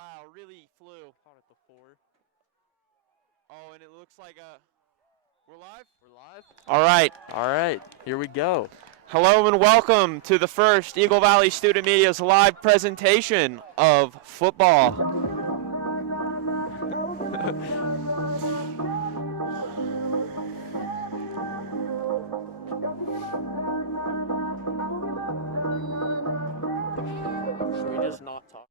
Wow, really flew. Caught at the 4. Oh, and it looks like we're live? We're live? All right. All right, here we go. Hello and welcome to the first Eagle Valley Student Media's live presentation of football. Should we just not talk?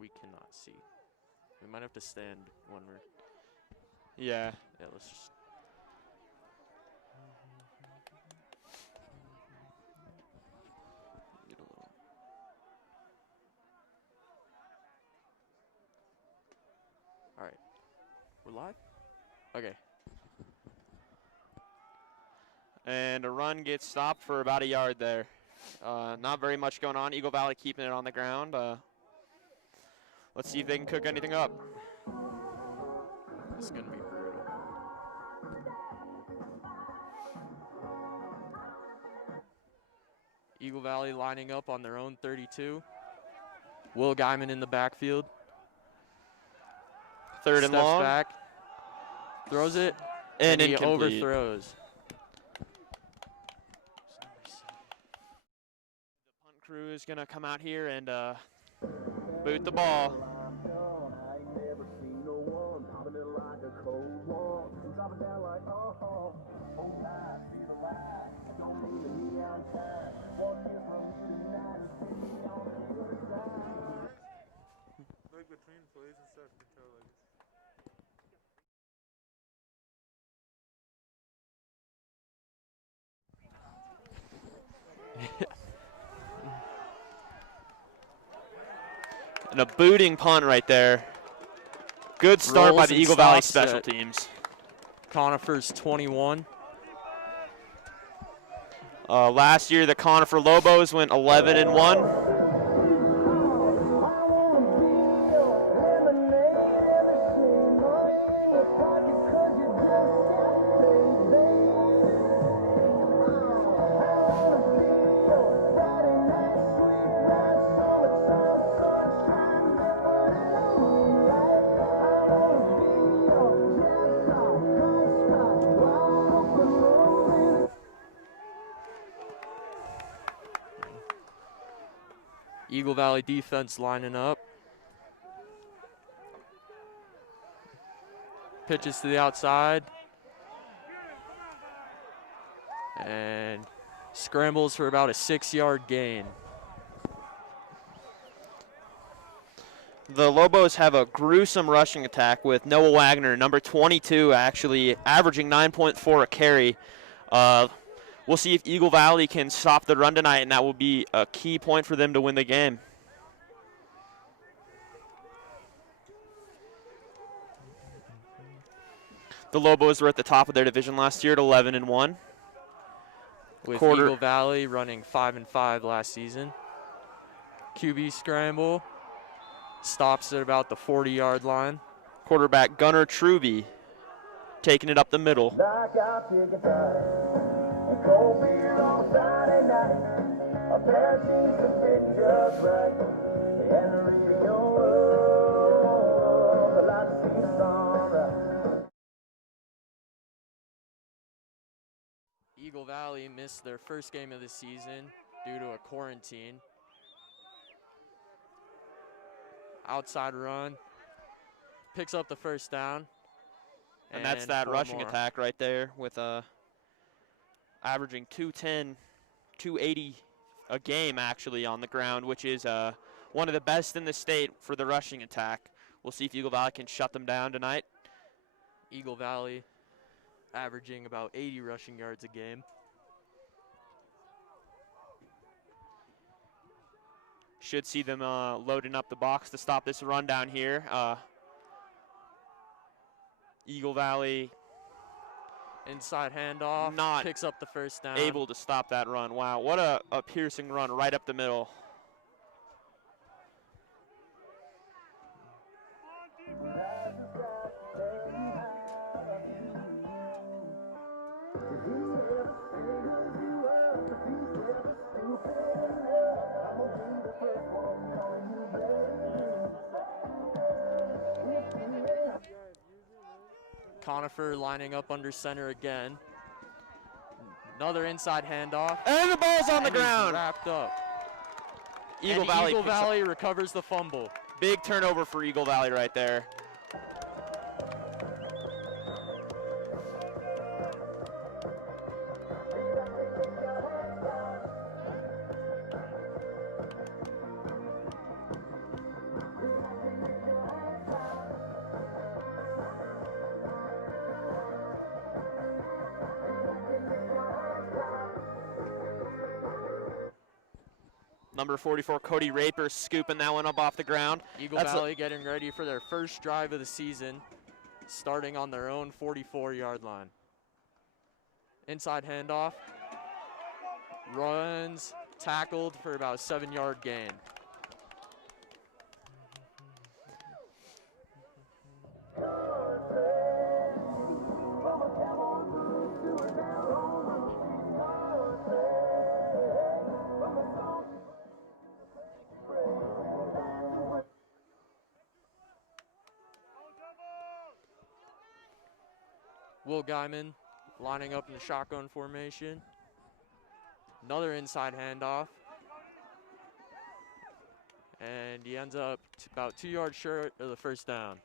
We cannot see. We might have to stand when we're. Yeah. Yeah, let's just. Get a little. All right, we're live. Okay. And a run gets stopped for about a yard there. Not very much going on. Eagle Valley keeping it on the ground. Let's see if they can cook anything up. It's gonna be brutal. Eagle Valley lining up on their own 32. Will Guyman in the backfield. Third and Steps long. back. Throws it. And he incomplete. overthrows. The punt crew is going to come out here and boot the ball. Like between plays and stuff, you can tell like And a booting punt right there. Good start by Rolls the and Eagle Valley stops special at teams. Conifer's 21. Last year, the Conifer Lobos went 11-1. Eagle Valley defense lining up. Pitches to the outside. And scrambles for about a 6-yard gain. The Lobos have a gruesome rushing attack with Noah Wagner, number 22, actually averaging 9.4 a carry. We'll see if Eagle Valley can stop the run tonight, and that will be a key point for them to win the game. The Lobos were at the top of their division last year at 11-1. With Eagle Valley running 5-5 last season. QB scramble. Stops at about the 40-yard line. Quarterback Gunnar Truby taking it up the middle. Eagle Valley missed their first game of the season due to a quarantine. Outside run. Picks up the first down. And that's that rushing attack right there with averaging 210, 280 a game actually on the ground, which is one of the best in the state for the rushing attack. We'll see if Eagle Valley can shut them down tonight. Eagle Valley averaging about 80 rushing yards a game. Should see them loading up the box to stop this run down here. Eagle Valley inside handoff, not picks up the first down. Able to stop that run. Wow, what a piercing run right up the middle. Conifer lining up under center again. Another inside handoff. And the ball's on the ground. Wrapped up. Eagle Valley recovers the fumble. Big turnover for Eagle Valley right there. Number 44, Cody Raper, scooping that one up off the ground. Eagle Valley getting ready for their first drive of the season, starting on their own 44-yard line. Inside handoff. Runs, tackled for about a 7-yard gain. Will Guyman lining up in the shotgun formation. Another inside handoff. And he ends up about 2 yards short of the first down.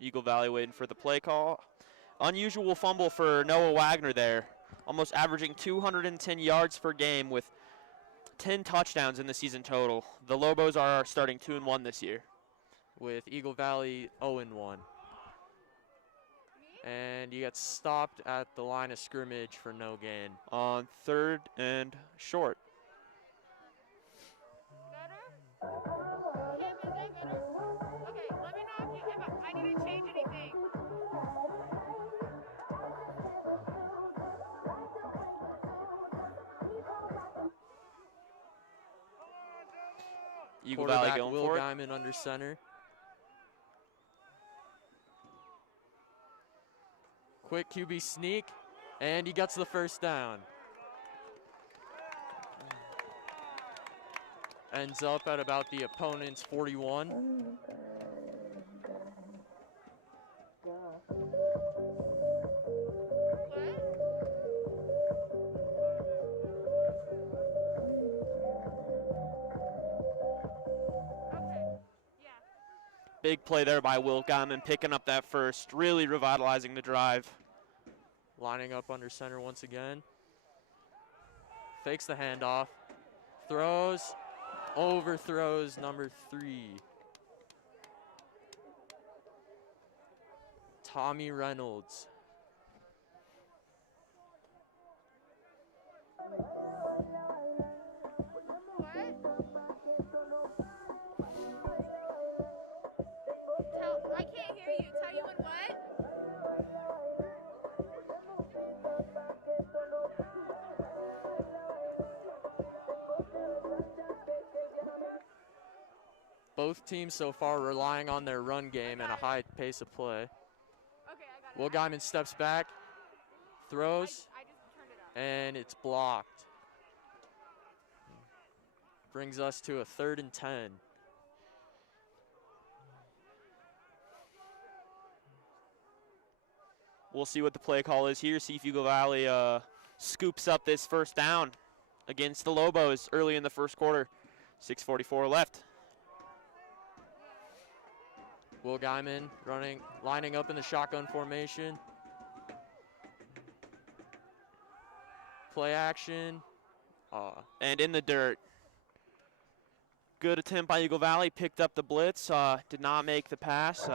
Eagle Valley waiting for the play call. Unusual fumble for Noah Wagner there. Almost averaging 210 yards per game with 10 touchdowns in the season total. The Lobos are starting 2-1 this year. With Eagle Valley 0-1. And he gets stopped at the line of scrimmage for no gain. On 3rd and short. Better? Okay, better? Okay, let me know if I need to change anything. Eagle Valley going Will for it. Guyman under center. Quick QB sneak, and he gets the first down. Ends up at about the opponent's 41. Big play there by Will Guyman, picking up that first, really revitalizing the drive. Lining up under center once again. Fakes the handoff. Throws. Overthrows number 3. Tommy Reynolds. I can't hear you. Tell you in what? Both teams so far relying on their run game and a high pace of play. Okay, I got it. Will Guyman steps back, throws, I just turned it up. and it's blocked. Brings us to a 3rd and 10. We'll see what the play call is here, see if Eagle Valley scoops up this first down against the Lobos early in the first quarter. 6:44 left. Will Guyman lining up in the shotgun formation. Play action. And in the dirt. Good attempt by Eagle Valley, picked up the blitz, did not make the pass.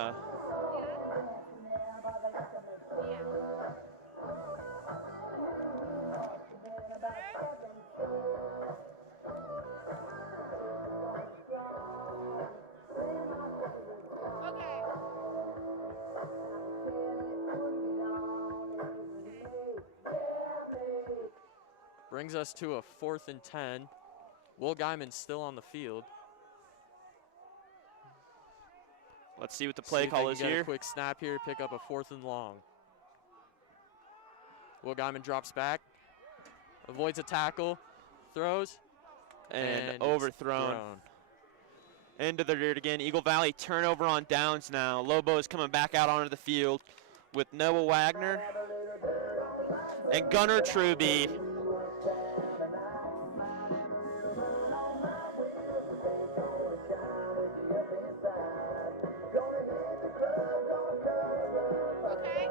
Brings us to a 4th and 10. Will Guyman still on the field. Let's see what the play call is here. A quick snap here, pick up a 4th and long. Will Guyman drops back, avoids a tackle, throws, and overthrown. Into the rear again. Eagle Valley turnover on downs now. Lobos coming back out onto the field with Noah Wagner and Gunnar Truby. Okay.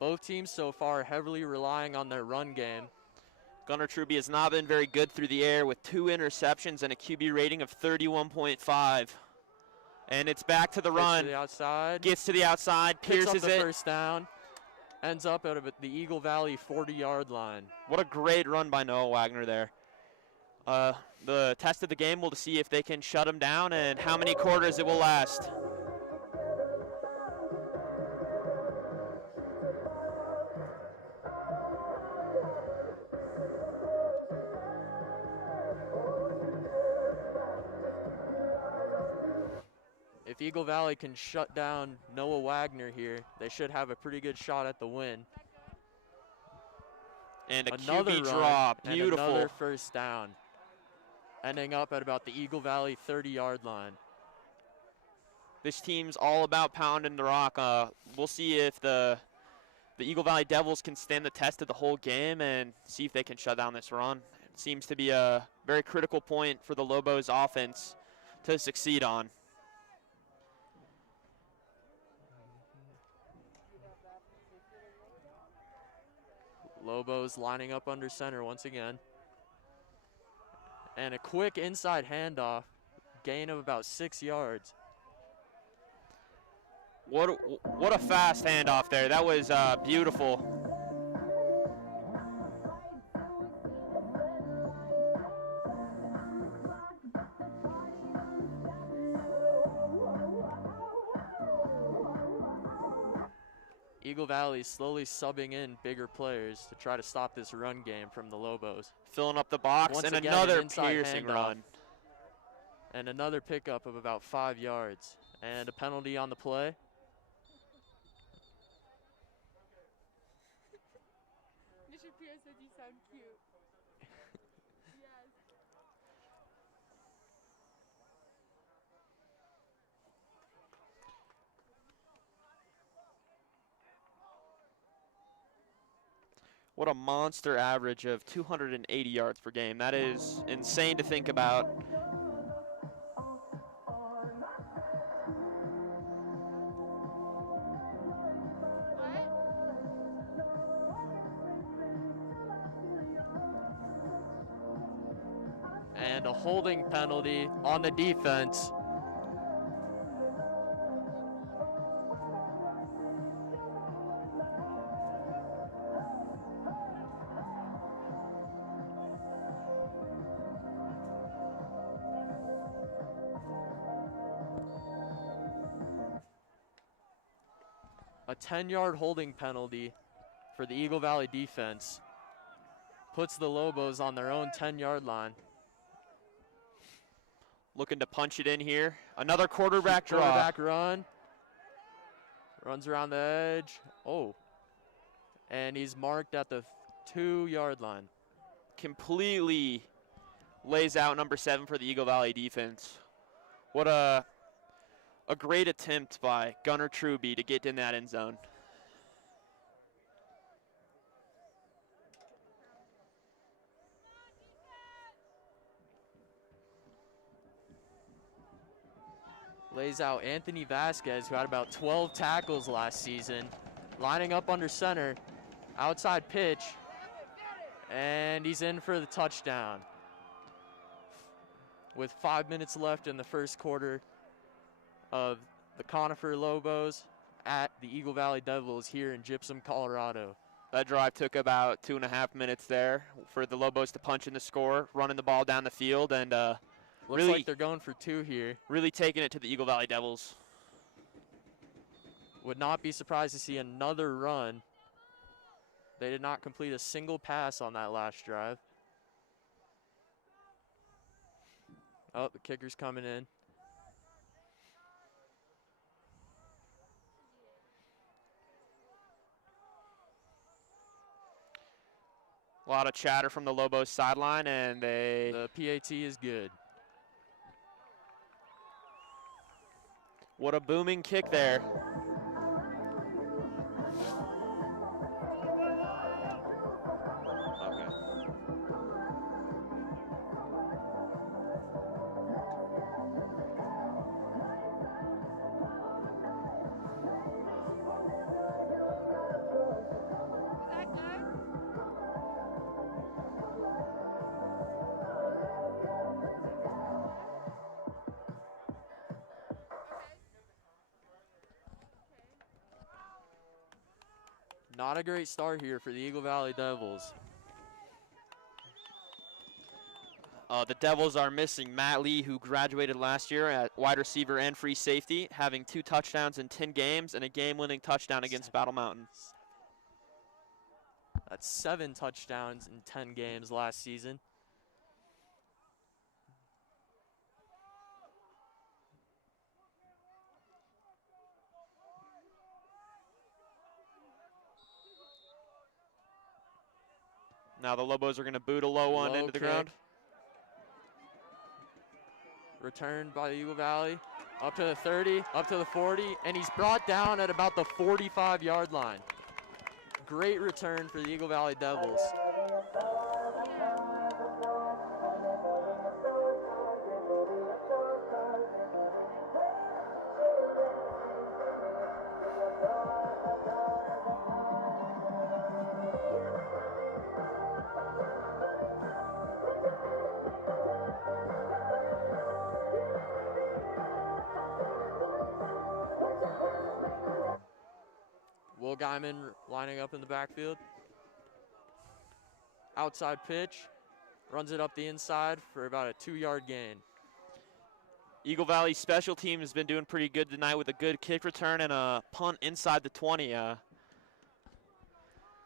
Both teams so far heavily relying on their run game. Gunnar Truby has not been very good through the air with 2 interceptions and a QB rating of 31.5. And it's back to the run. To the outside. Gets to the outside, Picks pierces up the it. first down. Ends up at the Eagle Valley 40-yard line. What a great run by Noah Wagner there. The test of the game will see if they can shut him down and how many quarters it will last. If Eagle Valley can shut down Noah Wagner here, they should have a pretty good shot at the win. And another QB run, draw, and beautiful. another first down. Ending up at about the Eagle Valley 30-yard line. This team's all about pounding the rock. We'll see if the Eagle Valley Devils can stand the test of the whole game and see if they can shut down this run. It seems to be a very critical point for the Lobos offense to succeed on. Lobos lining up under center once again. And a quick inside handoff, gain of about 6 yards. What a fast handoff there. That was beautiful. Eagle Valley slowly subbing in bigger players to try to stop this run game from the Lobos. Filling up the box. Once and again, another an inside piercing handoff. run. And another pickup of about 5 yards. And a penalty on the play. Mr. Shapiro says you sound cute. Yes. What a monster average of 280 yards per game. That is insane to think about. And a holding penalty on the defense. A 10-yard holding penalty for the Eagle Valley defense puts the Lobos on their own 10-yard line. Looking to punch it in here. Another quarterback draw. Quarterback run. Runs around the edge. Oh. And he's marked at the 2-yard line. Completely lays out number 7 for the Eagle Valley defense. What a great attempt by Gunnar Truby to get in that end zone. Lays out Anthony Vasquez, who had about 12 tackles last season. Lining up under center. Outside pitch. And he's in for the touchdown. With 5 minutes left in the first quarter of the Conifer Lobos at the Eagle Valley Devils here in Gypsum, Colorado. That drive took about 2.5 minutes there for the Lobos to punch in the score, running the ball down the field, and Looks really, like they're going for 2 here. really taking it to the Eagle Valley Devils. Would not be surprised to see another run. They did not complete a single pass on that last drive. Oh, the kicker's coming in. A lot of chatter from the Lobos sideline, and The PAT is good. What a booming kick there. Okay. Is that good? Not a great start here for the Eagle Valley Devils. The Devils are missing Matt Lee, who graduated last year at wide receiver and free safety, having 2 touchdowns in 10 games and a game-winning touchdown against Battle Mountain. That's 7 touchdowns in 10 games last season. Now the Lobos are going to boot a low one Low into the kick. ground. Returned by the Eagle Valley. Up to the 30, up to the 40, and he's brought down at about the 45-yard line. Great return for the Eagle Valley Devils. Will Guyman lining up in the backfield. Outside pitch, runs it up the inside for about a 2-yard gain. Eagle Valley special team has been doing pretty good tonight with a good kick return and a punt inside the 20.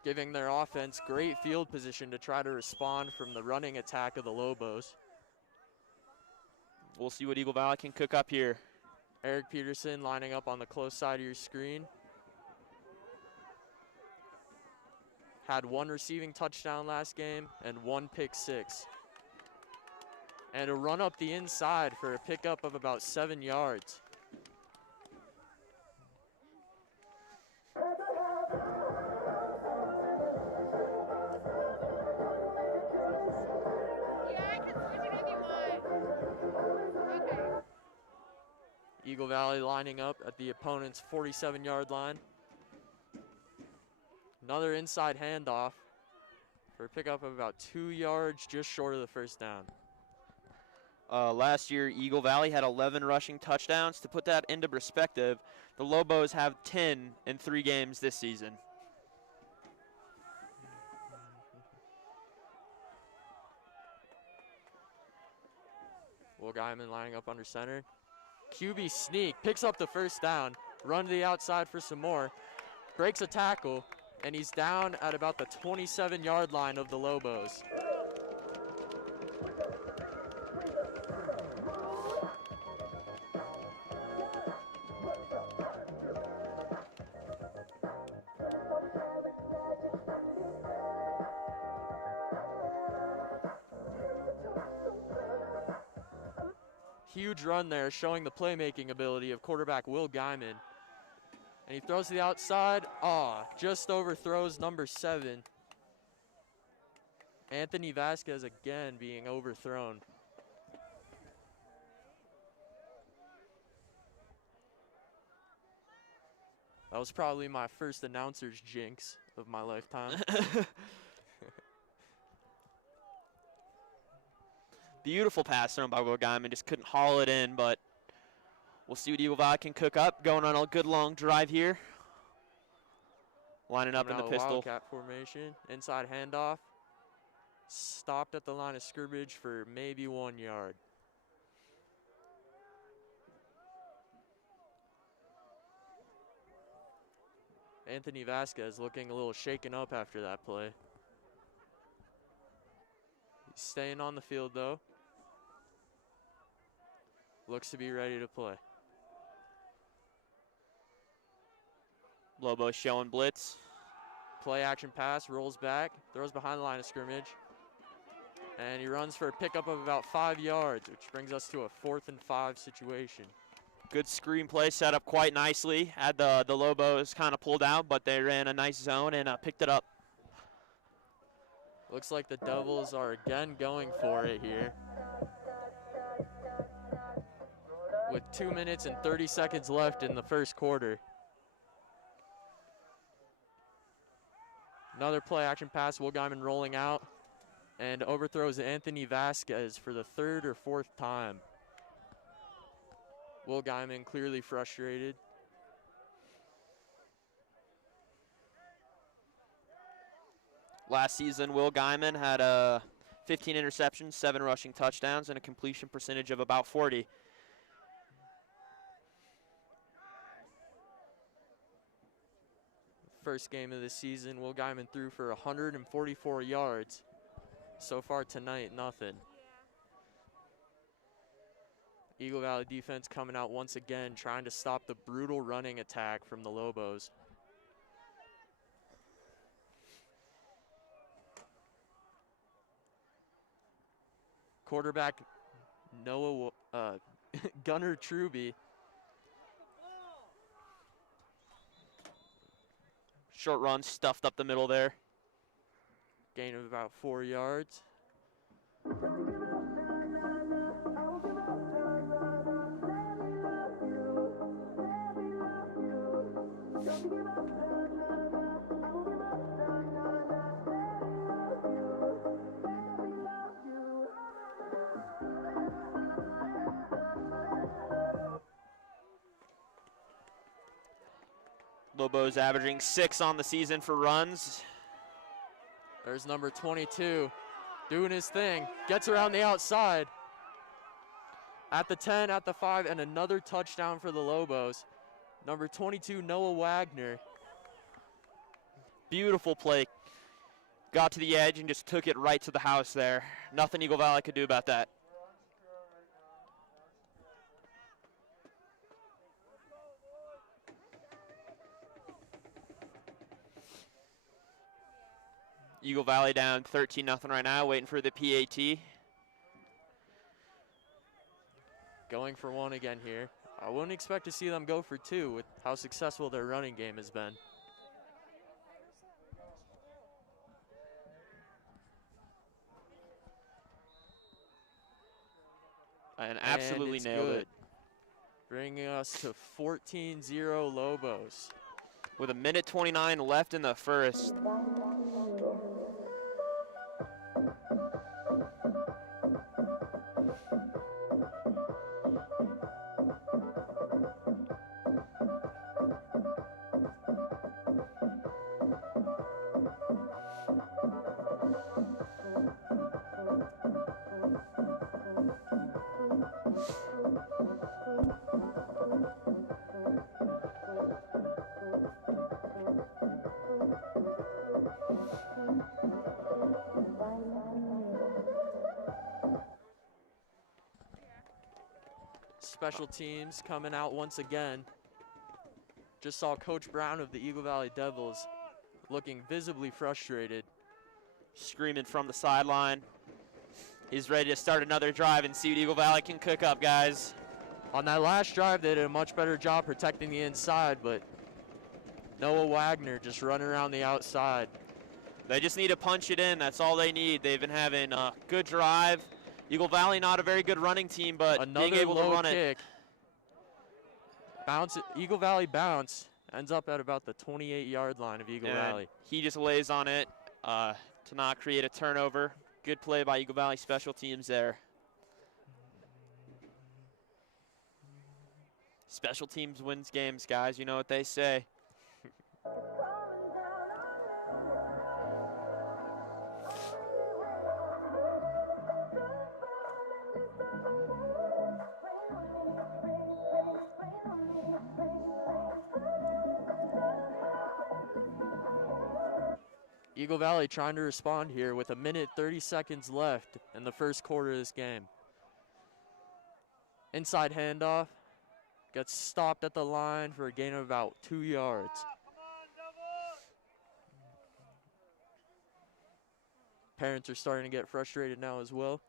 Giving their offense great field position to try to respond from the running attack of the Lobos. We'll see what Eagle Valley can cook up here. Eric Peterson lining up on the close side of your screen. Had 1 receiving touchdown last game and 1 pick 6. And a run up the inside for a pickup of about 7 yards. Yeah, I can switch it if you want. Okay. Eagle Valley lining up at the opponent's 47-yard line. Another inside handoff for a pickup of about 2 yards, just short of the first down. Last year, Eagle Valley had 11 rushing touchdowns. To put that into perspective, the Lobos have 10 in 3 games this season. Will Guyman lining up under center. QB sneak, picks up the first down, run to the outside for some more, breaks a tackle, and he's down at about the 27-yard line of the Lobos. Huge run there, showing the playmaking ability of quarterback Will Guyman. And he throws to the outside. Just overthrows number 7. Anthony Vasquez again being overthrown. That was probably my first announcer's jinx of my lifetime. Beautiful pass thrown by Will Guyman, just couldn't haul it in, but we'll see what Eagle Valley can cook up. Going on a good long drive here. Lining up in the pistol. Wildcat formation, inside handoff. Stopped at the line of scrimmage for maybe 1 yard. Anthony Vasquez looking a little shaken up after that play. He's staying on the field though. Looks to be ready to play. Lobos showing blitz. Play action pass, rolls back, throws behind the line of scrimmage. And he runs for a pickup of about 5 yards, which brings us to a 4th and 5 situation. Good screen play set up quite nicely. Had the Lobos kind of pulled out, but they ran a nice zone and picked it up. Looks like the Devils are again going for it here. With 2 minutes and 30 seconds left in the first quarter. Another play action pass, Will Guyman rolling out and overthrows Anthony Vasquez for the 3rd or 4th time. Will Guyman clearly frustrated. Last season, Will Guyman had 15 interceptions, 7 rushing touchdowns, and a completion percentage of about 40. First game of the season, Will Guyman threw for 144 yards. So far tonight, nothing. Eagle Valley defense coming out once again, trying to stop the brutal running attack from the Lobos. Quarterback Noah Gunnar Truby. Short run stuffed up the middle there. Gain of about 4 yards. Lobos averaging 6 on the season for runs. There's number 22 doing his thing. Gets around the outside. At the 10, at the 5, and another touchdown for the Lobos. Number 22, Noah Wagner. Beautiful play. Got to the edge and just took it right to the house there. Nothing Eagle Valley could do about that. Eagle Valley down 13-0 right now, waiting for the PAT. Going for 1 again here. I wouldn't expect to see them go for 2 with how successful their running game has been. And absolutely nailed it. Bringing us to 14-0 Lobos. With 1:29 left in the first. Special teams coming out once again. Just saw Coach Brown of the Eagle Valley Devils looking visibly frustrated. Screaming from the sideline. He's ready to start another drive and see what Eagle Valley can cook up, guys. On that last drive, they did a much better job protecting the inside, but Noah Wagner just running around the outside. They just need to punch it in. That's all they need. They've been having a good drive. Eagle Valley not a very good running team, but another being able to run kick. Bounce, Eagle Valley bounce, ends up at about the 28-yard line of Eagle Valley. He just lays on it to not create a turnover. Good play by Eagle Valley special teams there. Special teams wins games, guys. You know what they say. Eagle Valley trying to respond here with 1:30 seconds left in the first quarter of this game. Inside handoff, gets stopped at the line for a gain of about 2 yards. Parents are starting to get frustrated now as well.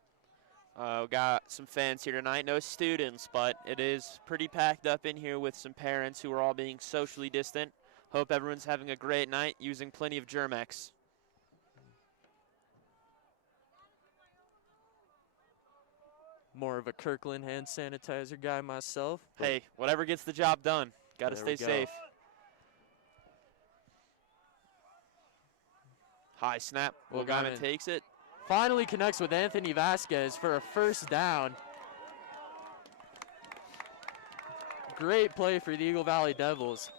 We got some fans here tonight, no students, but it is pretty packed up in here with some parents who are all being socially distant. Hope everyone's having a great night, using plenty of Germ-X. More of a Kirkland hand sanitizer guy myself. Hey, whatever gets the job done. Got to stay go. safe. High snap. Will Guyman takes it. Finally connects with Anthony Vasquez for a first down. Great play for the Eagle Valley Devils.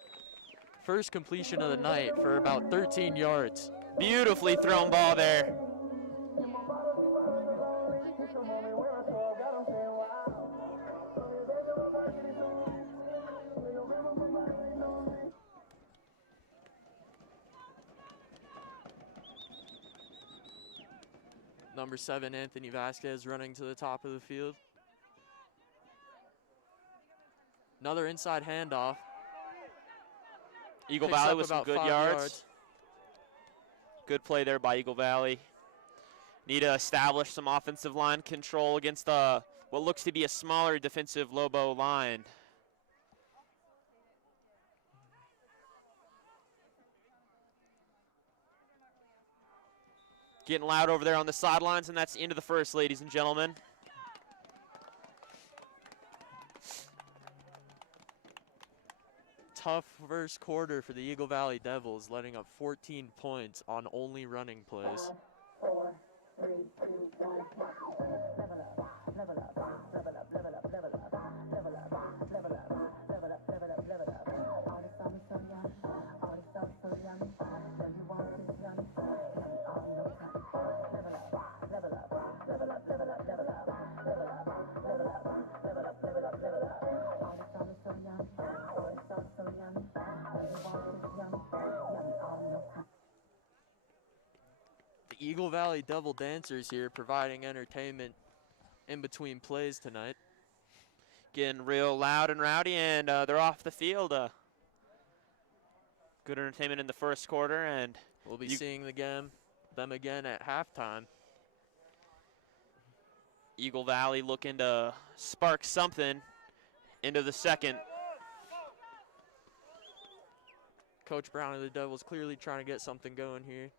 First completion of the night for about 13 yards. Beautifully thrown ball there. Number 7, Anthony Vasquez, running to the top of the field. Another inside handoff. Eagle Picks Valley up with some about good 5 yards. Good play there by Eagle Valley. Need to establish some offensive line control against what looks to be a smaller defensive Lobo line. Getting loud over there on the sidelines, and that's the end of the first, ladies and gentlemen. Tough first quarter for the Eagle Valley Devils, letting up 14 points on only running plays. 4, 3, 2, 1. Level up, level up, level up, level up, level up, level up, level up, level up, level up, level up. All this stuff is so young, all this stuff is so young. So you want this young, young all no time. Level up, level up, level up, level up, level up, level up, level up, level up, level up, level up. All this stuff is so young, all this stuff is so young. So you want this young, young all no time. The Eagle Valley Devil Dancers here providing entertainment in between plays tonight. Getting real loud and rowdy, and they're off the field. Good entertainment in the first quarter, and we'll be seeing them again at halftime. Eagle Valley looking to spark something into the second. Coach Brown of the Devils clearly trying to get something going here.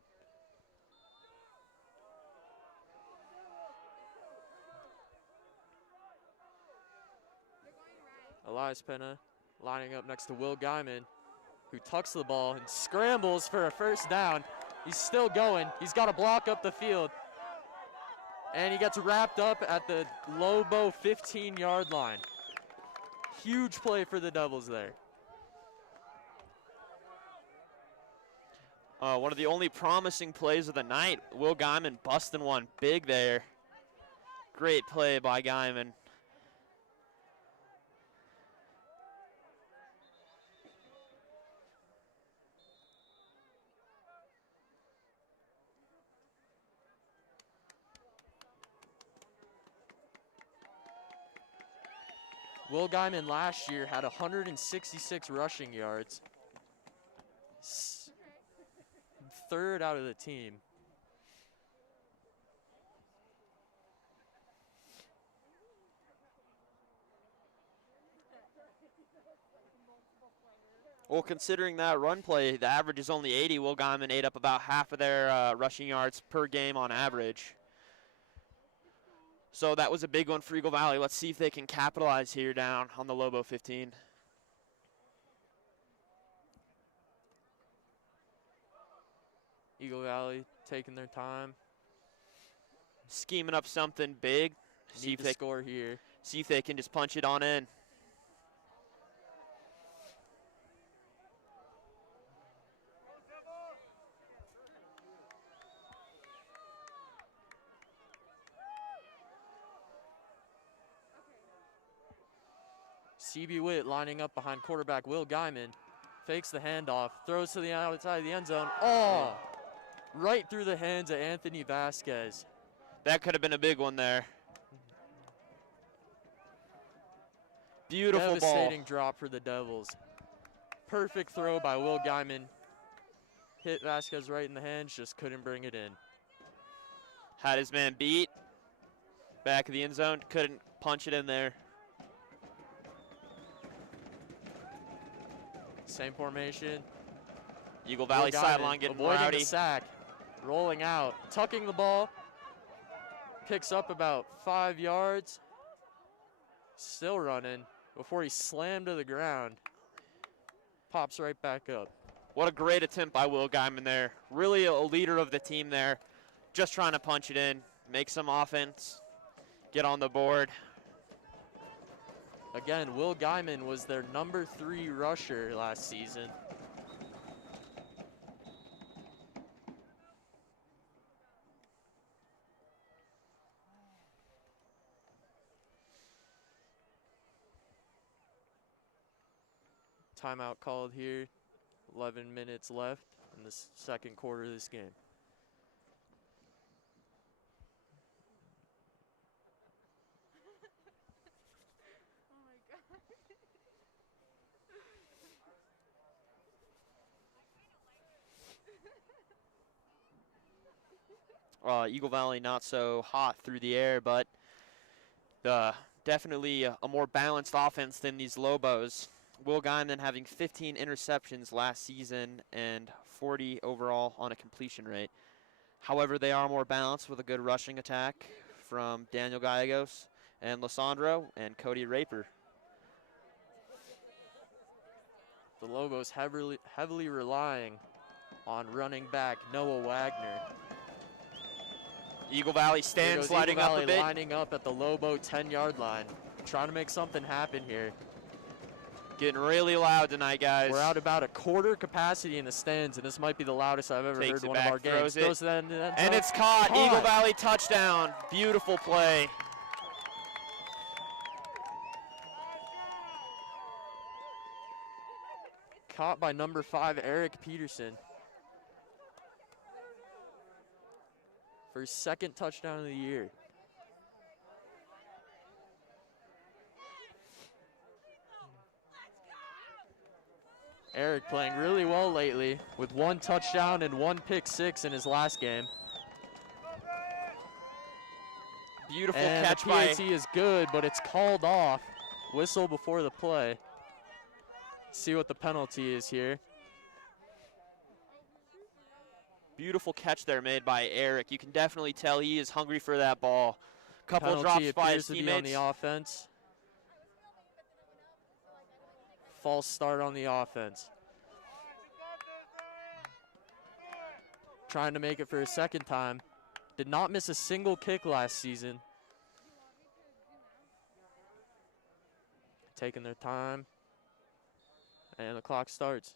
Elias Penna lining up next to Will Guyman, who tucks the ball and scrambles for a first down. He's still going. He's got to block up the field. And he gets wrapped up at the Lobo 15-yard line. Huge play for the Devils there. One of the only promising plays of the night. Will Guyman busting one big there. Great play by Guyman. Will Guyman last year had 166 rushing yards. Third out of the team. Well, considering that run play, the average is only 80. Will Guyman ate up about half of their rushing yards per game on average. So that was a big one for Eagle Valley. Let's see if they can capitalize here down on the Lobo 15. Eagle Valley taking their time. Scheming up something big. See if they score here. See if they can just punch it on in. CB Witt lining up behind quarterback Will Guyman. Fakes the handoff, throws to the outside of the end zone. Oh, right through the hands of Anthony Vasquez. That could have been a big one there. Beautiful Devastating ball. drop for the Devils. Perfect throw by Will Guyman. Hit Vasquez right in the hands, just couldn't bring it in. Had his man beat. Back of the end zone, couldn't punch it in there. Same formation. Eagle Valley sideline getting avoiding rowdy. the sack, rolling out, tucking the ball, picks up about 5 yards, still running before he slammed to the ground. Pops right back up. What a great attempt by Will Guyman there. Really a leader of the team there. Just trying to punch it in, make some offense, get on the board. Again, Will Guyman was their number 3 rusher last season. Timeout called here. 11 minutes left in the second quarter of this game. Eagle Valley not so hot through the air, but definitely a more balanced offense than these Lobos. Will Guyman having 15 interceptions last season and 40 overall on a completion rate. However, they are more balanced with a good rushing attack from Daniel Gallegos and Losandro and Cody Raper. The Lobos heavily relying on running back Noah Wagner. Eagle Valley stands lighting up a bit. Lining up at the Lobo 10-yard line, trying to make something happen here. Getting really loud tonight, guys. We're out about a quarter capacity in the stands, and this might be the loudest I've ever heard one of our games. Throws it, and it's caught. Eagle Valley touchdown. Beautiful play. Caught by number 5, Eric Peterson. For his second touchdown of the year. Eric playing really well lately with 1 touchdown and 1 pick 6 in his last game. Beautiful and catch the by. PAT is good, but it's called off. Whistle before the play. See what the penalty is here. Beautiful catch there made by Eric. You can definitely tell he is hungry for that ball. Couple drops by his teammates. On the offense. False start on the offense. Trying to make it for a second time. Did not miss a single kick last season. Taking their time. And the clock starts.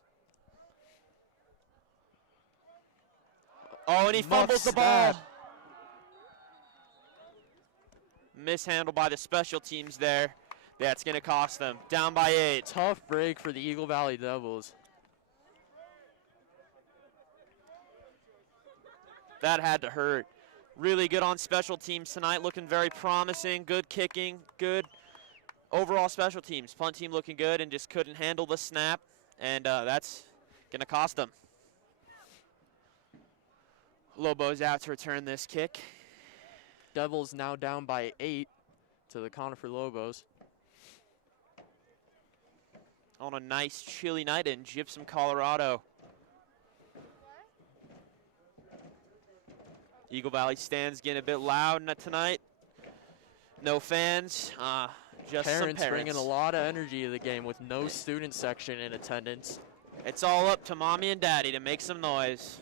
Oh, and he fumbles the ball. Mishandled by the special teams there. That's going to cost them. Down by 8. Tough break for the Eagle Valley Devils. That had to hurt. Really good on special teams tonight. Looking very promising. Good kicking. Good overall special teams. Punt team looking good and just couldn't handle the snap. And that's going to cost them. Lobos out to return this kick. Devils now down by 8 to the Conifer Lobos. On a nice chilly night in Gypsum, Colorado. Eagle Valley stands getting a bit loud tonight. No fans, just some parents. Bringing a lot of energy to the game with no student section in attendance. It's all up to mommy and daddy to make some noise.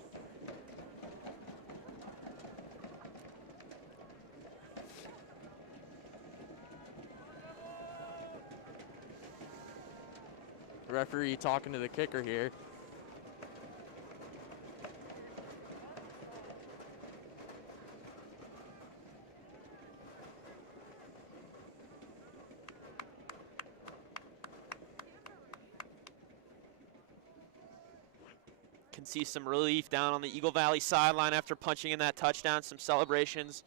Referee talking to the kicker here. Can see some relief down on the Eagle Valley sideline after punching in that touchdown, some celebrations,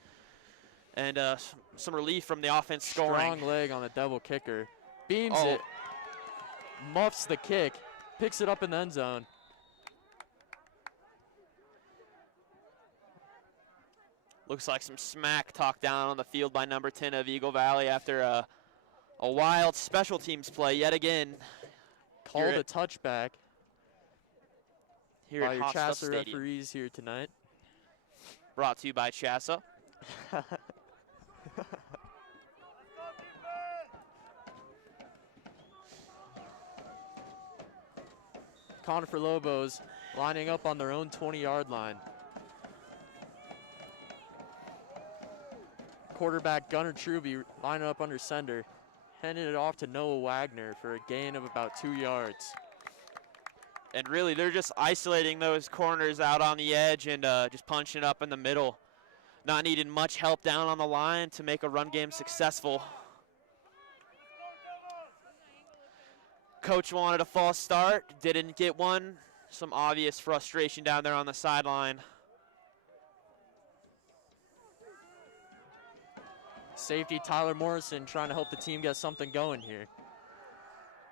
and some relief from the offense scoring. Strong leg on the double kicker. Beams it. Muffs the kick, picks it up in the end zone. Looks like some smack talked down on the field by number 10 of Eagle Valley after a wild special teams play yet again. Called a touchback Here by at your Hot Stuff Chassa Stadium. referees here tonight. Brought to you by Chassa. Conifer Lobos lining up on their own 20-yard line. Quarterback Gunnar Truby lining up under center, handing it off to Noah Wagner for a gain of about 2 yards. And really, they're just isolating those corners out on the edge and just punching up in the middle. Not needing much help down on the line to make a run game successful. Coach wanted a false start, didn't get one. Some obvious frustration down there on the sideline. Safety Tyler Morrison trying to help the team get something going here.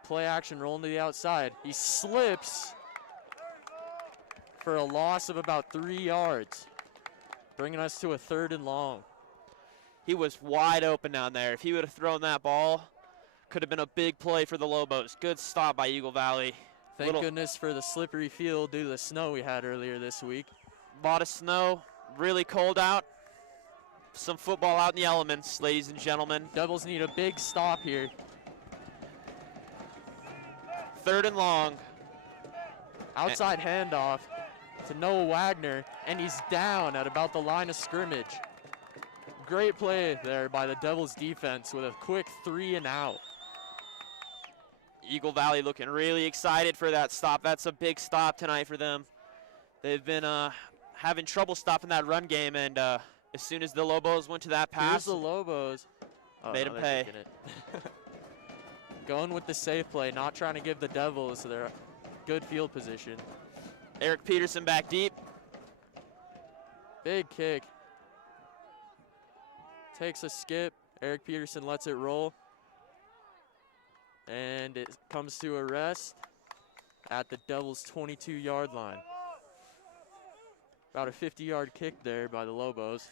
Play action rolling to the outside. He slips for a loss of about 3 yards, bringing us to a 3rd and long. He was wide open down there. If he would have thrown that ball, could have been a big play for the Lobos. Good stop by Eagle Valley. Thank goodness for the slippery field due to the snow we had earlier this week. A lot of snow, really cold out. Some football out in the elements, ladies and gentlemen. Devils need a big stop here. 3rd and long. Outside handoff to Noah Wagner, and he's down at about the line of scrimmage. Great play there by the Devils defense with a quick 3 and out. Eagle Valley looking really excited for that stop. That's a big stop tonight for them. They've been having trouble stopping that run game, and as soon as the Lobos went to that pass, here's the Lobos. Made them pay. Going with the safe play, not trying to give the Devils their good field position. Eric Peterson back deep. Big kick. Takes a skip. Eric Peterson lets it roll. And it comes to a rest at the Devils' 22-yard line. About a 50-yard kick there by the Lobos.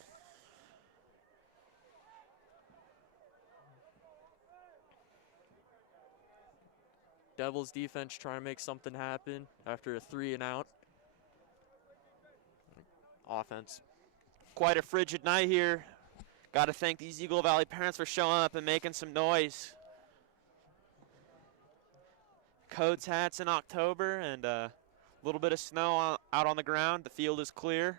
Devils defense trying to make something happen after a 3 and out. Offense. Quite a frigid night here. Got to thank these Eagle Valley parents for showing up and making some noise. Codes hats in October and a little bit of snow out on the ground. The field is clear.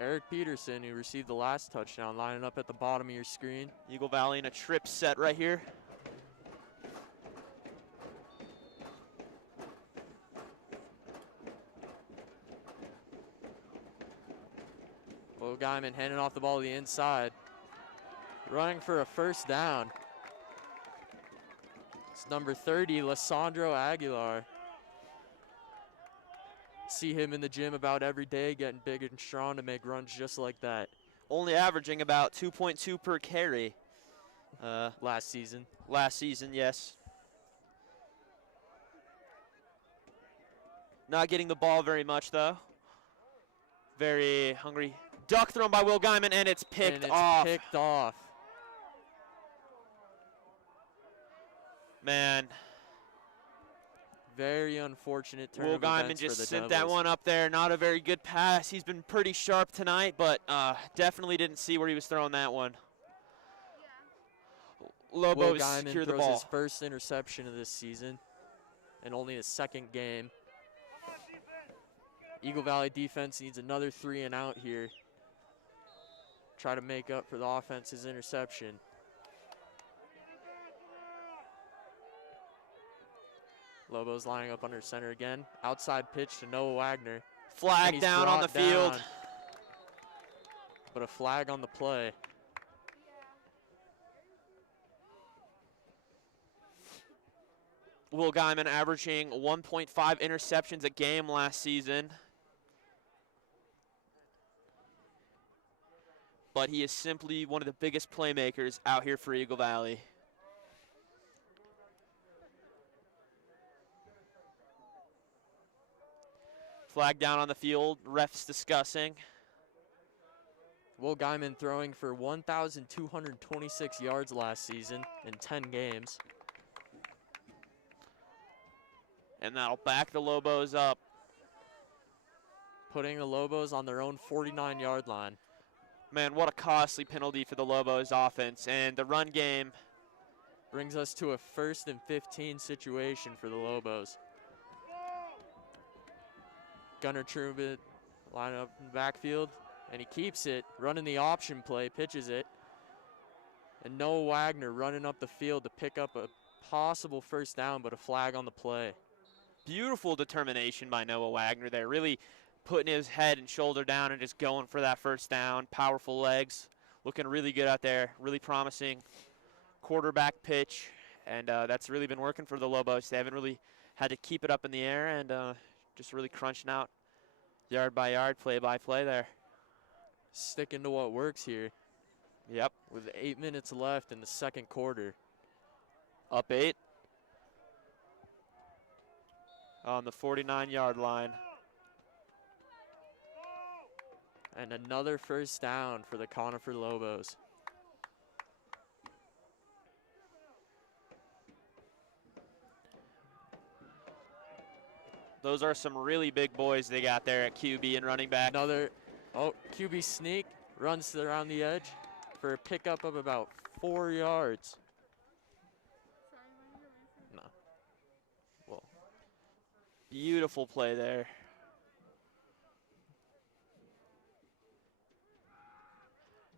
Eric Peterson, who received the last touchdown, lining up at the bottom of your screen. Eagle Valley in a trip set right here. Will Guyman handing off the ball to the inside. Running for a 1st down. It's number 30, Lissandro Aguilar. See him in the gym about every day, getting big and strong to make runs just like that. Only averaging about 2.2 per carry. Last season. Last season, yes. Not getting the ball very much, though. Very hungry. Duck thrown by Will Guyman, and it's picked off. Man. Very unfortunate turn Will of Guyman events just for the sent Devils. that one up there. Not a very good pass. He's been pretty sharp tonight, but definitely didn't see where he was throwing that one. Lobos Will Guyman secure the throws ball. his first interception of this season and only his 2nd game. Eagle Valley defense needs another 3 and out here. Try to make up for the offense's interception. Lobos lining up under center again. Outside pitch to Noah Wagner. Flag down on the field. But a flag on the play. Will Guyman averaging 1.5 interceptions a game last season. But he is simply one of the biggest playmakers out here for Eagle Valley. Flag down on the field. Refs discussing. Will Guyman throwing for 1,226 yards last season in 10 games. And that'll back the Lobos up. Putting the Lobos on their own 49-yard line. Man, what a costly penalty for the Lobos offense. And the run game brings us to a 1st and 15 situation for the Lobos. Gunnar Trubitt line up in the backfield, and he keeps it, running the option play, pitches it. And Noah Wagner running up the field to pick up a possible 1st down, but a flag on the play. Beautiful determination by Noah Wagner there, really putting his head and shoulder down and just going for that 1st down. Powerful legs, looking really good out there, really promising quarterback pitch, and that's really been working for the Lobos. They haven't really had to keep it up in the air, and just really crunching out yard by yard, play by play there. Sticking to what works here. Yep. With 8 minutes left in the 2nd quarter. Up 8 on the 49-yard line. And another 1st down for the Conifer Lobos. Those are some really big boys they got there at QB and running back. Another, QB sneak, runs around the edge for a pickup of about 4 yards. No. Well. Beautiful play there.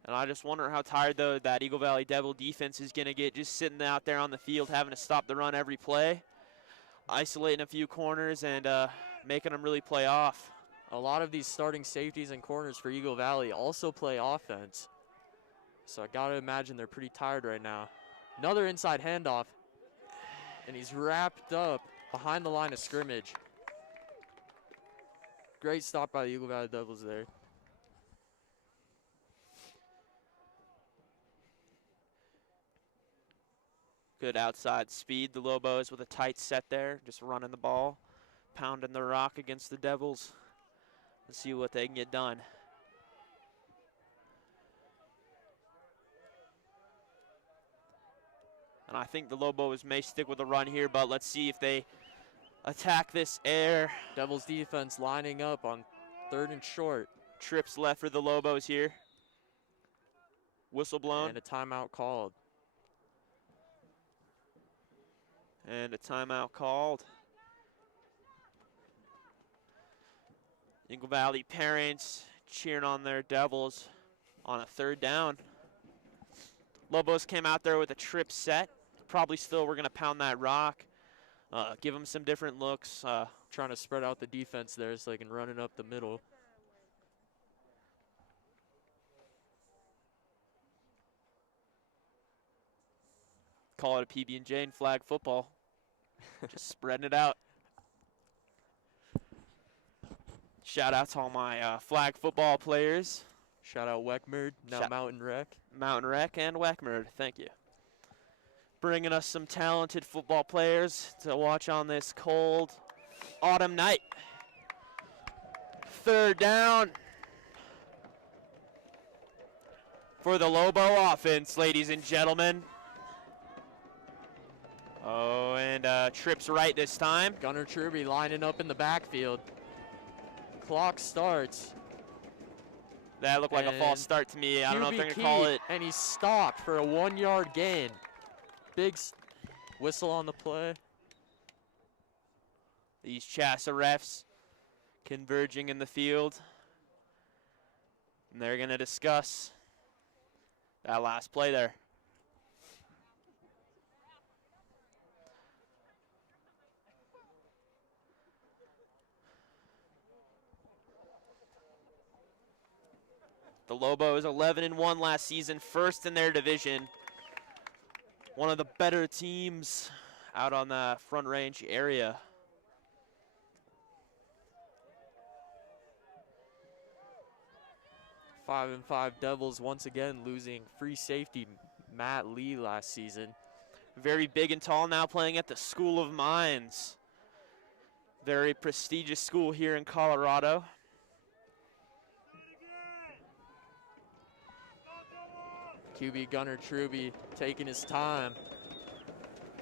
And I just wonder how tired, though, that Eagle Valley Devil defense is going to get just sitting out there on the field having to stop the run every play, isolating a few corners and making them really play off. A lot of these starting safeties and corners for Eagle Valley also play offense. So I got to imagine they're pretty tired right now. Another inside handoff, and he's wrapped up behind the line of scrimmage. Great stop by the Eagle Valley Devils there. Good outside speed, the Lobos with a tight set there, just running the ball, pounding the rock against the Devils. Let's see what they can get done. And I think the Lobos may stick with the run here, but let's see if they attack this air. Devils defense lining up on 3rd and short. Trips left for the Lobos here. Whistle blown. And a timeout called. And a timeout called. Eagle Valley parents cheering on their Devils on a 3rd down. Lobos came out there with a trip set. Probably still we're going to pound that rock. Give them some different looks. Trying to spread out the defense there so they can run it up the middle. Call it a PB&J and flag football. Just spreading it out. Shout out to all my flag football players. Shout out Weckmerd, now Mountain Rec. Mountain Rec and Weckmerd, thank you. Bringing us some talented football players to watch on this cold autumn night. 3rd down for the Lobo offense, ladies and gentlemen. Oh, and trips right this time. Gunnar Truby lining up in the backfield. Clock starts. That looked like a false start to me. I don't know if they're going to call it. And he's stopped for a 1-yard gain. Big whistle on the play. These Chassa refs converging in the field. And they're going to discuss that last play there. The Lobos 11-1 last season, 1st in their division. One of the better teams out on the Front Range area. Five and 5 Devils once again losing free safety Matt Lee last season. Very big and tall now, playing at the School of Mines. Very prestigious school here in Colorado. QB Gunnar Truby taking his time.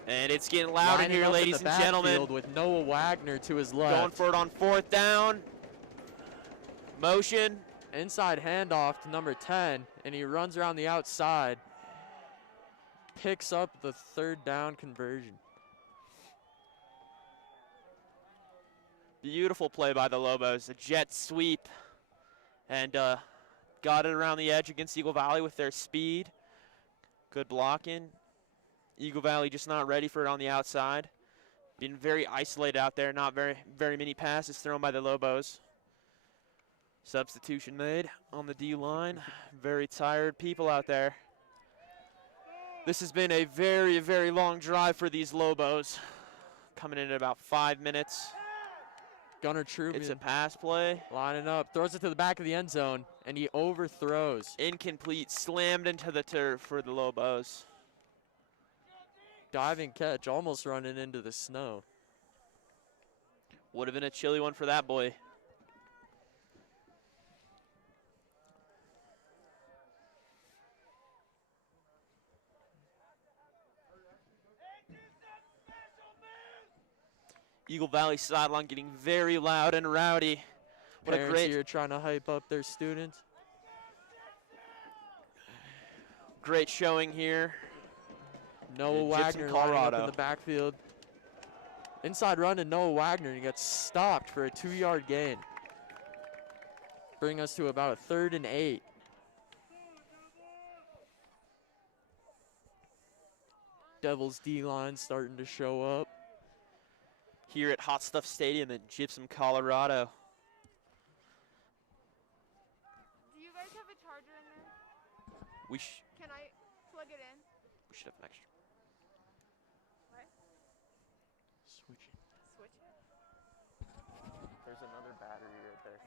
And it's getting loud in Lining here, up ladies in the and gentlemen. backfield with Noah Wagner to his left. Going for it on 4th down. Motion. Inside handoff to number 10, and he runs around the outside. Picks up the 3rd down conversion. Beautiful play by the Lobos. A jet sweep. And got it around the edge against Eagle Valley with their speed. Good blocking. Eagle Valley just not ready for it on the outside. Being very isolated out there. Not very many passes thrown by the Lobos. Substitution made on the D-line. Very tired people out there. This has been a very long drive for these Lobos. Coming in at about 5 minutes. Gunnar Truby. It's a pass play. Lining up, throws it to the back of the end zone, and he overthrows. Incomplete, slammed into the turf for the Lobos. Diving catch, almost running into the snow. Would have been a chilly one for that boy. Eagle Valley sideline getting very loud and rowdy. What Parents a great here trying to hype up their students. Great showing here. Noah Wagner lining up in the backfield. Inside run to Noah Wagner, and he gets stopped for a 2-yard gain. Bring us to about a 3rd and 8. Devils D-line starting to show up. Here at Hot Stuff Stadium in Gypsum, Colorado. Do you guys have a charger in there? We Can I plug it in? should have an extra. What? Switch it. Switch it? There's another battery right there.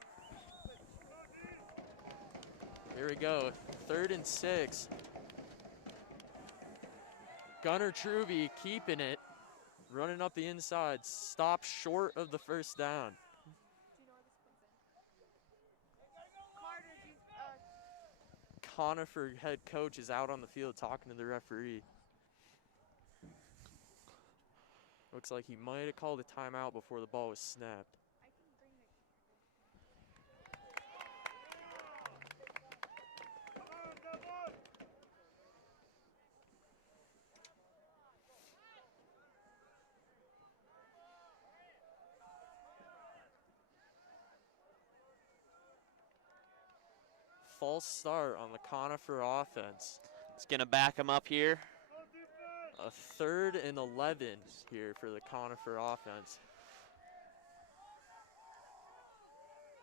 Here we go, 3rd and 6. Gunnar Truby keeping it, running up the inside, stopped short of the 1st down. Do you know where this comes in? Carter, do you, Conifer head coach is out on the field talking to the referee. Looks like he might have called a timeout before the ball was snapped. False start on the Conifer offense. It's going to back him up here. A 3rd and 11 here for the Conifer offense.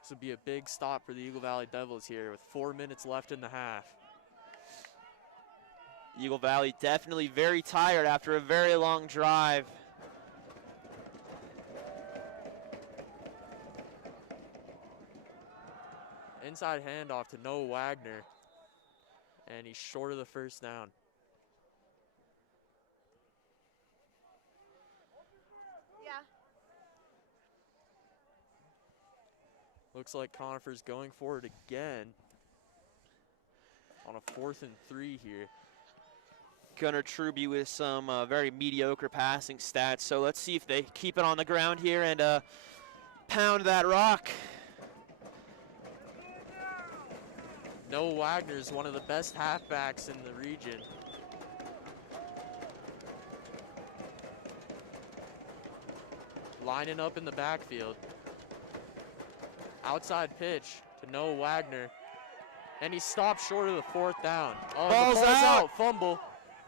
This would be a big stop for the Eagle Valley Devils here with 4 minutes left in the half. Eagle Valley definitely very tired after a very long drive. Inside handoff to Noah Wagner, and he's short of the 1st down. yeah. Looks like Conifer's going for it again on a 4th and 3 here. Gunnar Truby with some very mediocre passing stats. So let's see if they keep it on the ground here and pound that rock. Noah Wagner is one of the best halfbacks in the region. Lining up in the backfield. Outside pitch to Noah Wagner. And he stopped short of the 4th down. Oh, Ball's the ball's out. out. Fumble.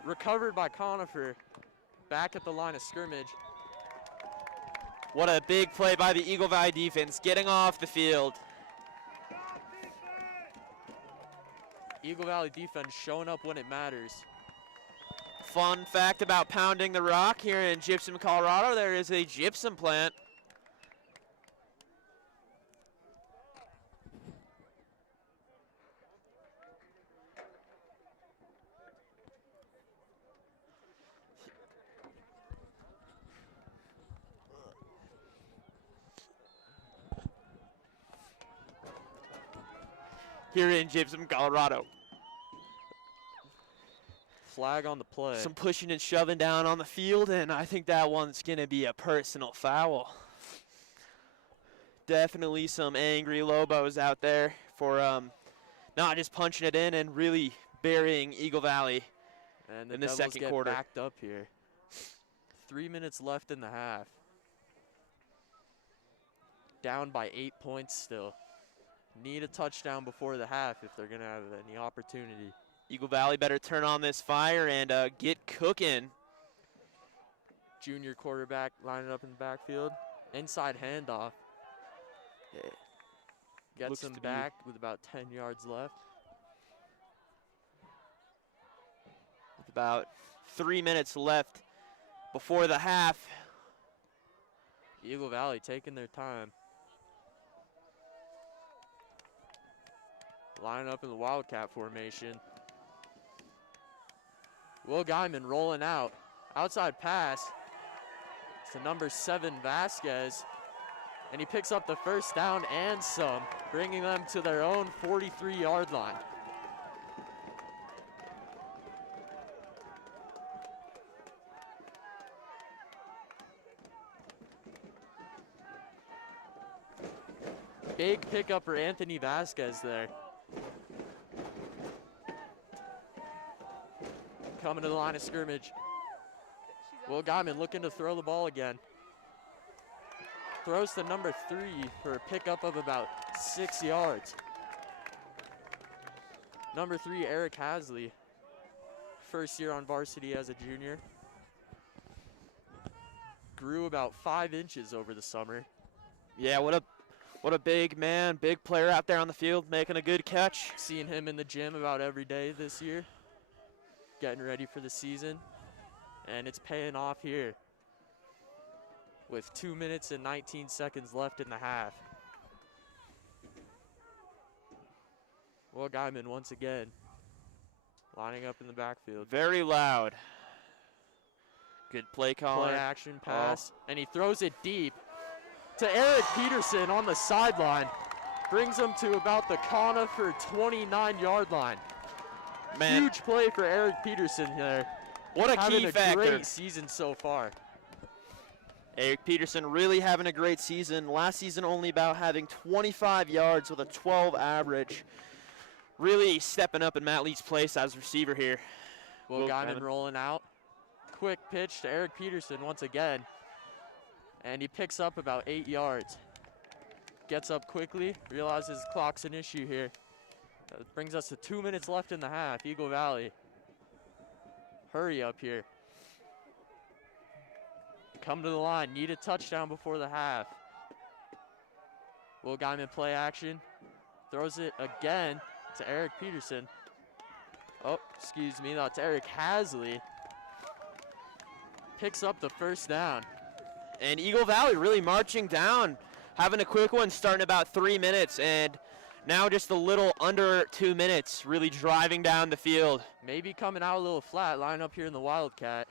Recovered by Conifer. Back at the line of scrimmage. What a big play by the Eagle Valley defense, getting off the field. Eagle Valley defense showing up when it matters. Fun fact about pounding the rock here in Gypsum, Colorado, there is a gypsum plant. here in Gypsum, Colorado. Flag on the play. Some pushing and shoving down on the field, and I think that one's going to be a personal foul. Definitely some angry Lobos out there for not just punching it in and really burying Eagle Valley And the in the Devils second get quarter. backed up here. 3 minutes left in the half. Down by 8 points still. Need a touchdown before the half if they're going to have any opportunity. Eagle Valley better turn on this fire and get cooking. Junior quarterback lining up in the backfield. Inside handoff. Gets Looks him to be- back with about 10 yards left. With about 3 minutes left before the half. Eagle Valley taking their time. Lining up in the Wildcat formation. Will Guyman rolling out. Outside pass to number 7, Vasquez. And he picks up the first down and some, bringing them to their own 43-yard line. Big pickup for Anthony Vasquez there. Coming to the line of scrimmage. Will Guyman looking to throw the ball again. Throws to number 3 for a pickup of about 6 yards. Number 3, Eric Hasley. First year on varsity as a junior. Grew about 5 inches over the summer. Yeah, what a big man, big player out there on the field making a good catch. Seeing him in the gym about every day this year. Getting ready for the season. And it's paying off here. With 2 minutes and 19 seconds left in the half. Will Guyman once again lining up in the backfield. Very loud. Good play calling. Play action pass, and he throws it deep to Eric Peterson on the sideline. Brings him to about the Conifer 29-yard line. Man, Huge play for Eric Peterson there. what a Having key a factor. great season so far. Eric Peterson really having a great season. Last season only about having 25 yards with a 12 average. Really stepping up in Matt Lee's place as receiver here. Will Guyman Guyman. rolling out. Quick pitch to Eric Peterson once again. And he picks up about 8 yards. Gets up quickly, realizes clock's an issue here. That brings us to 2 minutes left in the half. Eagle Valley. Hurry up here. Come to the line, need a touchdown before the half. Will Guyman play action. Throws it again to Eric Peterson. Oh, excuse me, that's Eric Hasley. Picks up the first down. And Eagle Valley really marching down. Having a quick one starting about 3 minutes, and now just a little under 2 minutes, really driving down the field. Maybe coming out a little flat, line up here in the Wildcat.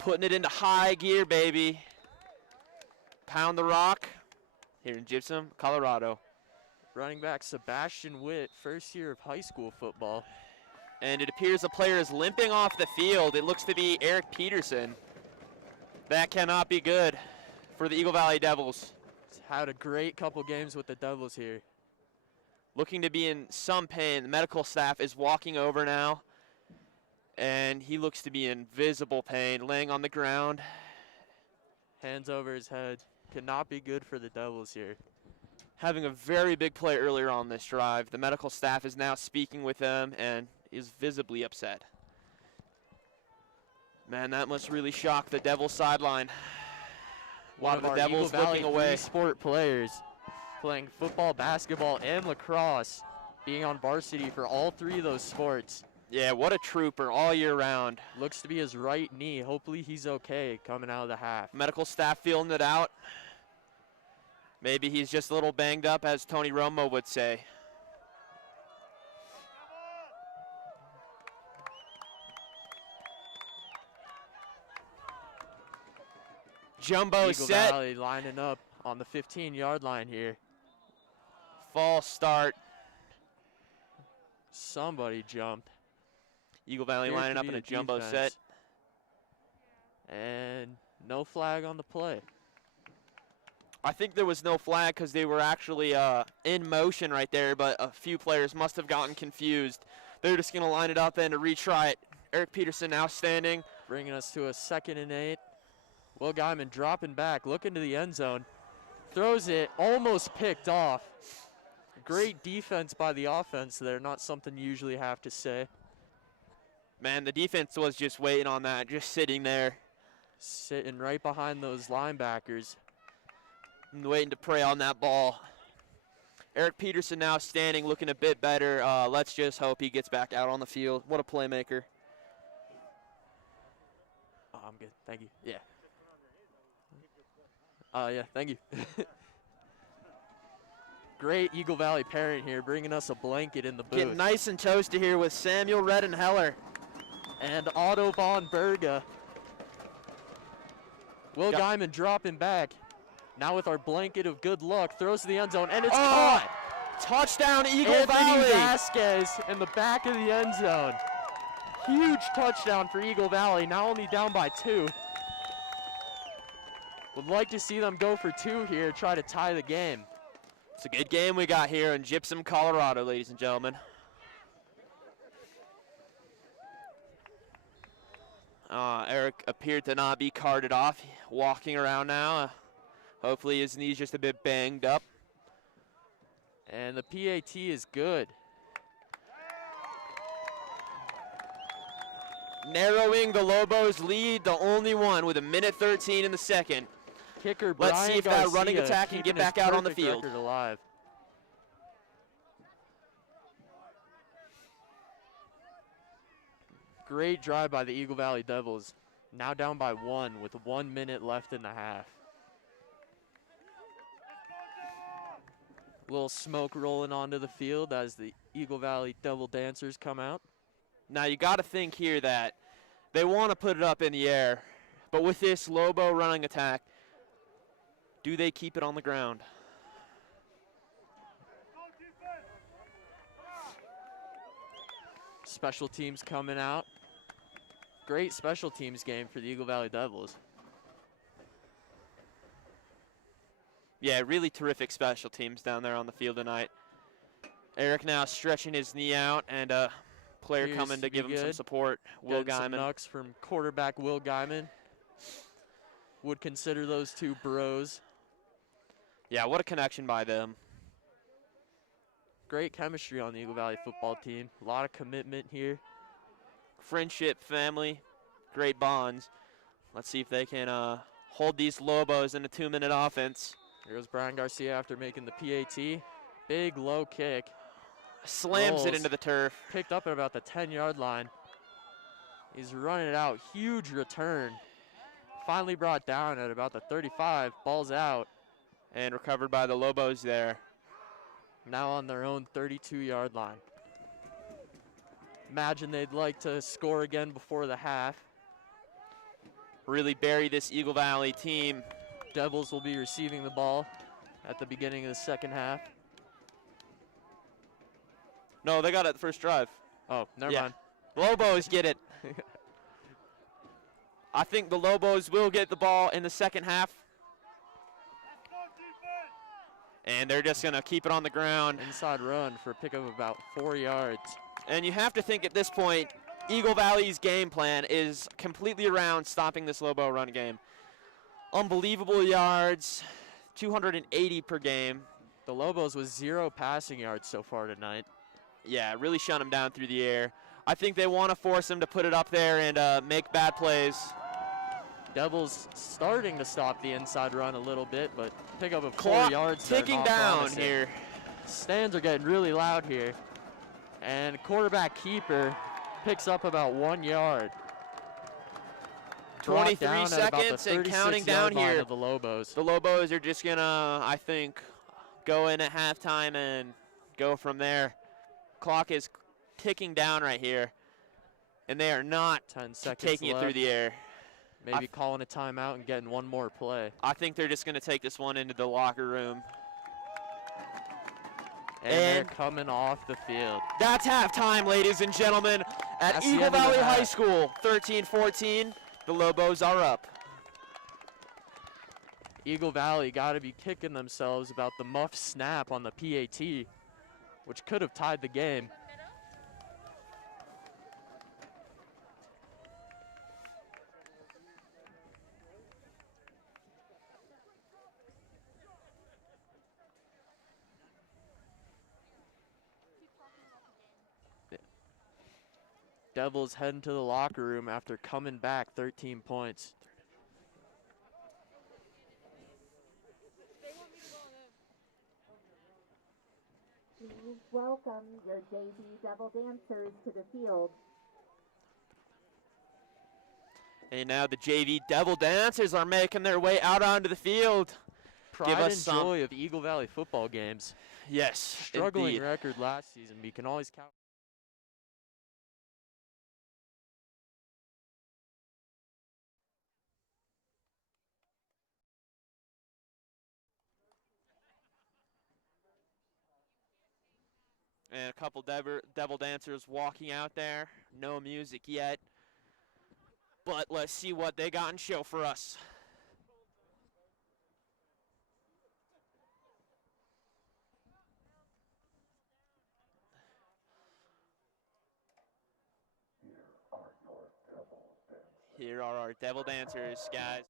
Putting it into high gear, baby. Pound the rock here in Gypsum, Colorado. Running back Sebastian Witt, first year of high school football. And it appears the player is limping off the field. It looks to be Eric Peterson. That cannot be good for the Eagle Valley Devils. He's had a great couple games with the Devils here. Looking to be in some pain. The medical staff is walking over now. And he looks to be in visible pain, laying on the ground. Hands over his head. Cannot be good for the Devils here. Having a very big play earlier on this drive. The medical staff is now speaking with them and is visibly upset. Man, that must really shock the Devils sideline. A lot of the Devils looking away. Sport players playing football, basketball, and lacrosse, being on varsity for all 3 of those sports. Yeah, what a trooper all year round. Looks to be his right knee. Hopefully he's okay coming out of the half. Medical staff feeling it out. Maybe he's just a little banged up, as Tony Romo would say. Jumbo Eagle set. Valley lining up on the 15-yard line here. False start. Somebody jumped. Eagle Valley Appears lining to up be in a the jumbo set. defense. And no flag on the play. I think there was no flag because they were actually in motion right there, but a few players must have gotten confused. They're just going to line it up and retry it. Eric Peterson now standing. Bringing us to a 2nd and 8. Will Guyman dropping back, looking to the end zone. Throws it, almost picked off. Great defense by the offense there, not something you usually have to say. Man, the defense was just waiting on that, just sitting there. Sitting right behind those linebackers. And waiting to prey on that ball. Eric Peterson now standing, looking a bit better. Let's just hope he gets back out on the field. What a playmaker. Oh, I'm good. Thank you. Yeah. Yeah, thank you. Great Eagle Valley parent here, bringing us a blanket in the booth. Getting nice and toasty here with Samuel Redden-Heller. And Otto von Berga. Will Guyman dropping back. Now with our blanket of good luck, throws to the end zone, and it's caught. Touchdown, Eagle Anthony Valley. Vasquez in the back of the end zone. Huge touchdown for Eagle Valley, now only down by 2. Would like to see them go for 2 here, try to tie the game. It's a good game we got here in Gypsum, Colorado, ladies and gentlemen. Eric appeared to not be carted off, walking around now. Hopefully his knee's just a bit banged up. And the PAT is good. Narrowing the Lobos lead, the only one with 1:13 in the second. Kicker Let's Brian see if that Garcia running attack can keeping get back his out on the perfect field. record alive. Great drive by the Eagle Valley Devils. Now down by 1 with 1 minute left in the half. Little smoke rolling onto the field as the Eagle Valley Devil Dancers come out. Now you got to think here that they want to put it up in the air, but with this Lobo running attack, do they keep it on the ground? Special teams coming out. Great special teams game for the Eagle Valley Devils. Yeah, really terrific special teams down there on the field tonight. Eric now stretching his knee out, and a player Appears coming to give him some good. support. Will Getting some Guyman. knucks from quarterback Will Guyman. Would consider those 2 bros. Yeah, what a connection by them. Great chemistry on the Eagle Valley football team. A lot of commitment here. Friendship, family, great bonds. Let's see if they can hold these Lobos in a 2-minute offense. Here goes Brian Garcia after making the PAT. Big low kick. Slams it Rolls. into the turf. Picked up at about the 10-yard line. He's running it out. Huge return. Finally brought down at about the 35. Ball's out. And recovered by the Lobos there. Now on their own 32-yard line. Imagine they'd like to score again before the half. Really bury this Eagle Valley team. Devils will be receiving the ball at the beginning of the second half. No, they got it the first drive. Oh, never Yeah. mind. Lobos get it. I think the Lobos will get the ball in the second half. And they're just going to keep it on the ground. Inside run for a pickup of about 4 yards. And you have to think at this point, Eagle Valley's game plan is completely around stopping this Lobo run game. Unbelievable yards, 280 per game. The Lobos with 0 passing yards so far tonight. Yeah, really shut them down through the air. I think they want to force them to put it up there and make bad plays. Devils starting to stop the inside run a little bit, but pick up of 4 Clock yards. there, ticking not down promising. here. Stands are getting really loud here. And quarterback keeper picks up about 1 yard. Brought 23 down at about the seconds and counting 36-yard down line here. of the Lobos. The Lobos are just going to, I think, go in at halftime and go from there. Clock is ticking down right here. And they are not 10 seconds taking it left. through the air. Maybe calling a timeout and getting one more play. I think they're just going to take this one into the locker room. And they're coming off the field. That's halftime, ladies and gentlemen, at That's the Eagle end of the Valley High half. School. 13-14, the Lobos are up. Eagle Valley got to be kicking themselves about the muff snap on the PAT, which could have tied the game. Devils heading to the locker room after coming back 13 points. Please welcome your JV Devil Dancers to the field. And now the JV Devil Dancers are making their way out onto the field. Pride and joy of Eagle Valley football games. Yes, Struggling indeed. record last season, but you can always count. And a couple devil dancers walking out there. No music yet. But let's see what they got in show for us. Here are our devil dancers, guys.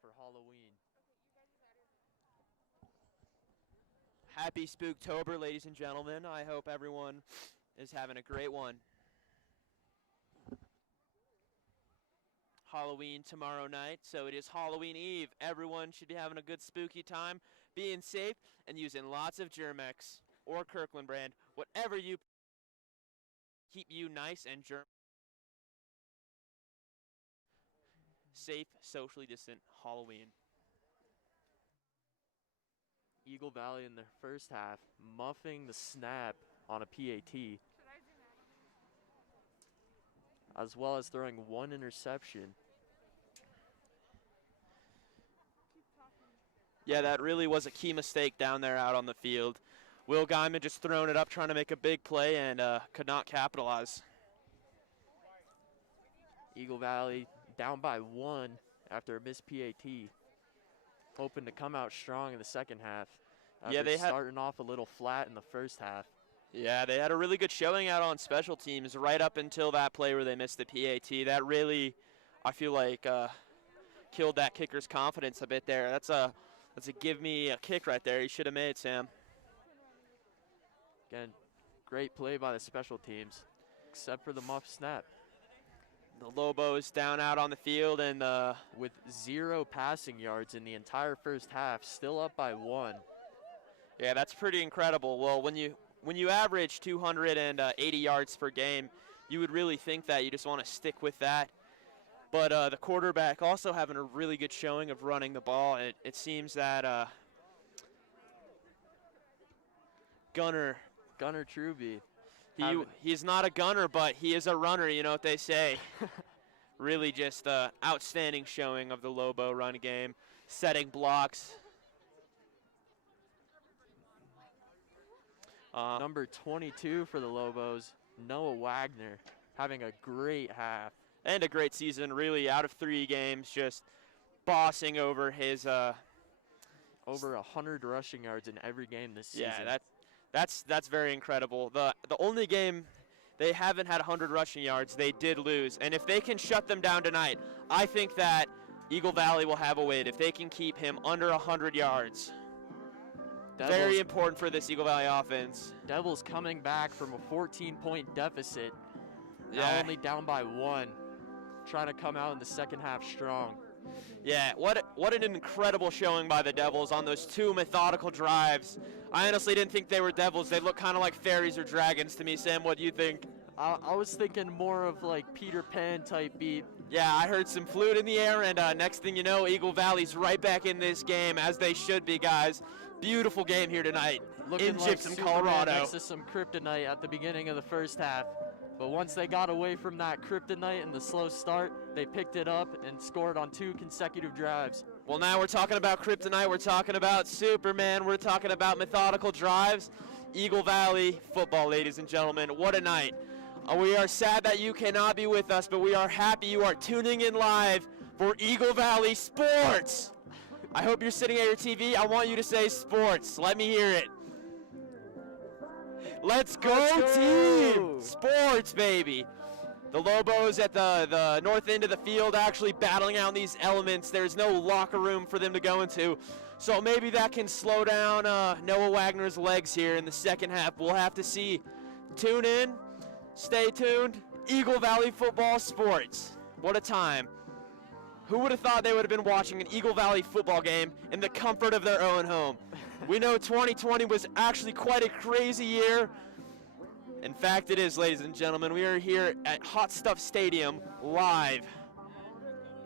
For Halloween. Happy Spooktober, ladies and gentlemen. I hope everyone is having a great one. Halloween tomorrow night, so it is Halloween Eve. Everyone should be having a good spooky time, being safe, and using lots of Germ-X or Kirkland brand, whatever you keep you nice and safe, socially distant Halloween. Eagle Valley in their first half, muffing the snap on a PAT, as well as throwing one interception. Yeah, that really was a key mistake down there out on the field. Will Guyman just throwing it up, trying to make a big play, and could not capitalize. Eagle Valley down by 1 after a missed PAT. Hoping to come out strong in the second half. Yeah, they had starting off a little flat in the first half. Yeah, they had a really good showing out on special teams right up until that play where they missed the PAT. That really, I feel like, killed that kicker's confidence a bit there. That's a give me a kick right there. He should have made, Sam. Again, great play by the special teams, except for the muff snap. The Lobos down out on the field and with 0 passing yards in the entire first half, still up by 1. Yeah, that's pretty incredible. Well, when you average 280 yards per game, you would really think that you just want to stick with that. But the quarterback also having a really good showing of running the ball. It seems that Gunner Truby. He's not a gunner, but he is a runner, you know what they say. Really just outstanding showing of the Lobo run game, setting blocks. Number 22 for the Lobos, Noah Wagner, having a great half. And a great season, really, out of 3 games, just bossing over his over 100 rushing yards in every game this season. Yeah, that's very incredible. The only game they haven't had 100 rushing yards, they did lose. And if they can shut them down tonight, I think that Eagle Valley will have a win if they can keep him under 100 yards. Devils, very important for this Eagle Valley offense. Devils coming back from a 14-point deficit, yeah. Now only down by 1, trying to come out in the second half strong. Yeah, what an incredible showing by the Devils on those 2 methodical drives. I honestly didn't think they were Devils. They look kind of like fairies or dragons to me. Sam, what do you think? I was thinking more of like Peter Pan type beat. Yeah, I heard some flute in the air, and next thing you know, Eagle Valley's right back in this game, as they should be, guys. Beautiful game here tonight in Gypsum, Colorado. Next to some kryptonite at the beginning of the first half. But once they got away from that kryptonite and the slow start, they picked it up and scored on 2 consecutive drives. Well, now we're talking about kryptonite, we're talking about Superman, we're talking about methodical drives. Eagle Valley football, ladies and gentlemen, what a night. We are sad that you cannot be with us, but we are happy you are tuning in live for Eagle Valley Sports. I hope you're sitting at your TV. I want you to say sports. Let me hear it. Let's go, team! Sports, baby. The Lobos at the north end of the field actually battling out these elements. There's no locker room for them to go into. So maybe that can slow down Noah Wagner's legs here in the second half. We'll have to see. Tune in. Stay tuned. Eagle Valley Football Sports. What a time. Who would have thought they would have been watching an Eagle Valley football game in the comfort of their own home? We know 2020 was actually quite a crazy year. In fact, it is, ladies and gentlemen. We are here at Hot Stuff Stadium live.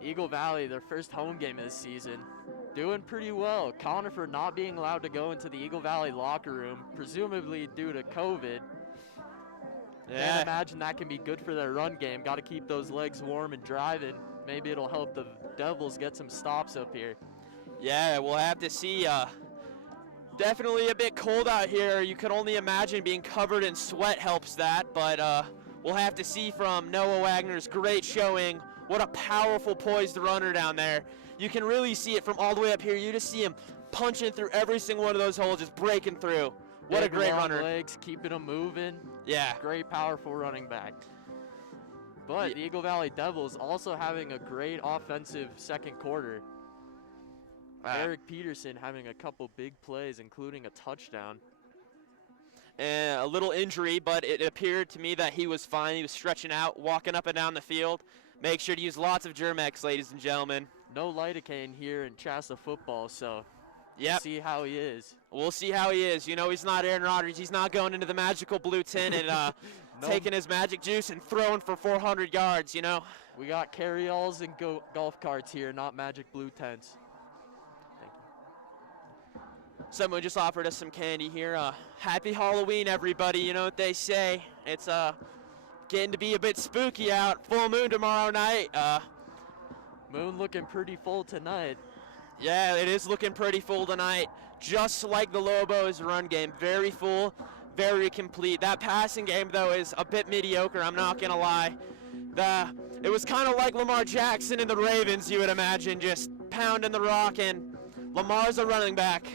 Eagle Valley, their first home game of the season, doing pretty well. Conifer not being allowed to go into the Eagle Valley locker room, presumably due to COVID. Yeah. Can't imagine that can be good for their run game. Got to keep those legs warm and driving. Maybe it'll help the Devils get some stops up here. Yeah, we'll have to see. Definitely a bit cold out here. You can only imagine being covered in sweat helps that, but we'll have to see from Noah Wagner's great showing. What a powerful poised runner down there. You can really see it from all the way up here. You just see him punching through every single one of those holes, just breaking through. What a great runner. Legs, keeping them moving. Yeah. Great, powerful running back. But the Eagle Valley Devils also having a great offensive second quarter. Eric Peterson having a couple big plays, including a touchdown. And a little injury, but it appeared to me that he was fine. He was stretching out, walking up and down the field. Make sure to use lots of Germex, ladies and gentlemen. No lidocaine here in Chassa football, so yep. see how he is. We'll see how he is. You know, he's not Aaron Rodgers. He's not going into the magical blue tin and taking his magic juice and throwing for 400 yards, you know. We got carryalls and golf carts here, not magic blue tents. Thank you. Someone just offered us some candy here. Happy Halloween, everybody. You know what they say. It's getting to be a bit spooky out. Full moon tomorrow night. Moon looking pretty full tonight. Yeah, it is looking pretty full tonight. Just like the Lobos run game. Very full, very complete. That passing game, though, is a bit mediocre. I'm not going to lie. It was kind of like Lamar Jackson and the Ravens, you would imagine, just pounding the rock, and Lamar's a running back.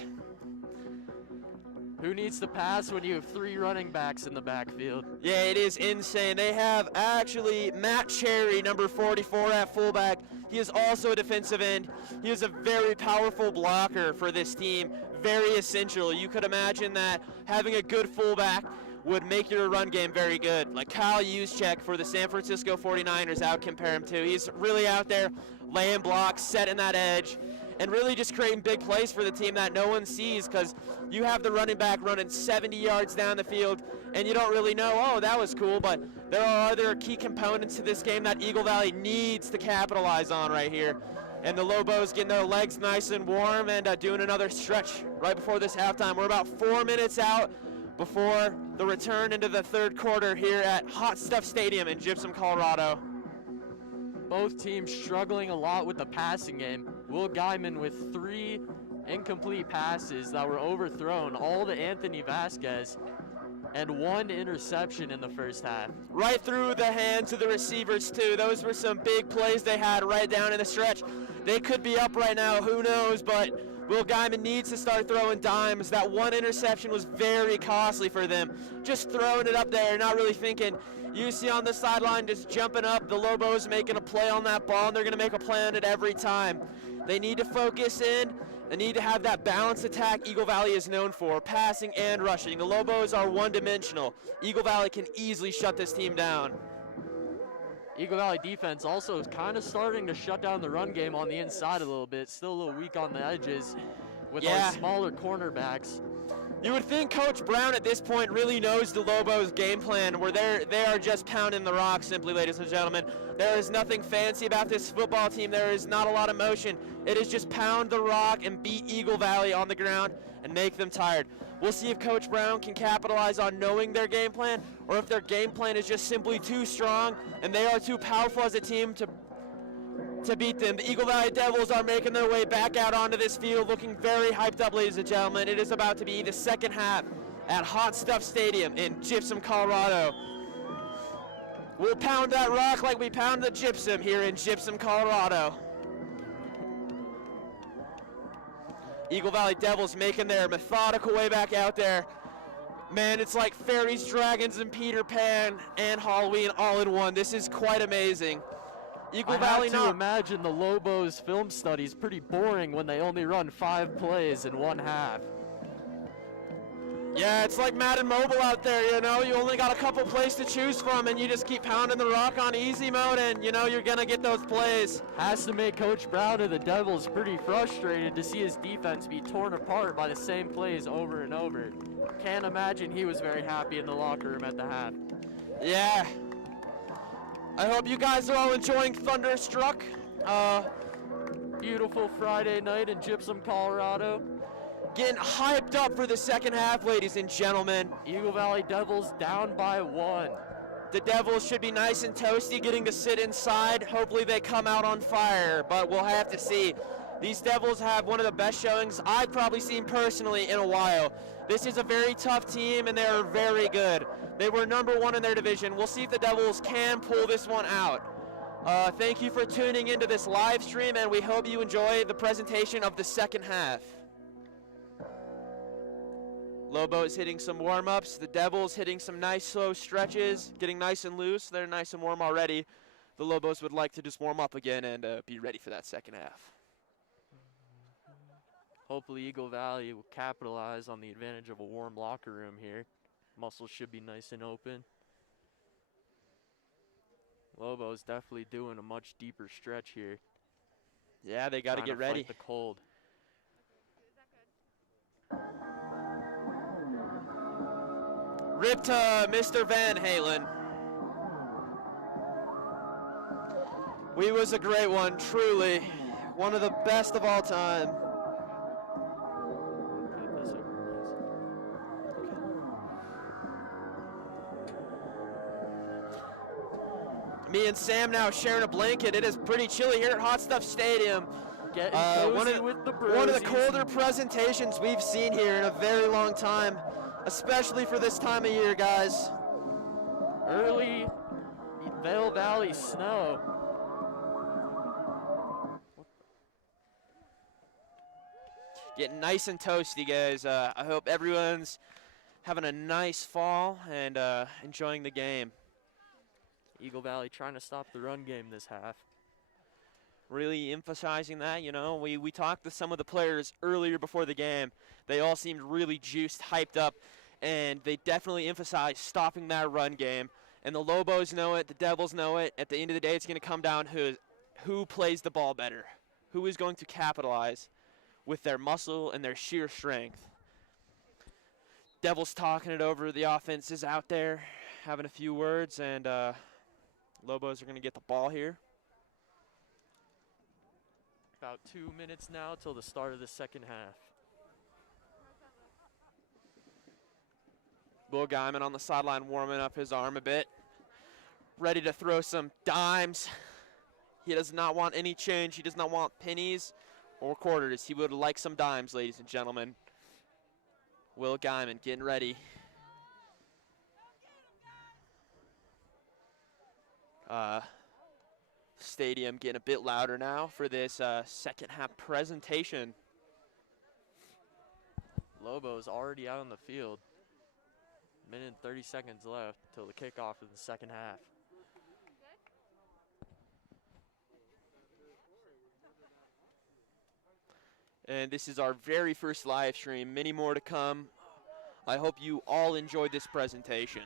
Who needs to pass when you have 3 running backs in the backfield? Yeah, it is insane. They have actually Matt Cherry, number 44 at fullback. He is also a defensive end. He is a very powerful blocker for this team, very essential. You could imagine that having a good fullback would make your run game very good. Like Kyle Juszczyk for the San Francisco 49ers, I would compare him to. He's really out there laying blocks, setting that edge, and really just creating big plays for the team that no one sees, because you have the running back running 70 yards down the field, and you don't really know, oh, that was cool, but there are other key components to this game that Eagle Valley needs to capitalize on right here. And the Lobos getting their legs nice and warm and doing another stretch right before this halftime. We're about 4 minutes out before the return into the third quarter here at Hot Stuff Stadium in Gypsum, Colorado. Both teams struggling a lot with the passing game. Will Guyman with 3 incomplete passes that were overthrown, all to Anthony Vasquez, and 1 interception in the first half. Right through the hands of the receivers, too. Those were some big plays they had right down in the stretch. They could be up right now, who knows, but Will Guyman needs to start throwing dimes. That 1 interception was very costly for them. Just throwing it up there, not really thinking. You see on the sideline just jumping up, the Lobos making a play on that ball, and they're going to make a play on it every time. They need to focus in. They need to have that balanced attack Eagle Valley is known for, passing and rushing. The Lobos are one-dimensional. Eagle Valley can easily shut this team down. Eagle Valley defense also is kind of starting to shut down the run game on the inside a little bit. Still a little weak on the edges with our smaller cornerbacks. You would think Coach Brown at this point really knows the Lobos' game plan, where they are just pounding the rock, simply, ladies and gentlemen. There is nothing fancy about this football team. There is not a lot of motion. It is just pound the rock and beat Eagle Valley on the ground and make them tired. We'll see if Coach Brown can capitalize on knowing their game plan, or if their game plan is just simply too strong and they are too powerful as a team to beat them. The Eagle Valley Devils are making their way back out onto this field, looking very hyped up, ladies and gentlemen. It is about to be the second half at Hot Stuff Stadium in Gypsum, Colorado. We'll pound that rock like we pound the gypsum here in Gypsum, Colorado. Eagle Valley Devils making their methodical way back out there. Man, it's like fairies, dragons, and Peter Pan and Halloween all in one. This is quite amazing. Eagle Valley I have to imagine the Lobos film study is pretty boring when they only run 5 plays in 1 half. Yeah, it's like Madden Mobile out there, you know. You only got a couple plays to choose from, and you just keep pounding the rock on easy mode, and, you know, you're going to get those plays. Has to make Coach Brown of the Devils pretty frustrated to see his defense be torn apart by the same plays over and over. Can't imagine he was very happy in the locker room at the half. Yeah. I hope you guys are all enjoying Thunderstruck. Beautiful Friday night in Gypsum, Colorado. Getting hyped up for the second half, ladies and gentlemen. Eagle Valley Devils down by 1. The Devils should be nice and toasty, getting to sit inside. Hopefully they come out on fire, but we'll have to see. These Devils have one of the best showings I've probably seen personally in a while. This is a very tough team, and they're very good. They were #1 in their division. We'll see if the Devils can pull this one out. Thank you for tuning into this live stream, and we hope you enjoy the presentation of the second half. Lobos hitting some warm-ups. The Devils hitting some nice slow stretches, getting nice and loose. They're nice and warm already. The Lobos would like to just warm up again and be ready for that second half. Hopefully Eagle Valley will capitalize on the advantage of a warm locker room here. Muscles should be nice and open. Lobos definitely doing a much deeper stretch here. Yeah, they got to get ready. Fight the cold. Rip to Mr. Van Halen. We was a great one, truly. One of the best of all time. Me and Sam now sharing a blanket. It is pretty chilly here at Hot Stuff Stadium. Getting cozy with the brosies. One of the colder presentations we've seen here in a very long time, especially for this time of year, guys. Early Vail Valley snow. Getting nice and toasty, guys. I hope everyone's having a nice fall and enjoying the game. Eagle Valley trying to stop the run game this half. Really emphasizing that, you know. We talked to some of the players earlier before the game. They all seemed really juiced, hyped up, and they definitely emphasized stopping that run game. And the Lobos know it, the Devils know it. At the end of the day, it's going to come down to who plays the ball better, who is going to capitalize with their muscle and their sheer strength. Devils talking it over, the offense is out there having a few words, and Lobos are going to get the ball here. About 2 minutes now till the start of the second half. Will Guyman on the sideline warming up his arm a bit. Ready to throw some dimes. He does not want any change. He does not want pennies or quarters. He would like some dimes, ladies and gentlemen. Will Guyman getting ready. Stadium getting a bit louder now for this second half presentation. Lobos already out on the field. Minute and 30 seconds left till the kickoff of the second half. And this is our very first live stream. Many more to come. I hope you all enjoyed this presentation.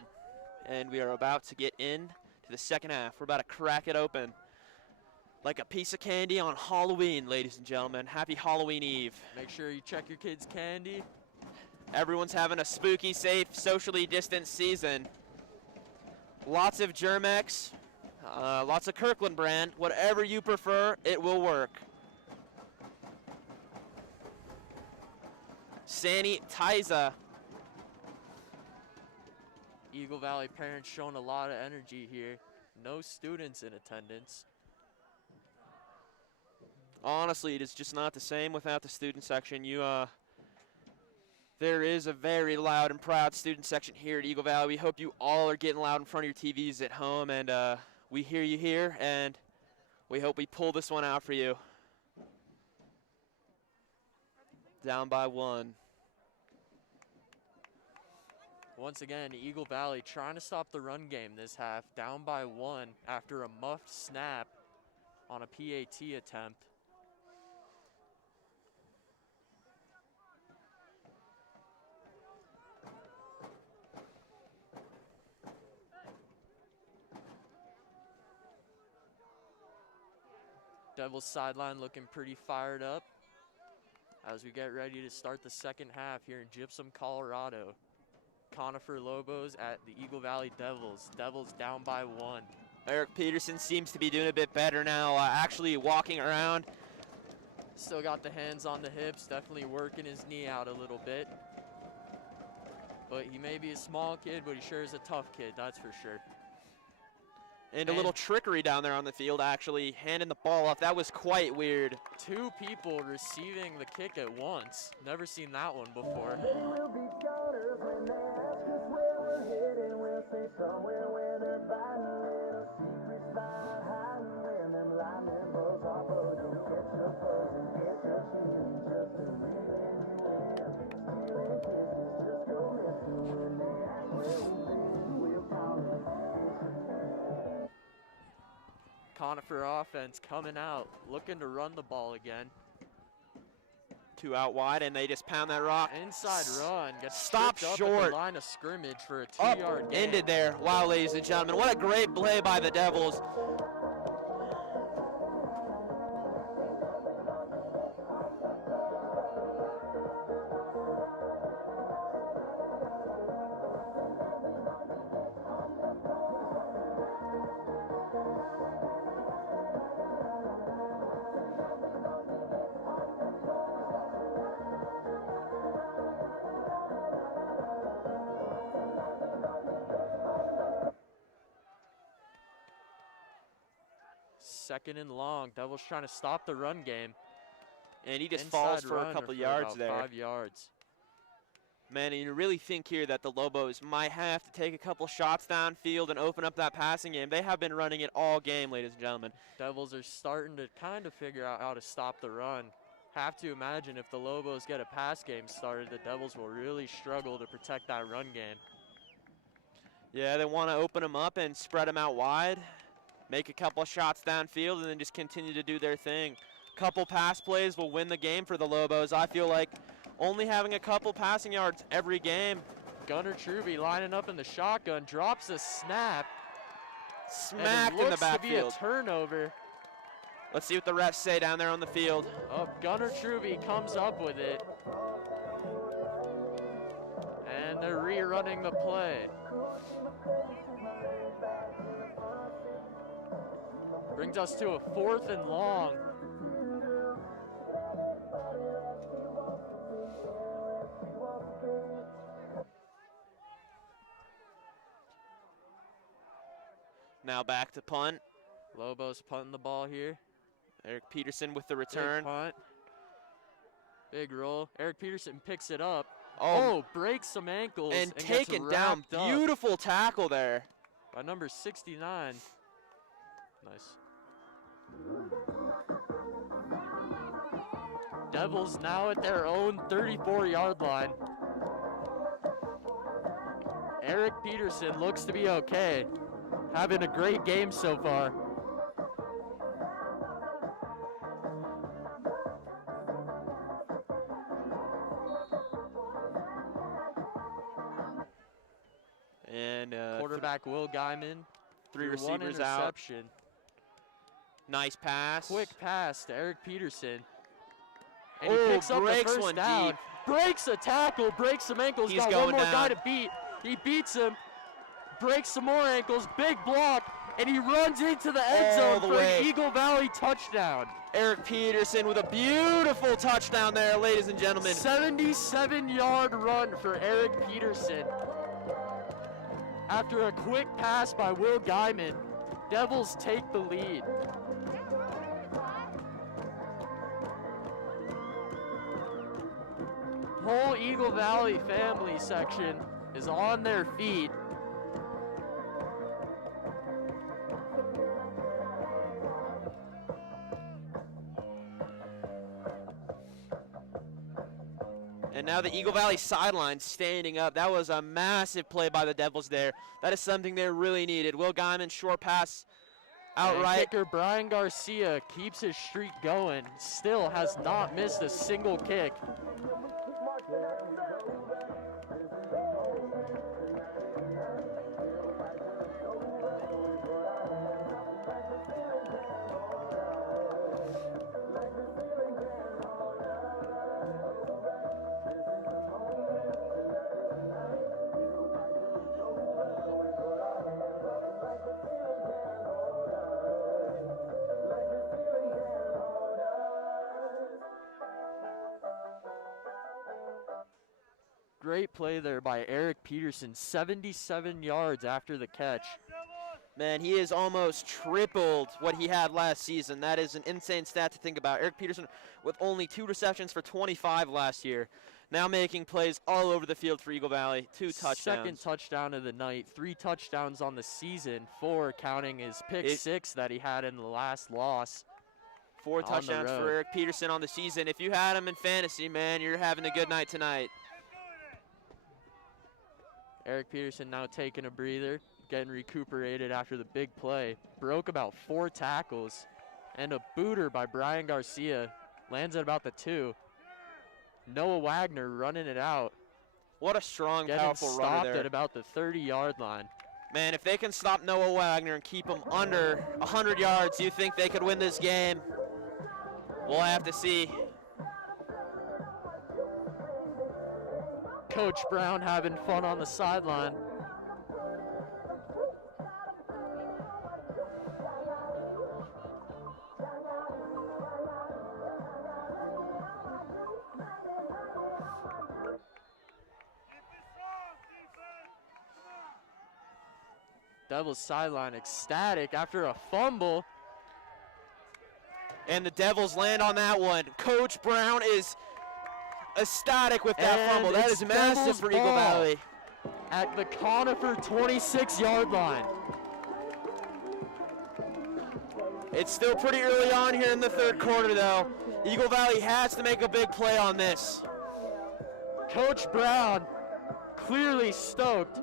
And we are about to get into the second half. We're about to crack it open like a piece of candy on Halloween, ladies and gentlemen. Happy Halloween Eve. Make sure you check your kids' candy. Everyone's having a spooky, safe, socially distanced season. Lots of Germex, lots of Kirkland brand. Whatever you prefer, it will work. Sanitizer. Eagle Valley parents showing a lot of energy here. No students in attendance. Honestly, it is just not the same without the student section. There is a very loud and proud student section here at Eagle Valley. We hope you all are getting loud in front of your TVs at home, and we hear you here, and we hope we pull this one out for you. Down by 1. Once again, Eagle Valley trying to stop the run game this half, down by 1 after a muffed snap on a PAT attempt. Devils sideline looking pretty fired up as we get ready to start the second half here in Gypsum, Colorado. Conifer Lobos at the Eagle Valley Devils. Devils down by 1. Eric Peterson seems to be doing a bit better now, actually walking around. Still got the hands on the hips, definitely working his knee out a little bit. But he may be a small kid, but he sure is a tough kid, that's for sure. And a little trickery down there on the field, actually, handing the ball off. That was quite weird. 2 people receiving the kick at once. Never seen that one before. Conifer offense coming out, looking to run the ball again. 2 out wide, and they just pound that rock. Inside run. Gets Stopped stripped up short. at the line of scrimmage for a Up, 2-yard gain. ended there. Wow, ladies and gentlemen, what a great play by the Devils. Second and long. Devils trying to stop the run game. And he just Inside falls for run a couple for yards about there. 5 yards. Man, and you really think here that the Lobos might have to take a couple shots downfield and open up that passing game. They have been running it all game, ladies and gentlemen. Devils are starting to kind of figure out how to stop the run. Have to imagine if the Lobos get a pass game started, the Devils will really struggle to protect that run game. Yeah, they want to open them up and spread them out wide, make a couple shots downfield, and then just continue to do their thing. Couple pass plays will win the game for the Lobos. I feel like only having a couple passing yards every game. Gunnar Truby lining up in the shotgun, drops a snap. Smacked in the backfield. Looks to be a turnover. Let's see what the refs say down there on the field. Oh, Gunnar Truby comes up with it. And they're rerunning the play. Brings us to a 4th and long. Now back to punt. Lobos punting the ball here. Eric Peterson with the return. Big punt. Big roll. Eric Peterson picks it up. Oh, Breaks some ankles. and gets taken down. wrapped up Beautiful tackle there. by number 69. Nice. Devils now at their own 34-yard line. Eric Peterson looks to be okay. Having a great game so far. And Quarterback Will Guyman. three threw one receivers out. interception. Nice pass. Quick pass to Eric Peterson. And Oh, he picks up the breaks first one down. deep. Breaks a tackle, breaks some ankles. He's Got going one more guy down. to beat. He beats him, breaks some more ankles, big block, and he runs into the end All zone the for way. an Eagle Valley touchdown. Eric Peterson with a beautiful touchdown there, ladies and gentlemen. 77-yard run for Eric Peterson. After a quick pass by Will Guyman, Devils take the lead. Whole Eagle Valley family section is on their feet. And now the Eagle Valley sideline standing up. That was a massive play by the Devils there. That is something they really needed. Will Guyman, short pass outright. And kicker Brian Garcia keeps his streak going. Still has not missed a single kick. Great play there by Eric Peterson, 77 yards after the catch. Man, he has almost tripled what he had last season. That is an insane stat to think about. Eric Peterson with only 2 receptions for 25 last year. Now making plays all over the field for Eagle Valley. 2 touchdowns. Second touchdown of the night, 3 touchdowns on the season, 4 counting his pick 6 that he had in the last loss. 4 on the touchdowns for road. Eric Peterson on the season. If you had him in fantasy, man, you're having a good night tonight. Eric Peterson now taking a breather, getting recuperated after the big play. Broke about 4 tackles, and a booter by Brian Garcia lands at about the 2. Noah Wagner running it out. What a strong, Getting powerful runner stopped there. at about the 30-yard line. Man, if they can stop Noah Wagner and keep him under 100 yards, do you think they could win this game? We'll have to see. Coach Brown having fun on the sideline. Devils sideline ecstatic after a fumble. And the Devils land on that one. Coach Brown is ecstatic with that And fumble. That it's is massive Devils for Eagle ball Valley. At the Conifer 26-yard line. It's still pretty early on here in the third quarter, though. Eagle Valley has to make a big play on this. Coach Brown clearly stoked.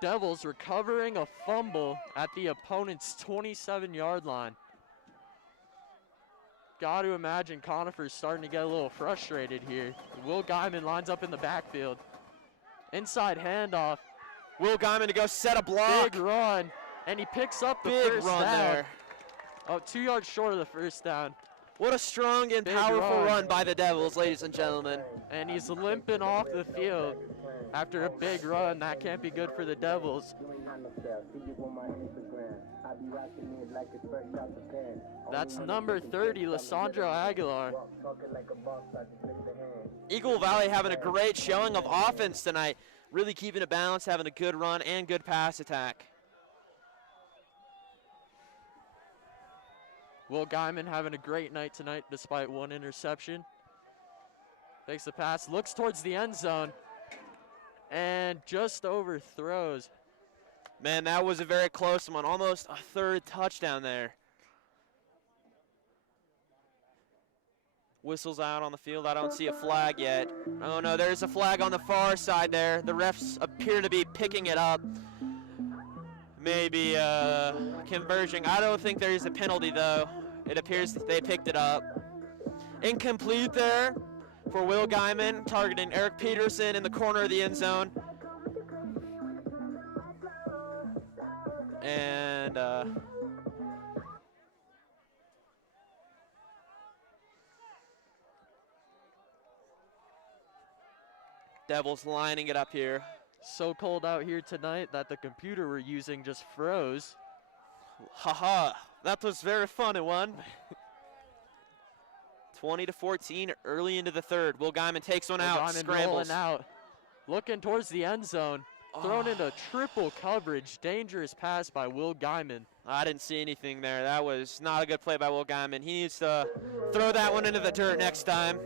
Devils recovering a fumble at the opponent's 27-yard line. Got to imagine Conifer's starting to get a little frustrated here. Will Guyman lines up in the backfield. Inside handoff. Will Guyman to go set a block. Big run. And he picks up the Big first run down. there. Oh, 2 yards short of the first down. What a strong and Big powerful run. run by the Devils, ladies and gentlemen. And he's limping off the field after a big run. That can't be good for the Devils. That's number 30, Lissandro Aguilar. Eagle Valley having a great showing of offense tonight. Really keeping it balanced, having a good run and good pass attack. Will Guyman having a great night tonight despite one interception. Takes the pass, looks towards the end zone, and just overthrows. Man, that was a very close one. Almost a third touchdown there. Whistles out on the field. I don't see a flag yet. Oh no, there's a flag on the far side there. The refs appear to be picking it up. Maybe conversion. I don't think there's a penalty though. It appears that they picked it up. Incomplete there for Will Guyman, targeting Eric Peterson in the corner of the end zone. And Devils lining it up here. So cold out here tonight that the computer we're using just froze. Haha, that was very funny one. 20-14 early into the third. Will Guyman takes one out, scrambles. Rolling out, looking towards the end zone. Thrown into triple coverage. Dangerous pass by Will Guyman. I didn't see anything there. That was not a good play by Will Guyman. He needs to throw that one into the dirt next time.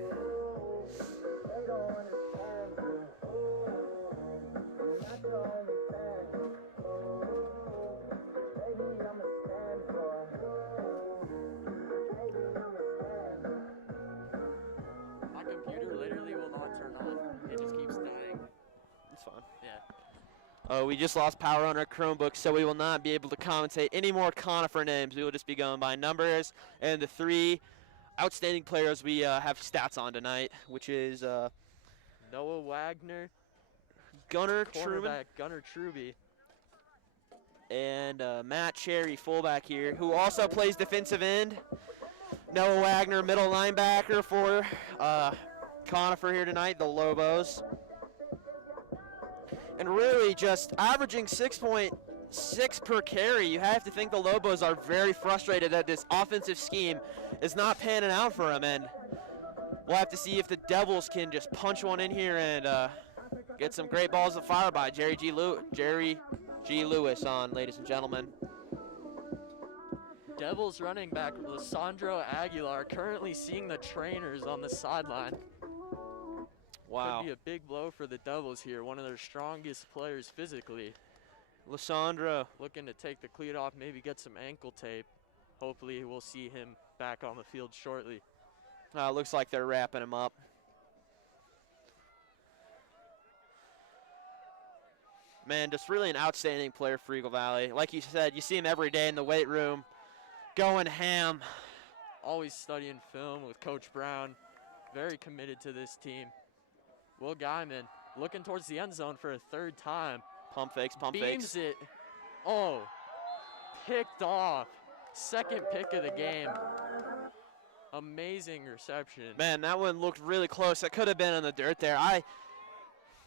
My computer literally will not turn on. It just keeps dying. It's fine. Yeah. We just lost power on our Chromebook, so we will not be able to commentate any more Conifer names. We will just be going by numbers and the three outstanding players we have stats on tonight, which is Noah Wagner, Gunnar Truman, cornerback Gunnar Truby, and Matt Cherry, fullback here, who also plays defensive end. Noah Wagner, middle linebacker for Conifer here tonight, the Lobos. And really just averaging 6.6 per carry. You have to think the Lobos are very frustrated that this offensive scheme is not panning out for them. And we'll have to see if the Devils can just punch one in here and get some great balls of fire by Jerry G. Lewis on, ladies and gentlemen. Devils running back Lissandro Aguilar currently seeing the trainers on the sideline. Wow. Could be a big blow for the Devils here, one of their strongest players physically. Lissandro looking to take the cleat off, maybe get some ankle tape. Hopefully we'll see him back on the field shortly. Looks like they're wrapping him up. Man, just really an outstanding player for Eagle Valley. Like you said, you see him every day in the weight room, going ham. Always studying film with Coach Brown. Very committed to this team. Will Guyman looking towards the end zone for a third time. Pump fakes, pump Beams fakes. it. Oh, picked off. Second pick of the game. Amazing reception. Man, that one looked really close. That could have been in the dirt there.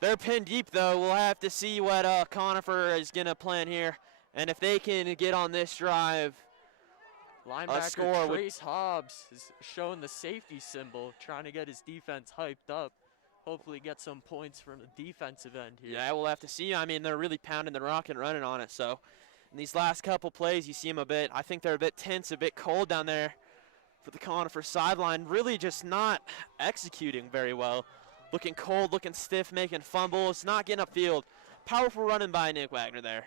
They're pinned deep, though. We'll have to see what Conifer is going to plan here. And if they can get on this drive, linebacker Trace Hobbs is showing the safety symbol, trying to get his defense hyped up. Hopefully get some points from the defensive end here. Yeah, we'll have to see. I mean, they're really pounding the rock and running on it. So in these last couple plays, you see them a bit. I think they're a bit tense, a bit cold down there for the Conifer sideline. Really just not executing very well. Looking cold, looking stiff, making fumbles, not getting upfield. Powerful running by Nick Wagner there.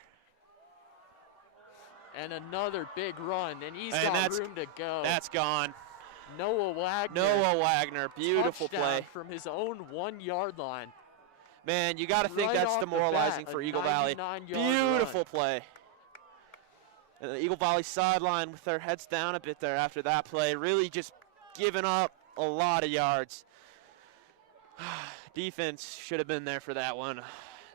And another big run, and he's got room to go. That's gone. Noah Wagner, beautiful touchdown play. From his own 1 yard line. Man, you got to think that's demoralizing for Eagle Valley. Beautiful play. And the Eagle Valley sideline with their heads down a bit there after that play, really just giving up a lot of yards. Defense should have been there for that one.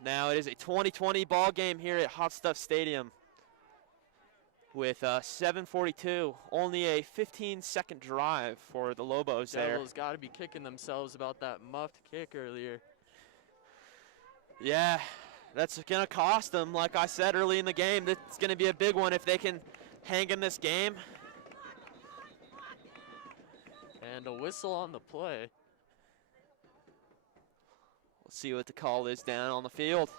Now it is a 20-20 ball game here at Hot Stuff Stadium with 7:42, only a 15-second drive for the Lobos there. Devils got to be kicking themselves about that muffed kick earlier. Yeah, that's going to cost them. Like I said early in the game, that's going to be a big one if they can hang in this game. And a whistle on the play. We'll see what the call is down on the field.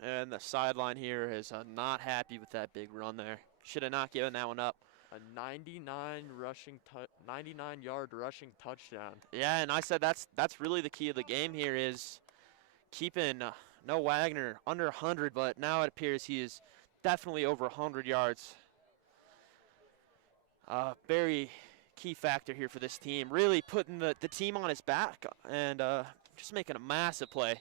And the sideline here is not happy with that big run there. Should have not given that one up. A 99-yard rushing touchdown. Yeah, and I said that's really the key of the game here is keeping no Wagner under 100, but now it appears he is definitely over 100 yards. Very key factor here for this team. Really putting the team on his back and just making a massive play.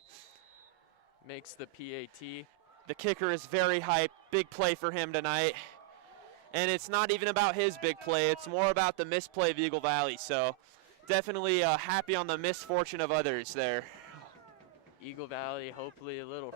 Makes the PAT. The kicker is very hyped. Big play for him tonight. And it's not even about his big play. It's more about the misplay of Eagle Valley. So definitely happy on the misfortune of others there. Eagle Valley, hopefully a little.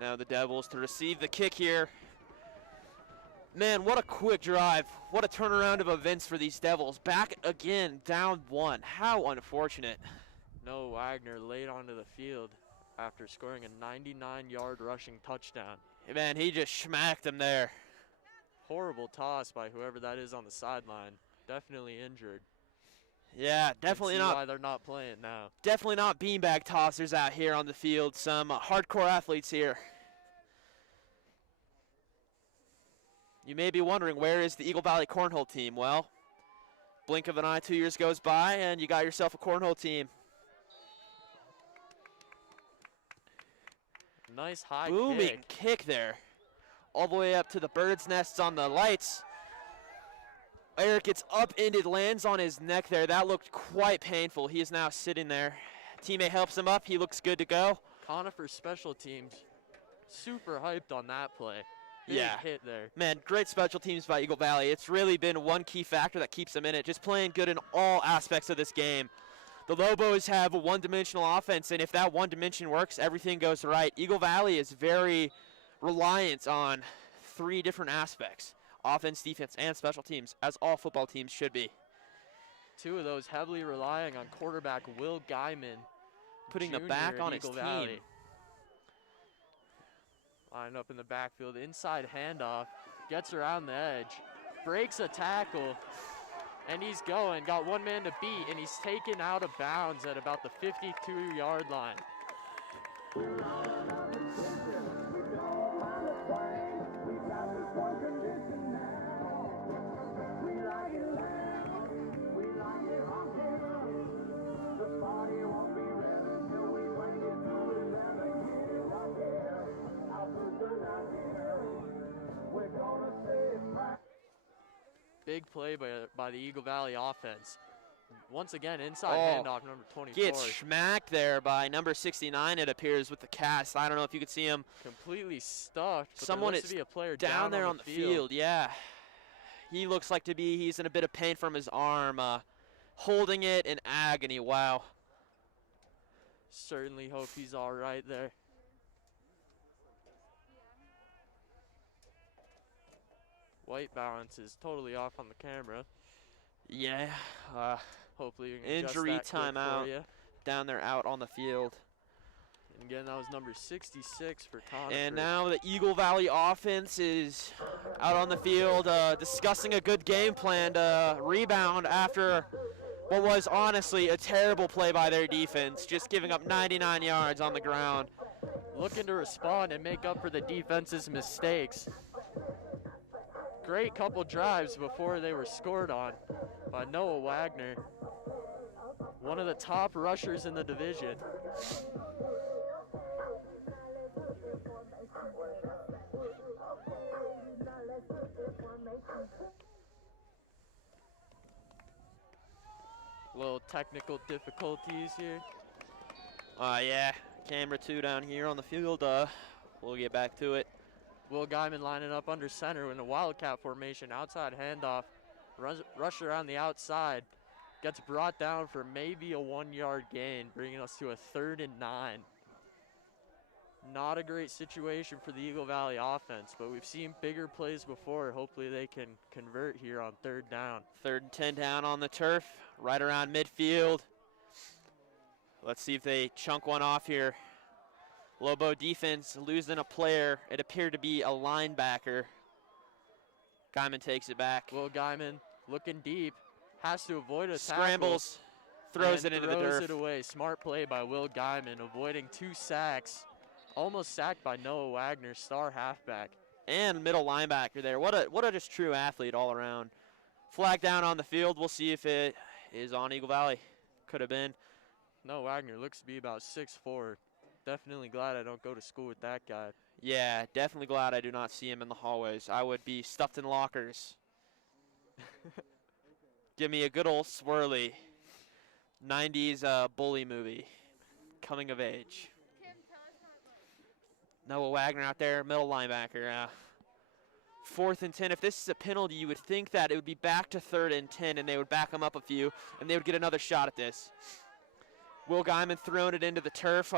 Now the Devils to receive the kick here. Man, what a quick drive. What a turnaround of events for these Devils. Back again, down one. How unfortunate. Noah Wagner laid onto the field after scoring a 99-yard rushing touchdown. Man, he just smacked him there. Horrible toss by whoever that is on the sideline. Definitely injured. Yeah, definitely see not. Why they're not playing now. Definitely not beanbag tossers out here on the field. Some hardcore athletes here. You may be wondering, where is the Eagle Valley Cornhole team? Well, blink of an eye, 2 years goes by, and you got yourself a cornhole team. Nice high booming kick there. All the way up to the bird's nests on the lights. Eric gets upended, lands on his neck there. That looked quite painful. He is now sitting there. Teammate helps him up. He looks good to go. Conifer special teams, super hyped on that play. Big yeah, hit there. Man, great special teams by Eagle Valley. It's really been one key factor that keeps them in it, just playing good in all aspects of this game. The Lobos have a one-dimensional offense, and if that one dimension works, everything goes right. Eagle Valley is very reliant on 3 different aspects: offense, defense, and special teams, as all football teams should be. 2 of those heavily relying on quarterback Will Guyman, putting the back on his team. Line up in the backfield, inside handoff, gets around the edge, breaks a tackle, And he's going, got one man to beat, and he's taken out of bounds at about the 52-yard line. Big play by the Eagle Valley offense. Once again, inside handoff, number 24. Gets smacked there by number 69, it appears, with the cast. I don't know if you could see him. Completely stuffed. But Someone is is be a player down there on the field. Yeah. He looks like he's in a bit of pain from his arm, holding it in agony. Wow. Certainly hope he's all right there. White balance is totally off on the camera. Yeah. Hopefully you can injury adjust that timeout for you. down there out on the field. And again, that was number 66 for Conifer. And now the Eagle Valley offense is out on the field discussing a good game plan to rebound after what was honestly a terrible play by their defense, just giving up 99 yards on the ground. Looking to respond and make up for the defense's mistakes. Great couple drives before they were scored on by Noah Wagner, one of the top rushers in the division. Little technical difficulties here. Yeah, camera 2 down here on the field. We'll get back to it. Will Guyman lining up under center in a wildcat formation, outside handoff, rush around the outside, gets brought down for maybe a 1-yard gain, bringing us to a 3rd and 9. Not a great situation for the Eagle Valley offense, but we've seen bigger plays before. Hopefully they can convert here on 3rd down. 3rd and 10 down on the turf, right around midfield. Let's see if they chunk one off here. Lobo defense losing a player. It appeared to be a linebacker. Guyman takes it back. Will Guyman looking deep, has to avoid a scrambles, throws it into the dirt. Throws it away. Smart play by Will Guyman, avoiding 2 sacks. Almost sacked by Noah Wagner, star halfback. And middle linebacker there. What a just true athlete all around. Flag down on the field. We'll see if it is on Eagle Valley. Could have been. Noah Wagner looks to be about 6'4". Definitely glad I don't go to school with that guy. Yeah, definitely glad I do not see him in the hallways. I would be stuffed in lockers. Give me a good old swirly 90s bully movie, coming of age. Noah Wagner out there, middle linebacker. 4th and 10. If this is a penalty, you would think that it would be back to 3rd and 10, and they would back them up a few, and they would get another shot at this. Will Guyman throwing it into the turf.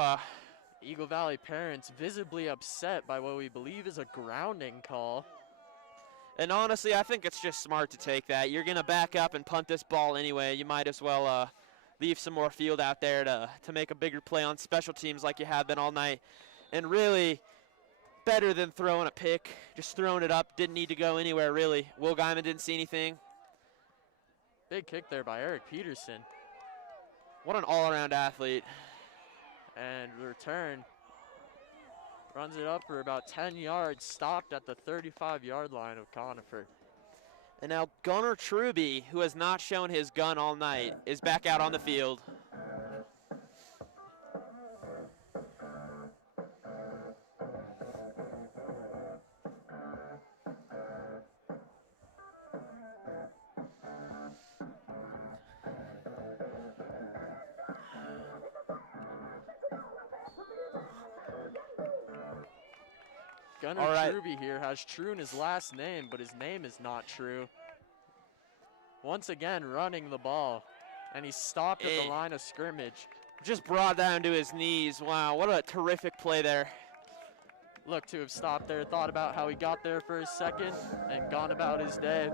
Eagle Valley parents visibly upset by what we believe is a grounding call. And honestly, I think it's just smart to take that. You're going to back up and punt this ball anyway. You might as well leave some more field out there to make a bigger play on special teams like you have been all night. And really, better than throwing a pick. Just throwing it up. Didn't need to go anywhere, really. Will Guyman didn't see anything. Big kick there by Eric Peterson. What an all-around athlete. And return. Runs it up for about 10 yards. Stopped at the 35-yard line of Conifer. And now Gunnar Truby, who has not shown his gun all night, is back out on the field. Gunnar Truby here has True in his last name, but his name is not True. Once again, running the ball, and he's stopped at the line of scrimmage. Just brought down to his knees. Wow, what a terrific play there. Looked to have stopped there, thought about how he got there for a second, and gone about his day.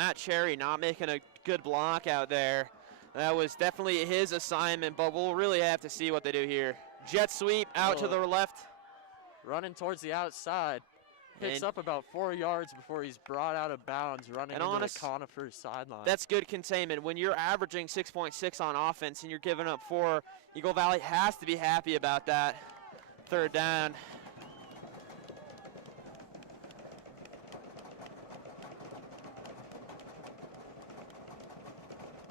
Matt Cherry not making a good block out there. That was definitely his assignment, but we'll really have to see what they do here. Jet sweep out to the left. Running towards the outside. Picks up about 4 yards before he's brought out of bounds, running into the Conifer sideline. That's good containment. When you're averaging 6.6 on offense and you're giving up 4, Eagle Valley has to be happy about that. 3rd down.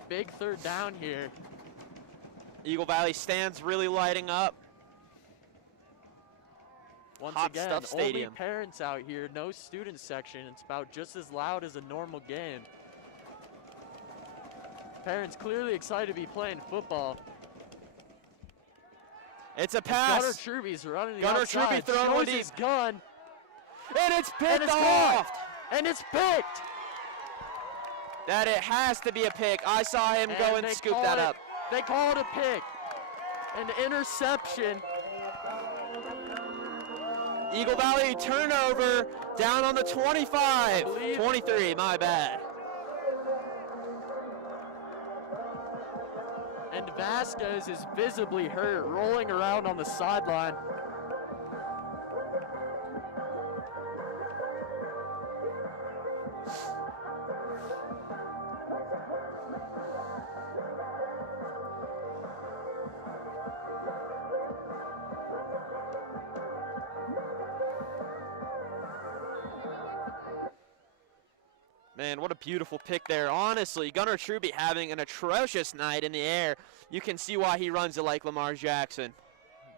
Big 3rd down here. Eagle Valley stands really lighting up. Once Hot again, stuff stadium. only parents out here, no student section. It's about just as loud as a normal game. Parents clearly excited to be playing football. It's a pass. Gunnar Truby's running the Gunnar outside. Truby throwing Shows his gun. And it's picked it's off. And it's picked. That it has to be a pick. I saw him go and scoop that up. They call it a pick. An interception. Eagle Valley turnover down on the 25. 23, my bad. And Vasquez is visibly hurt, rolling around on the sideline. Man, what a beautiful pick there. Honestly, Gunnar Truby having an atrocious night in the air. You can see why he runs it like Lamar Jackson.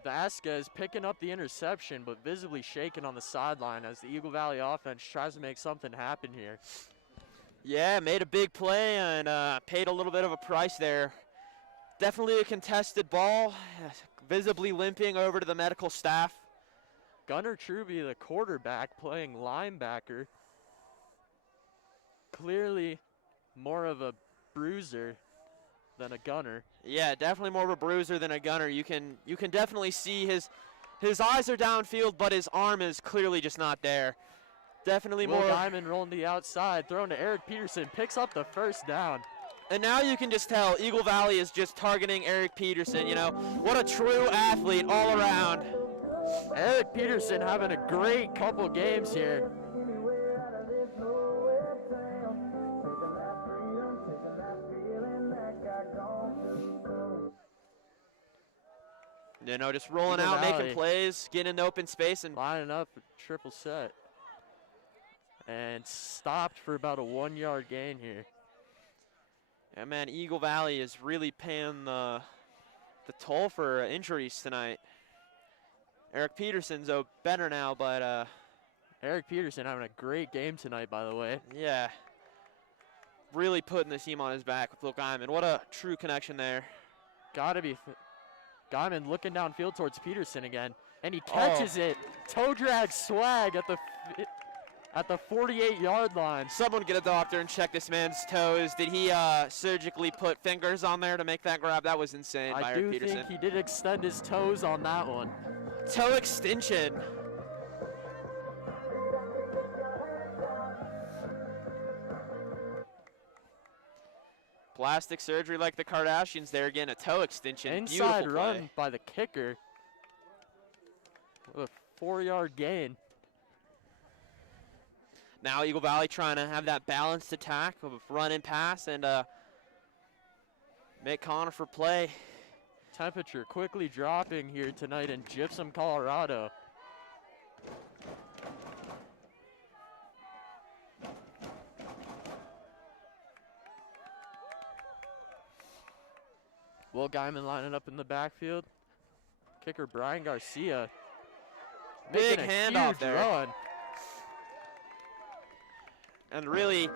Vasquez picking up the interception, but visibly shaken on the sideline as the Eagle Valley offense tries to make something happen here. Yeah, made a big play and paid a little bit of a price there. Definitely a contested ball, visibly limping over to the medical staff. Gunnar Truby, the quarterback, playing linebacker. Clearly more of a bruiser than a gunner. Yeah, definitely more of a bruiser than a gunner. You can definitely see his eyes are downfield, but his arm is clearly just not there. Definitely Will more. Diamond rolling to the outside, throwing to Eric Peterson, picks up the 1st down. And now you can just tell Eagle Valley is just targeting Eric Peterson. You know, what a true athlete all around. Eric Peterson having a great couple games here. You know, just rolling out, making plays, getting in the open space, and lining up a triple set. And stopped for about a 1-yard gain here. Yeah, man, Eagle Valley is really paying the toll for injuries tonight. Eric Peterson's better now, but Eric Peterson having a great game tonight, by the way. Yeah, really putting the team on his back with Will Guyman. What a true connection there. Gotta be. Guyman looking downfield towards Peterson again, and he catches it. Toe drag swag at the 48-yard line. Someone get a doctor and check this man's toes. Did he surgically put fingers on there to make that grab? That was insane by Eric Peterson. I do think he did extend his toes on that one. Toe extension. Plastic surgery like the Kardashians there again, a toe extension. Inside run by the kicker. A 4-yard gain. Now Eagle Valley trying to have that balanced attack of run and pass and make Conifer play. Temperature quickly dropping here tonight in Gypsum, Colorado. Will Guyman lining up in the backfield. Kicker Brian Garcia. Big handoff there. Run. And really,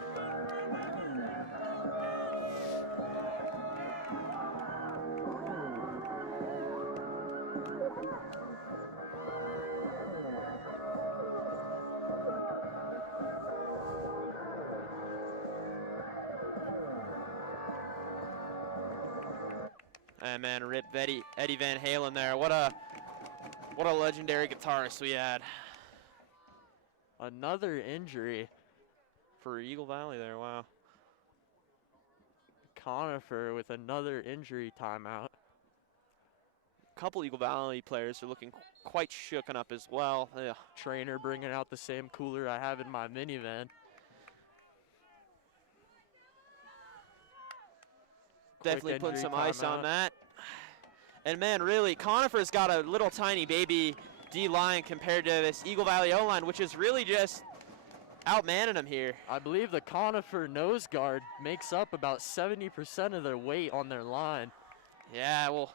man, rip Eddie Van Halen there. What a legendary guitarist we had. Another injury for Eagle Valley there, wow. Conifer with another injury timeout. A couple Eagle Valley players are looking quite shooken up as well. Ugh. Trainer bringing out the same cooler I have in my minivan. Definitely putting some ice on that. And man, really, Conifer's got a little tiny baby D-line compared to this Eagle Valley O-line, which is really just outmanning them here. I believe the Conifer nose guard makes up about 70% of their weight on their line. Yeah, well,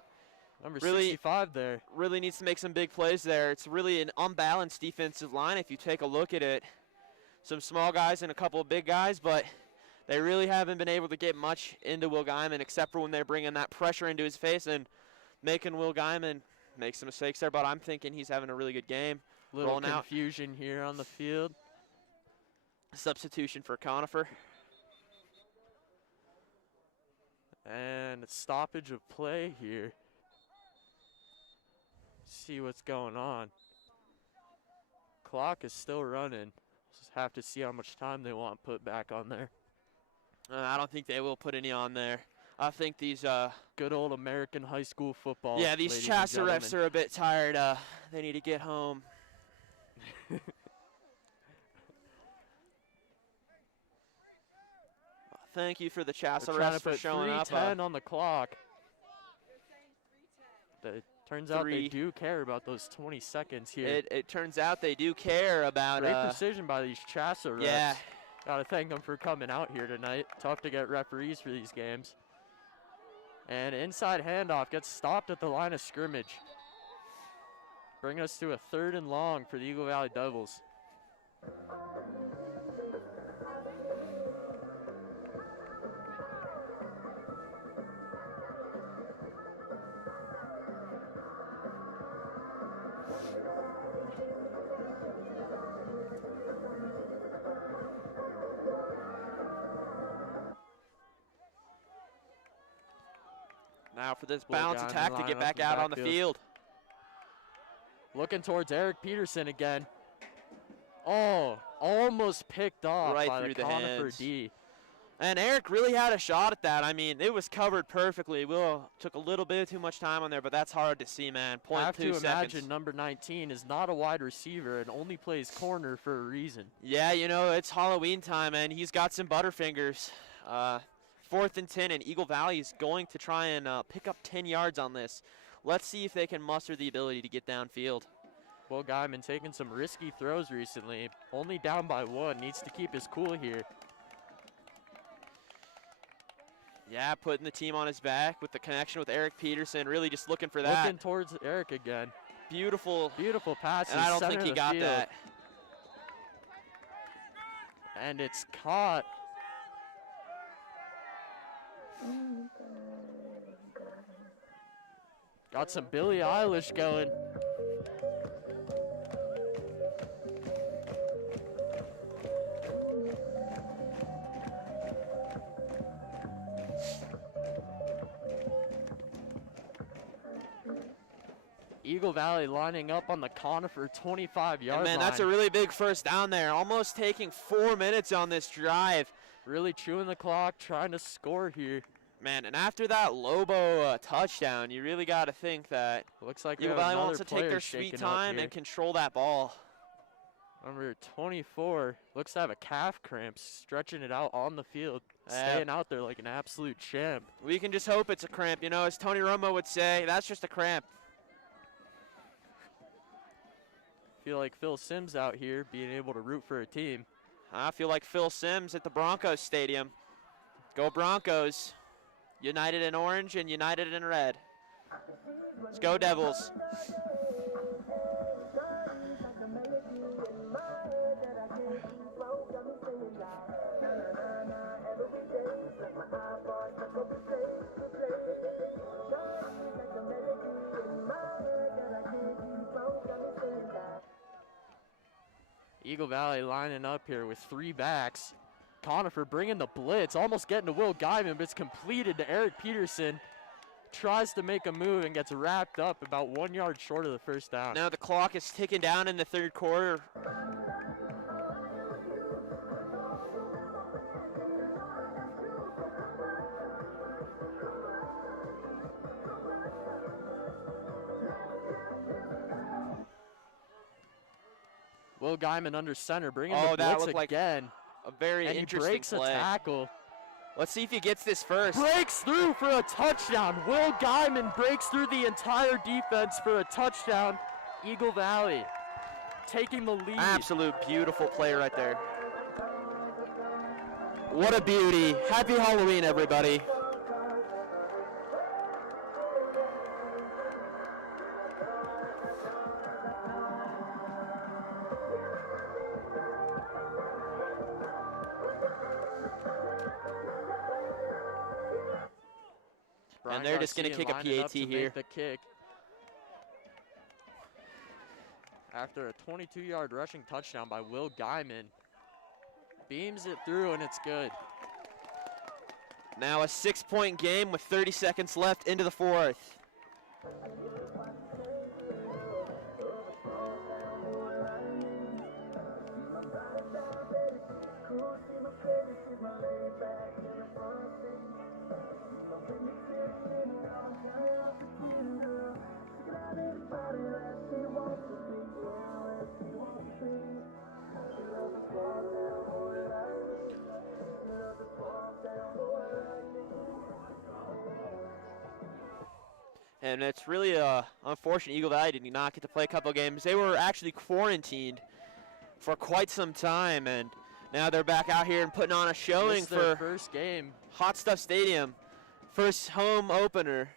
Number really, 65 there. Really needs to make some big plays there. It's really an unbalanced defensive line if you take a look at it. Some small guys and a couple of big guys, but they really haven't been able to get much into Will Guyman except for when they're bringing that pressure into his face and making Will Guyman make some mistakes there, but I'm thinking he's having a really good game. Little confusion here on the field. Substitution for Conifer. And a stoppage of play here. See what's going on. Clock is still running. Just have to see how much time they want put back on there. I don't think they will put any on there. I think these good old American high school football. Yeah, these Chassa refs are a bit tired. They need to get home. Thank you for the Chassa refs for showing up. 3:10 on the clock. Turns out they do care about those 20 seconds here. It turns out they do care about. Great precision by these Chassa refs. Yeah. Gotta thank them for coming out here tonight. Tough to get referees for these games. And inside handoff gets stopped at the line of scrimmage. Bringing us to a 3rd and long for the Eagle Valley Devils. Now for this bounce attack to get back out on the field. Looking towards Eric Peterson again. Oh, almost picked off right by through the Conifer D. And Eric really had a shot at that. I mean, it was covered perfectly. Will took a little bit too much time on there, but that's hard to see, man. 0.2 seconds. I have to imagine number 19 is not a wide receiver and only plays corner for a reason. Yeah, you know, it's Halloween time, and he's got some butterfingers. 4th and 10, and Eagle Valley is going to try and pick up 10 yards on this. Let's see if they can muster the ability to get downfield. Will Guyman taking some risky throws recently. Only down by 1. Needs to keep his cool here. Yeah, putting the team on his back with the connection with Eric Peterson. Really just looking for that. Looking towards Eric again. Beautiful. Beautiful passes. And I don't think he got that. And it's caught. Got some Billie Eilish going. Eagle Valley lining up on the Conifer 25-yard line. Man, that's a really big first down there. Almost taking 4 minutes on this drive. Really chewing the clock, trying to score here. Man, and after that Lobo touchdown, you really got to think that looks like Eagle Valley wants to take their sweet time and control that ball. Number 24 looks to have a calf cramp, stretching it out on the field, staying out there like an absolute champ. We can just hope it's a cramp. You know, as Tony Romo would say, that's just a cramp. Feel like Phil Sims out here being able to root for a team. I feel like Phil Sims at the Broncos Stadium. Go Broncos. United in orange and united in red. Let's go Devils. Eagle Valley lining up here with 3 backs. Conifer bringing the blitz, almost getting to Will Guyman, but it's completed to Eric Peterson. Tries to make a move and gets wrapped up about 1 yard short of the first down. Now the clock is ticking down in the 3rd quarter. Will Guyman under center, bringing Oh, the that blitz looked like again. a very And he interesting breaks play. a tackle. Let's see if he gets this first. Breaks through for a touchdown. Will Guyman breaks through the entire defense for a touchdown. Eagle Valley taking the lead. Absolute beautiful play right there. What a beauty. Happy Halloween, everybody. And they're just going to kick a PAT here. The kick. After a 22-yard rushing touchdown by Will Guyman. Beams it through, and it's good. Now a 6-point game with 30 seconds left into the fourth. And it's really unfortunate Eagle Valley did not get to play a couple games. They were actually quarantined for quite some time, and now they're back out here and putting on a showing for their first game. Hot Stuff Stadium. First home opener.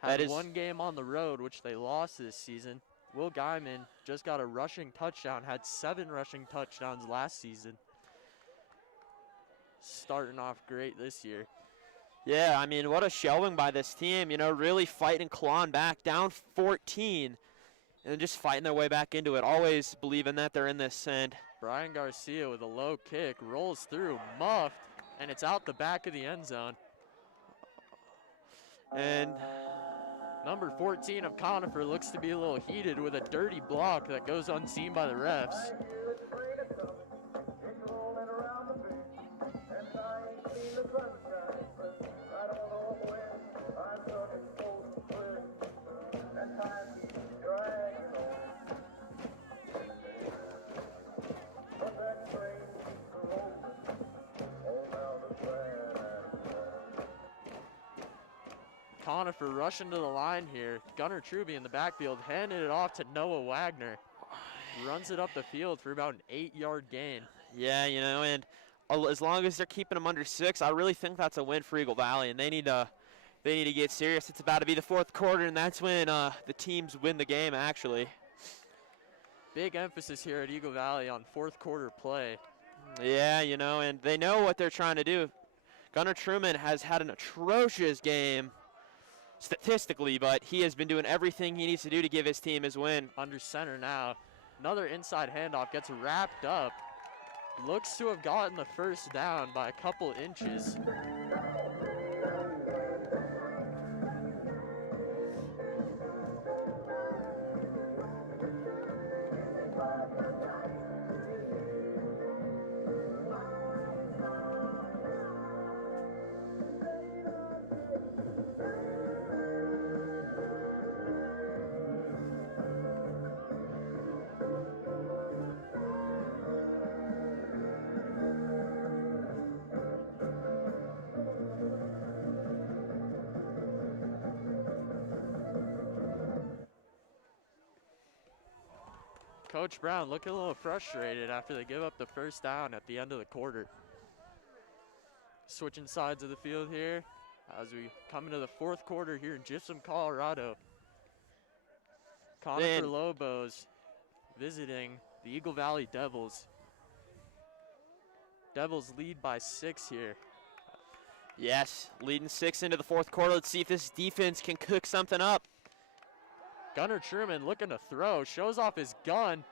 Had one game on the road, which they lost this season. Will Guyman just got a rushing touchdown, had 7 rushing touchdowns last season. Starting off great this year. Yeah, I mean, what a showing by this team, you know, really fighting and clawing back, down 14, and just fighting their way back into it, always believing that they're in this. And Brian Garcia with a low kick, rolls through, muffed, and it's out the back of the end zone. And number 14 of Conifer looks to be a little heated with a dirty block that goes unseen by the refs. Conifer rushing to the line here. Gunnar Truby in the backfield, handing it off to Noah Wagner. Runs it up the field for about an 8-yard gain. yeah, you know, and as long as they're keeping them under 6, I really think that's a win for Eagle Valley, and they need to get serious. It's about to be the fourth quarter, and that's when the teams win the game, actually. Big emphasis here at Eagle Valley on fourth quarter play. Yeah, you know, and they know what they're trying to do. Gunnar Truman has had an atrocious game statistically, but he has been doing everything he needs to do to give his team his win. Under center now. Another inside handoff gets wrapped up. Looks to have gotten the first down by a couple inches. Coach Brown looking a little frustrated after they give up the first down at the end of the quarter. Switching sides of the field here as we come into the fourth quarter here in Gypsum, Colorado. Conifer Lobos visiting the Eagle Valley Devils. Devils lead by 6 here. Yes, leading 6 into the fourth quarter. Let's see if this defense can cook something up. Gunnar Truman looking to throw, shows off his gun,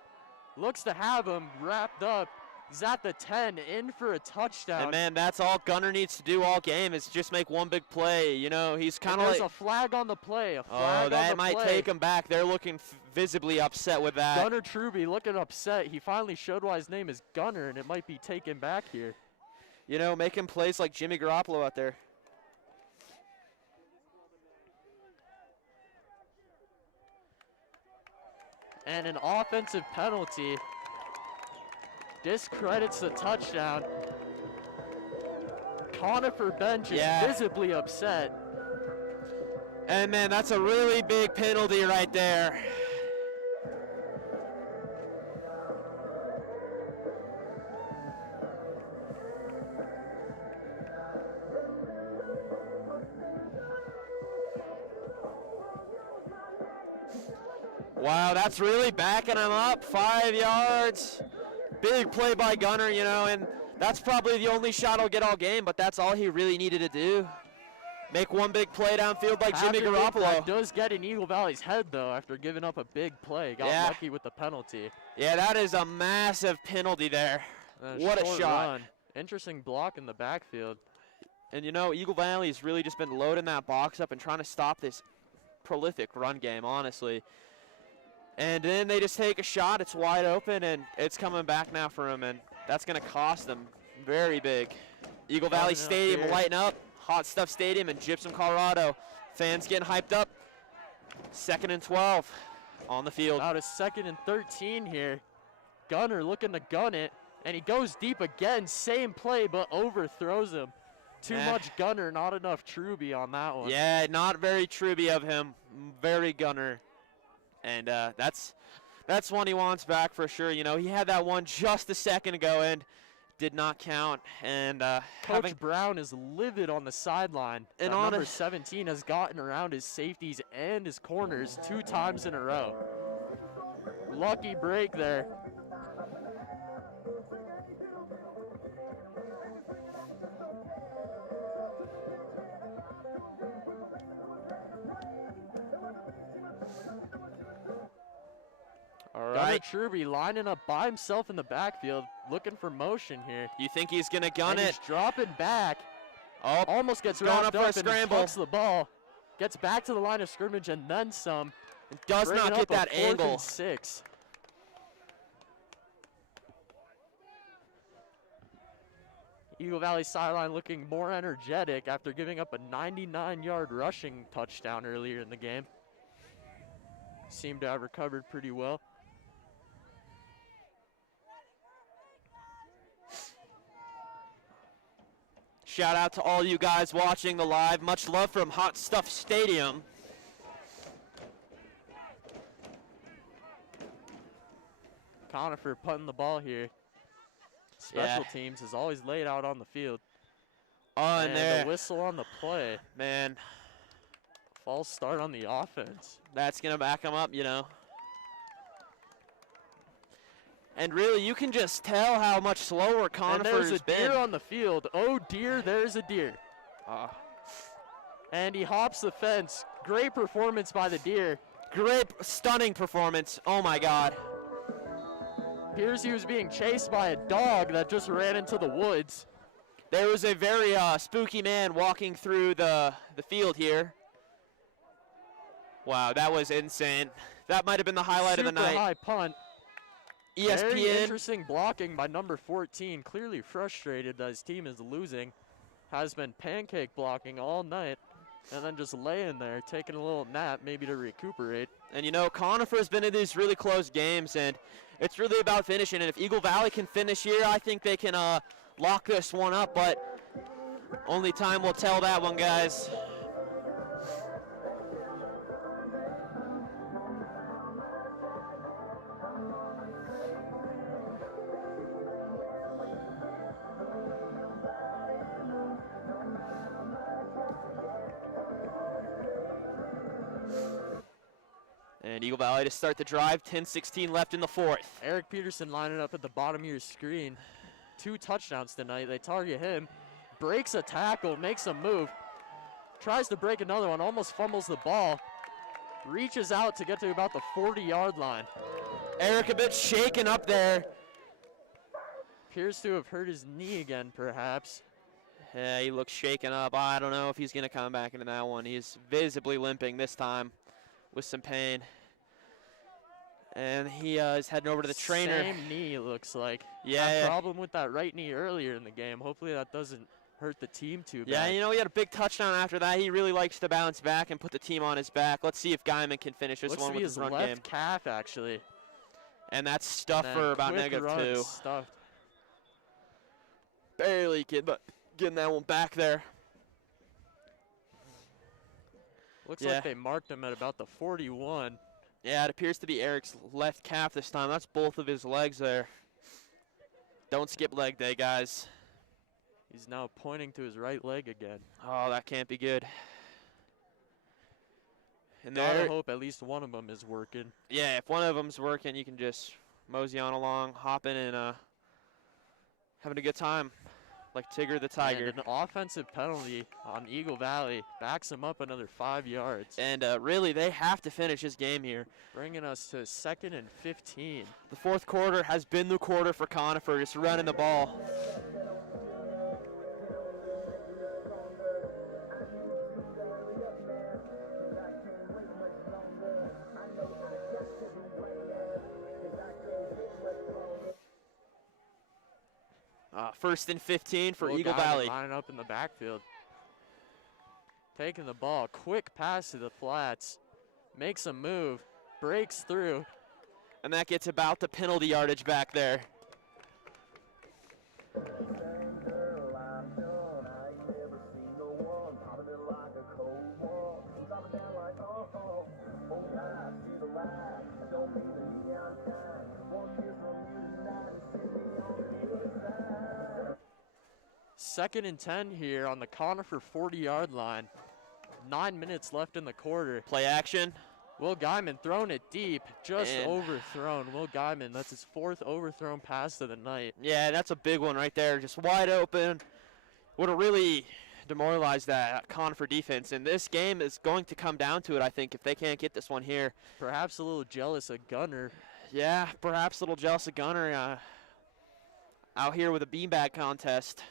looks to have him wrapped up. He's at the 10, in for a touchdown. And man, that's all Gunnar needs to do all game is just make one big play. You know, he's kind of like. There's a flag on the play. That might take him back. They're looking visibly upset with that. Gunnar Truby looking upset. He finally showed why his name is Gunnar, and it might be taken back here. You know, making plays like Jimmy Garoppolo out there. And an offensive penalty discredits the touchdown. Conifer bench is visibly upset. And man, that's a really big penalty right there. Wow, that's really backing him up, 5 yards. Big play by Gunner, you know, and that's probably the only shot he'll get all game, but that's all he really needed to do. Make one big play downfield like Jimmy Garoppolo. Does get in Eagle Valley's head, though, after giving up a big play. Got lucky with the penalty. Yeah, that is a massive penalty there. What a shot. Run. Interesting block in the backfield. And, you know, Eagle Valley has really just been loading that box up and trying to stop this prolific run game, honestly. And then they just take a shot. It's wide open, and it's coming back now for them, and that's going to cost them very big. Eagle Valley Stadium lighting up. Hot Stuff Stadium in Gypsum, Colorado. Fans getting hyped up. 2nd and 12 on the field. About a 2nd and 13 here. Gunner looking to gun it, and he goes deep again. Same play, but overthrows him. Too much Gunner, not enough Truby on that one. Yeah, not very Truby of him. Very Gunner. And that's one he wants back for sure. You know, he had that one just a second ago and did not count. And Coach Brown is livid on the sideline. And number 17 has gotten around his safeties and his corners 2 times in a row. Lucky break there. All right. Gunner Truby lining up by himself in the backfield, looking for motion here. You think he's going to gun and it? He's dropping back. Oh, almost gets wrapped up and pucks the ball. Gets back to the line of scrimmage and then some. It does not get that angle. 4th and 6. Eagle Valley sideline looking more energetic after giving up a 99-yard rushing touchdown earlier in the game. Seemed to have recovered pretty well. Shout out to all you guys watching the live. Much love from Hot Stuff Stadium. Conifer punting the ball here. Special teams is always laid out on the field. Oh, and there. The whistle on the play. Man. False start on the offense. That's going to back them up, you know. And really, you can just tell how much slower Conifer has been. And there's a deer on the field. Oh, dear, there's a deer. And he hops the fence. Great performance by the deer. Great, stunning performance. Oh, my God. Appears he was being chased by a dog that just ran into the woods. There was a very spooky man walking through the field here. Wow, that was insane. That might have been the highlight of the night. Super high punt. ESPN. Very interesting blocking by number 14. Clearly frustrated that his team is losing. Has been pancake blocking all night. And then just laying there, taking a little nap, maybe to recuperate. And you know, Conifer's been in these really close games, and it's really about finishing. And if Eagle Valley can finish here, I think they can lock this one up. But only time will tell that one, guys. And Eagle Valley to start the drive, 10-16 left in the 4th. Eric Peterson lining up at the bottom of your screen. 2 touchdowns tonight. They target him. Breaks a tackle, makes a move. Tries to break another one, almost fumbles the ball. Reaches out to get to about the 40-yard line. Eric a bit shaken up there. Appears to have hurt his knee again, perhaps. Yeah, he looks shaken up. I don't know if he's going to come back into that one. He's visibly limping this time with some pain. And he is heading over to the trainer. Same knee, it looks like. Yeah. Problem with that right knee earlier in the game. Hopefully that doesn't hurt the team too bad. Yeah, you know, he had a big touchdown after that. He really likes to bounce back and put the team on his back. Let's see if Guyman can finish this one with his run game. Looks to be his left calf, actually. And that's stuffed And for about quick -2. run stuffed. Barely getting that one back there. Looks Yeah. like they marked him at about the 41. Yeah, it appears to be Eric's left calf this time. That's both of his legs there. Don't skip leg day, guys. He's now pointing to his right leg again. Oh, that can't be good. And Gotta there, hope at least one of them is working. yeah, if one of them's working, you can just mosey on along, hopping and having a good time, like Tigger the Tiger. And an offensive penalty on Eagle Valley backs him up another 5 yards. And really, they have to finish this game here. Bringing us to 2nd and 15. The fourth quarter has been the quarter for Conifer, just running the ball. First and 15 for Eagle Valley. Lining up in the backfield. Taking the ball. Quick pass to the flats. Makes a move. Breaks through. And that gets about the penalty yardage back there. Second and 10 here on the Conifer 40-yard line. 9 minutes left in the quarter. Play action. Will Guyman throwing it deep, just And overthrown. Will Guyman, that's his 4th overthrown pass of the night. Yeah, that's a big one right there, just wide open. Would have really demoralized that Conifer defense, and this game is going to come down to it, I think, if they can't get this one here. Perhaps a little jealous of Gunner. Yeah, perhaps a little jealous of Gunner out here with a beanbag contest.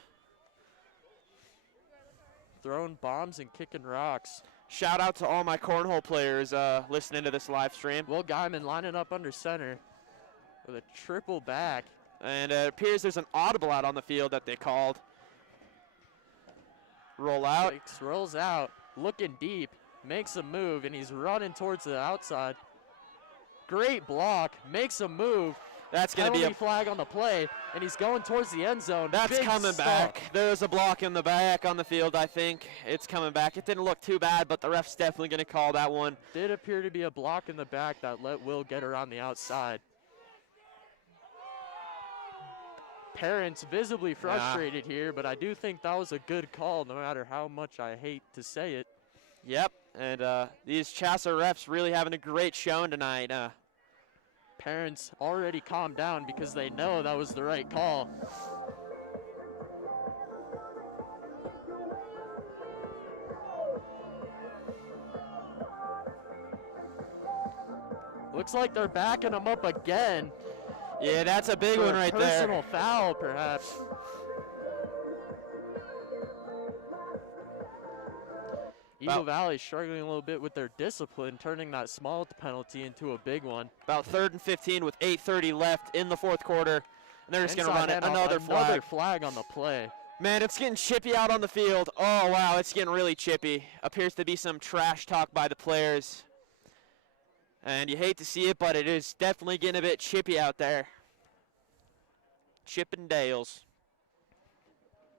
Throwing bombs and kicking rocks. Shout out to all my cornhole players listening to this live stream. Will Guyman lining up under center with a triple back. And it appears there's an audible out on the field that they called. Roll out. Rolls out, looking deep, makes a move, and he's running towards the outside. Great block, makes a move. That's going to be a flag on the play, and he's going towards the end zone. That's Big coming stop. back. There's a block in the back on the field, I think. It's coming back. It didn't look too bad, but the ref's definitely going to call that one. Did appear to be a block in the back that let Will get around the outside. Parents visibly frustrated here, but I do think that was a good call, no matter how much I hate to say it. Yep, and these Chassa refs really having a great showing tonight. Parents already calmed down because they know that was the right call. Looks like they're backing him up again. Yeah, that's a big one right there. Personal foul, perhaps. Eagle Valley struggling a little bit with their discipline, turning that small penalty into a big one. About 3rd and 15 with 8:30 left in the fourth quarter. And they're just going to run another flag. Another flag on the play. Man, it's getting chippy out on the field. Oh, wow, it's getting really chippy. Appears to be some trash talk by the players. And you hate to see it, but it is definitely getting a bit chippy out there. Chippendales.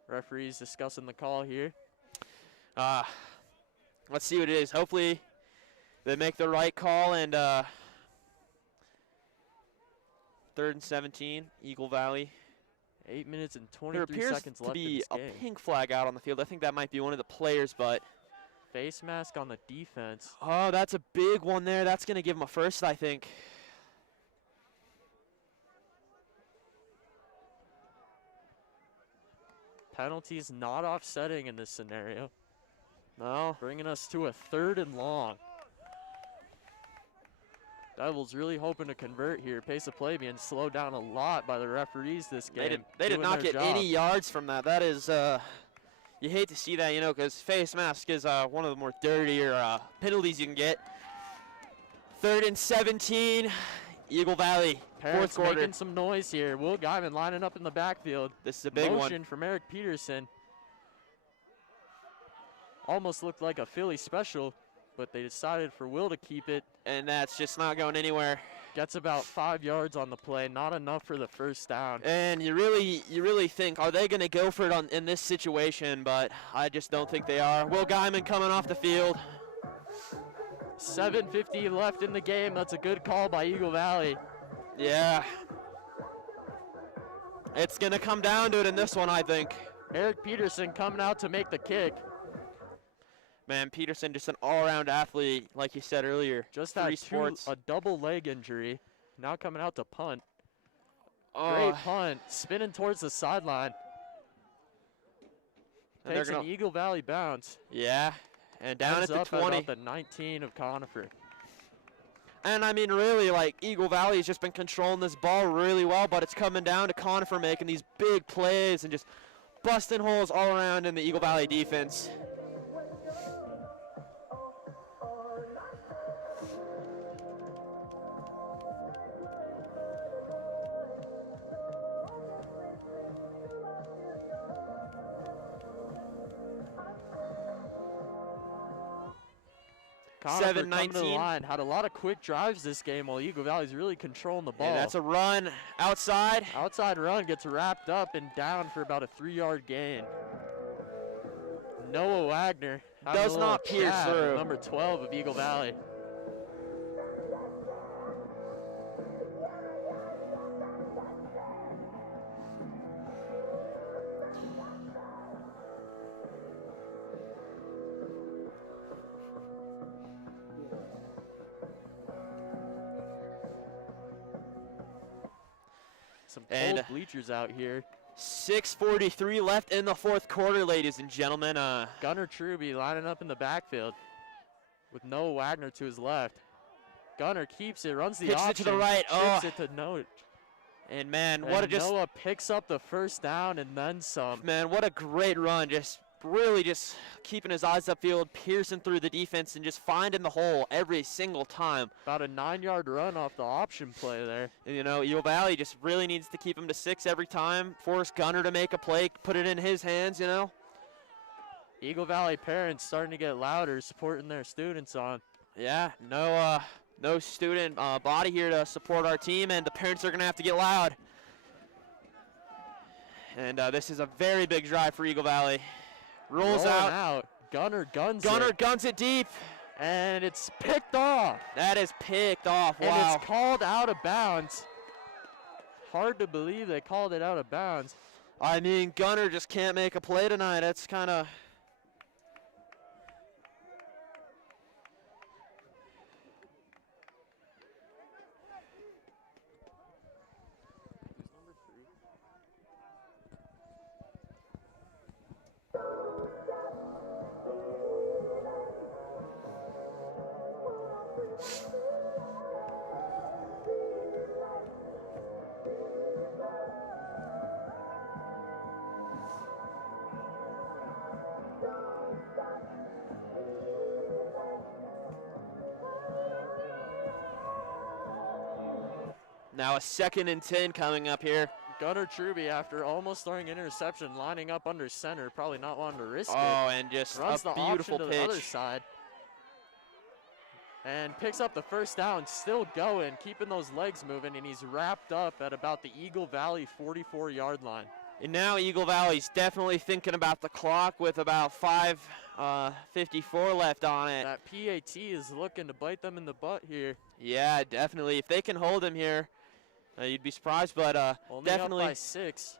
Referees discussing the call here. Let's see what it is. Hopefully they make the right call, and 3rd and 17, Eagle Valley. 8 minutes and 23 seconds left in there appears this to be game. a pink flag out on the field. I think that might be one of the players, but Face mask on the defense. oh, that's a big one there. That's going to give him a first, I think. Penalties not offsetting in this scenario. No. Bringing us to a 3rd and long. Devils really hoping to convert here. Pace of play being slowed down a lot by the referees this game. They did not get any yards from that. That is, you hate to see that, you know, because face mask is one of the more dirtier penalties you can get. 3rd and 17, Eagle Valley. Parents fourth quarter. making some noise here. Will Guyman lining up in the backfield. This is a big one. Motion from Eric Peterson. Almost looked like a Philly special, but they decided for Will to keep it. And that's just not going anywhere. Gets about 5 yards on the play, not enough for the first down. And you really think, are they going to go for it in this situation? But I just don't think they are. Will Guyman coming off the field. 7:50 left in the game. That's a good call by Eagle Valley. Yeah. It's going to come down to it in this one, I think. Eric Peterson coming out to make the kick. Man, Peterson just an all-around athlete, like you said earlier. Just Three had sports. a double leg injury. Now coming out to punt. Oh. Great punt, spinning towards the sideline. And Takes an Eagle Valley bounce. Yeah, and down at the 20. At about the 19 of Conifer. And I mean, really, like, Eagle Valley has just been controlling this ball really well, but it's coming down to Conifer making these big plays and just busting holes all around in the Eagle Valley defense. Conifer coming to the line. Had a lot of quick drives this game while Eagle Valley's really controlling the ball. Yeah, that's a run outside. Outside run gets wrapped up and down for about a 3-yard gain. Noah Wagner does not pierce through. Number 12 of Eagle Valley. Some cold bleachers out here. 6:43 left in the fourth quarter, ladies and gentlemen. Gunnar Truby lining up in the backfield with Noah Wagner to his left. Gunnar keeps it, runs the option. Pitches it to the right. Chips it to Noah. And man, Noah picks up the first down and then some. Man, what a great run. Just really just keeping his eyes upfield, piercing through the defense and just finding the hole every single time. About a 9-yard run off the option play there. And, you know, Eagle Valley just really needs to keep him to 6 every time, force Gunnar to make a play, put it in his hands, you know. Eagle Valley parents starting to get louder, supporting their students on. Yeah, no student body here to support our team, and the parents are going to have to get loud. And this is a very big drive for Eagle Valley. Rolls out. Gunnar guns it deep. And it's picked off. That is picked off. Wow. And it's called out of bounds. Hard to believe they called it out of bounds. I mean, Gunnar just can't make a play tonight. That's kind of... Now a 2nd and 10 coming up here. Gunnar Truby, after almost throwing an interception, lining up under center, probably not wanting to risk it. Oh, and just runs a the beautiful option to pitch. the other side. And picks up the first down, still going, keeping those legs moving, and he's wrapped up at about the Eagle Valley 44-yard line. And now Eagle Valley's definitely thinking about the clock with about 5:54 left on it. That PAT is looking to bite them in the butt here. Yeah, definitely. If they can hold him here, you'd be surprised, but only definitely up by 6.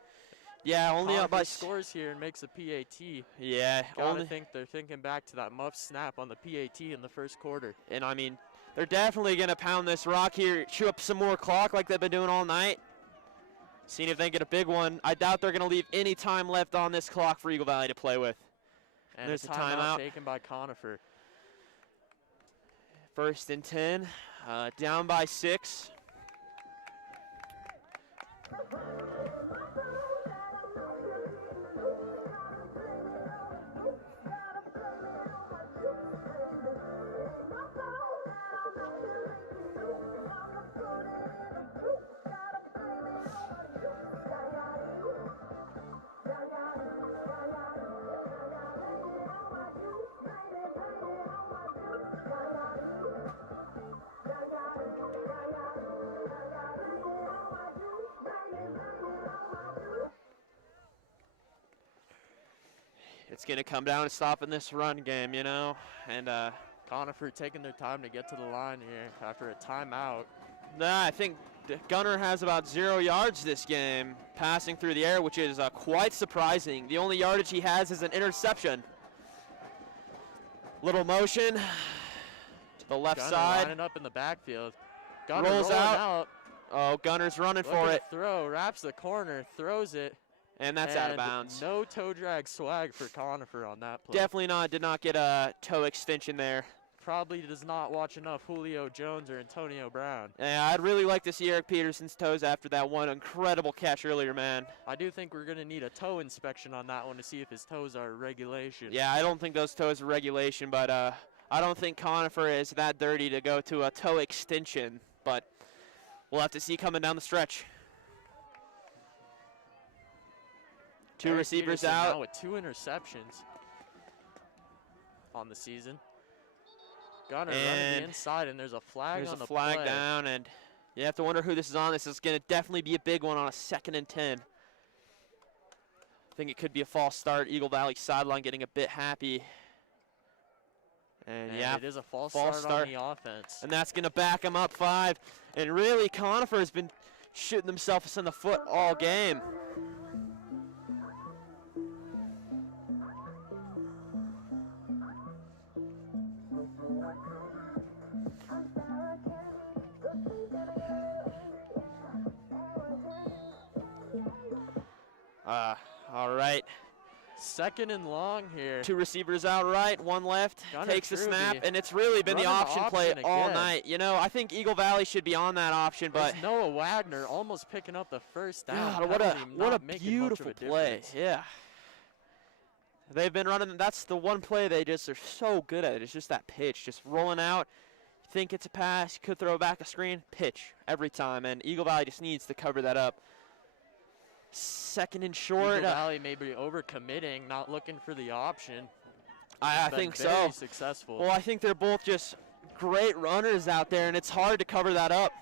Yeah, only up by scores here and makes a PAT. Yeah, gotta think they're thinking back to that muff snap on the PAT in the first quarter. And I mean, they're definitely gonna pound this rock here, chew up some more clock like they've been doing all night. Seeing if they can get a big one. I doubt they're gonna leave any time left on this clock for Eagle Valley to play with. And there's a timeout taken by Conifer. 1st and 10, down by 6. It's going to come down to stopping this run game, you know. And Conifer taking their time to get to the line here after a timeout. nah, I think Gunner has about 0 yards this game passing through the air, which is quite surprising. The only yardage he has is an interception. Little motion to the left Gunner side. lining up in the backfield. Gunner Rolls rolling out. Oh, Gunner's running Look for at it. the throw, wraps the corner, throws it. And that's out of bounds. No toe drag swag for Conifer on that play. Definitely not. Did not get a toe extension there. Probably does not watch enough Julio Jones or Antonio Brown. Yeah, I'd really like to see Eric Peterson's toes after that one incredible catch earlier, man. I do think we're going to need a toe inspection on that one to see if his toes are regulation. Yeah, I don't think those toes are regulation, but I don't think Conifer is that dirty to go to a toe extension. But we'll have to see coming down the stretch. Two Eric receivers Peterson out. now with 2 interceptions on the season. Gunner running the inside, and there's a flag There's on the a flag play. down, and you have to wonder who this is on. This is going to definitely be a big one on a 2nd and 10. I think it could be a false start. Eagle Valley sideline getting a bit happy. And yeah, it is a false start on the offense. And that's going to back him up 5. And really, Conifer has been shooting themselves in the foot all game. All right. 2nd and long here. 2 receivers out right, 1 left, Gunner takes the snap, Truby and it's really been the running the option play option all again. night. You know, I think Eagle Valley should be on that option, but There's Noah Wagner almost picking up the first down. God, what penalty, a not making much of beautiful a play. difference. Yeah. They've been running, that's the one play they just are so good at it. It's just that pitch, just rolling out. You think it's a pass, could throw back a screen, pitch every time, and Eagle Valley just needs to cover that up. 2nd and short. Eagle Valley may be overcommitting, not looking for the option. I Been think very so. Successful. Well, I think they're both just great runners out there, and it's hard to cover that up.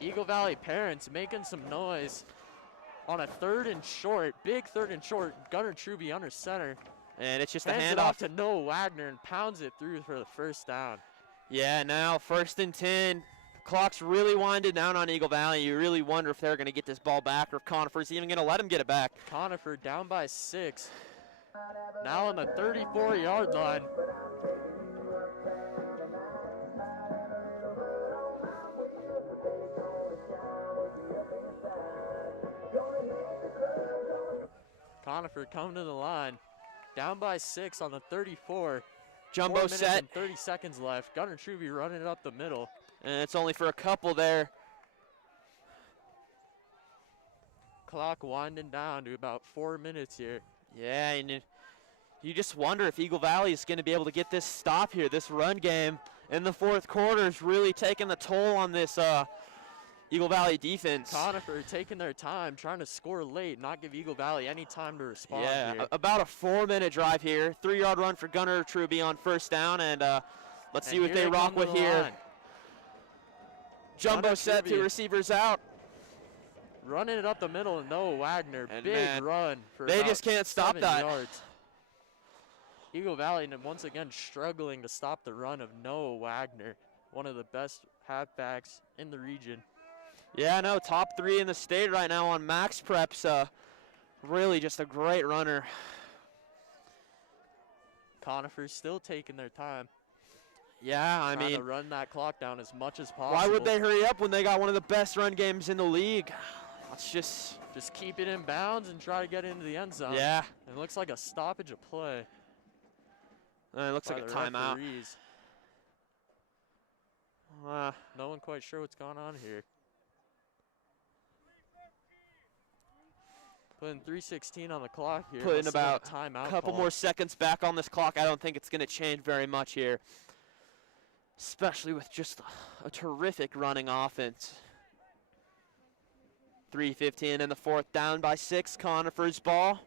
Eagle Valley parents making some noise on a 3rd and short, big 3rd and short. Gunner Truby under center. And it's just a Hands it off handoff to Noah Wagner and pounds it through for the first down. Yeah, now 1st and 10. Clock's really winding down on Eagle Valley. You really wonder if they're going to get this ball back or if Conifer's even going to let them get it back. Conifer down by 6. Now on the 34-yard line. Conifer coming to the line. Down by 6 on the 34. Jumbo 4 minutes set. and 30 seconds left. Gunner Truby running it up the middle. And it's only for a couple there. Clock winding down to about 4 minutes here. Yeah, and you just wonder if Eagle Valley is going to be able to get this stop here. This run game in the 4th quarter is really taking the toll on this Eagle Valley defense. Conifer taking their time, trying to score late, not give Eagle Valley any time to respond Yeah, here. about a 4-minute drive here. 3-yard run for Gunner Truby on 1st down, and let's see what they rock with here. Jumbo Gunner set, Truby 2 receivers out. Running it up the middle, and Noah Wagner, And big man, run for they about just can't stop 7 that. yards. Eagle Valley once again struggling to stop the run of Noah Wagner, one of the best halfbacks in the region. Yeah, no, top 3 in the state right now on Max Preps. Really just a great runner. Conifer's still taking their time. Yeah, I trying to mean, run that clock down as much as possible. why would they hurry up when they got one of the best run games in the league? Let's just keep it in bounds and try to get into the end zone? yeah. It looks like a stoppage of play. It looks like a by the timeout. referees. No one quite sure what's going on here. Putting 3:16 on the clock here. Putting Let's have about a timeout a couple call. more seconds back on this clock. I don't think it's going to change very much here, especially with just a terrific running offense. 3:15 in the 4th, down by 6. Conifer's ball.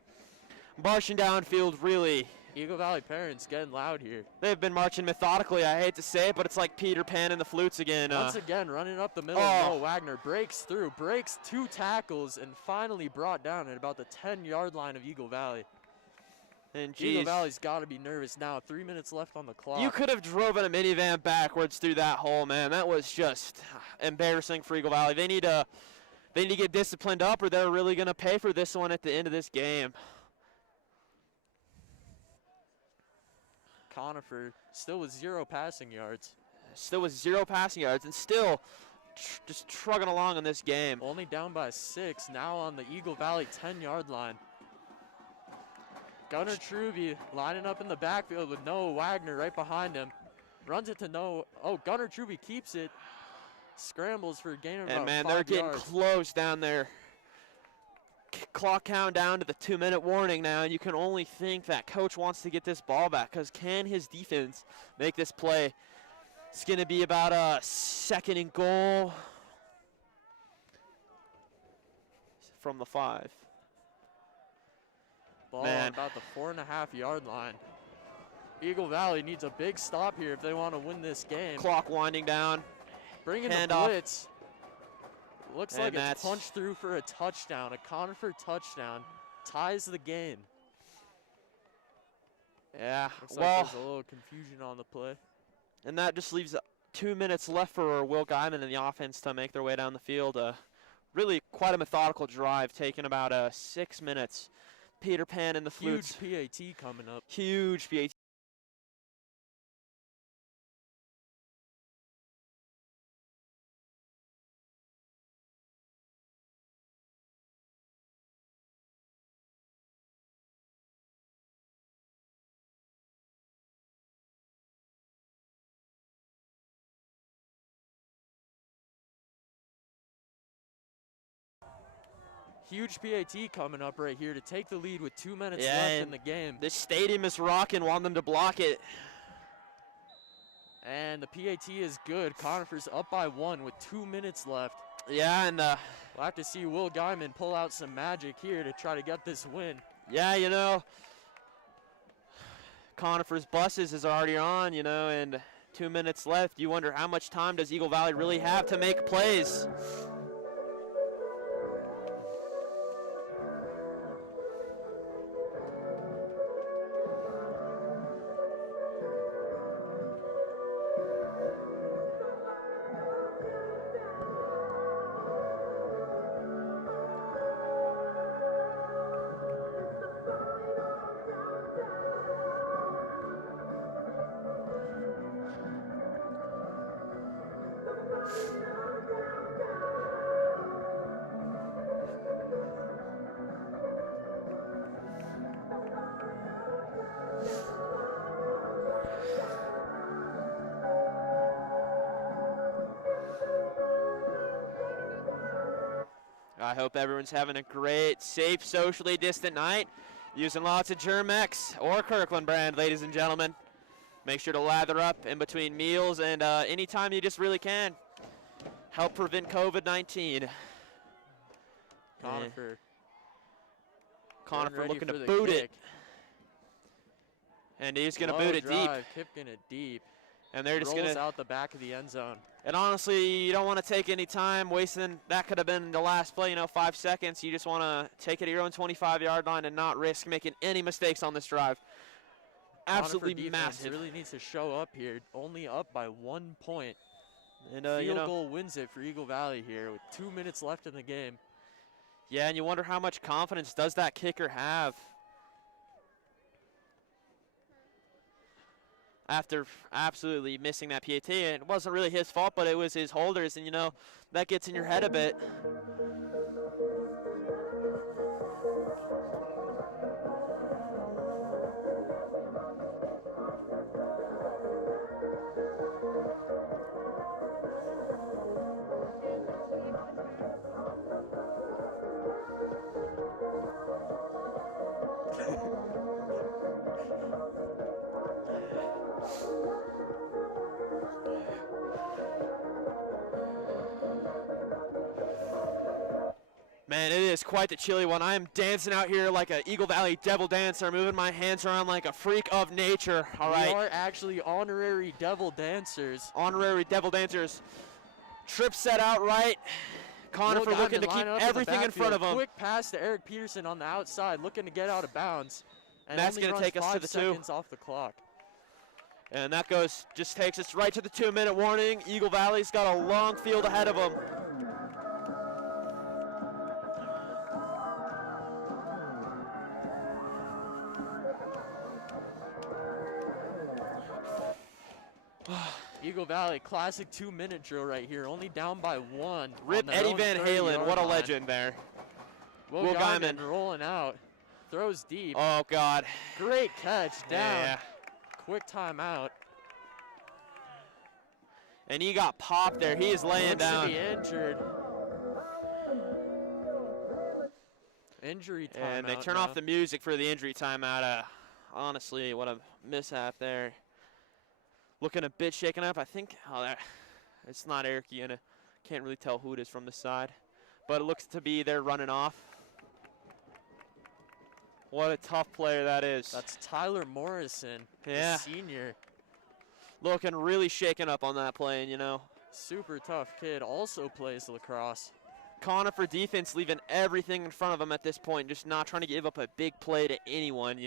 Marching downfield, really Eagle Valley parents getting loud here. They've been marching methodically. I hate to say it, but it's like Peter Pan and the Flutes again. Once again, running up the middle, Noah Wagner breaks through, breaks 2 tackles, and finally brought down at about the 10-yard line of Eagle Valley. And Eagle Valley's got to be nervous now. 3 minutes left on the clock. You could have driven a minivan backwards through that hole, man. That was just embarrassing for Eagle Valley. They need to get disciplined up, or they're really going to pay for this one at the end of this game. Conifer still with 0 passing yards. Still with 0 passing yards, and still just trugging along in this game. Only down by 6, now on the Eagle Valley 10-yard line. Gunnar Truby lining up in the backfield with Noah Wagner right behind him. Runs it to Noah. Oh, Gunnar Truby keeps it. Scrambles for a gain of about 5 yards. And man, they're getting close down there. Clock count down to the 2-minute warning now, and you can only think that coach wants to get this ball back, because can his defense make this play? It's going to be about a 2nd and goal from the 5. Ball on about the 4.5-yard line. Eagle Valley needs a big stop here if they want to win this game. Clock winding down. Bringing the blitz. Looks like it's punched through for a touchdown. A Conifer touchdown ties the game. Yeah, looks like there's a little confusion on the play. And that just leaves 2 minutes left for Will Guyman and the offense to make their way down the field. Really quite a methodical drive, taking about 6 minutes. Peter Pan and the Flutes. Huge PAT coming up. Huge PAT. Huge PAT coming up right here to take the lead with 2 minutes left in the game. This stadium is rocking, want them to block it. And the PAT is good. Conifer's up by 1 with 2 minutes left. Yeah, and we'll have to see Will Guyman pull out some magic here to try to get this win. Yeah, you know, Conifer's buses is already on, you know, and 2 minutes left. You wonder how much time does Eagle Valley really have to make plays? I hope everyone's having a great, safe, socially distant night. Using lots of Germex or Kirkland brand, ladies and gentlemen. Make sure to lather up in between meals and anytime you just really can. Help prevent COVID-19. Conifer looking to boot it. And he's going to boot it deep. Kicking it deep. And they're just going to out the back of the end zone. And honestly, you don't want to take any time wasting. That could have been the last play, 5 seconds. You just want to take it to your own 25-yard line and not risk making any mistakes on this drive. Absolutely massive. Really needs to show up here. Only up by 1 point. And field goal wins it for Eagle Valley here with 2 minutes left in the game. Yeah, and you wonder how much confidence does that kicker have after absolutely missing that PAT. It wasn't really his fault, but it was his holders, and that gets in your head a bit. Man, it is quite the chilly one. I am dancing out here like an Eagle Valley devil dancer, moving my hands around like a freak of nature. All right. We are actually honorary devil dancers. Honorary devil dancers. Trip set out right. Conifer looking to keep everything in front of him. Quick pass to Eric Peterson on the outside, looking to get out of bounds. And that's going to take us to the 2 seconds off the clock. And that just takes us right to the 2-minute warning. Eagle Valley's got a long field ahead of them. Eagle Valley, classic 2-minute drill right here, only down by 1. Rip Eddie Van Halen, what a legend there. Will Guyman rolling out, throws deep. Oh, God. Great catch, down. Yeah. Quick timeout. And he got popped there. He is laying down. To be injured. Injury timeout. And they turn off the music for the injury timeout. Honestly, what a mishap there. Looking a bit shaken up. I think it's not Eric Iana. Can't really tell who it is from the side. But it looks to be they're running off. What a tough player that is. That's Tyler Morrison, yeah. The senior. Looking really shaken up on that play, you know. Super tough kid, also plays lacrosse. Conifer defense leaving everything in front of them at this point, just not trying to give up a big play to anyone.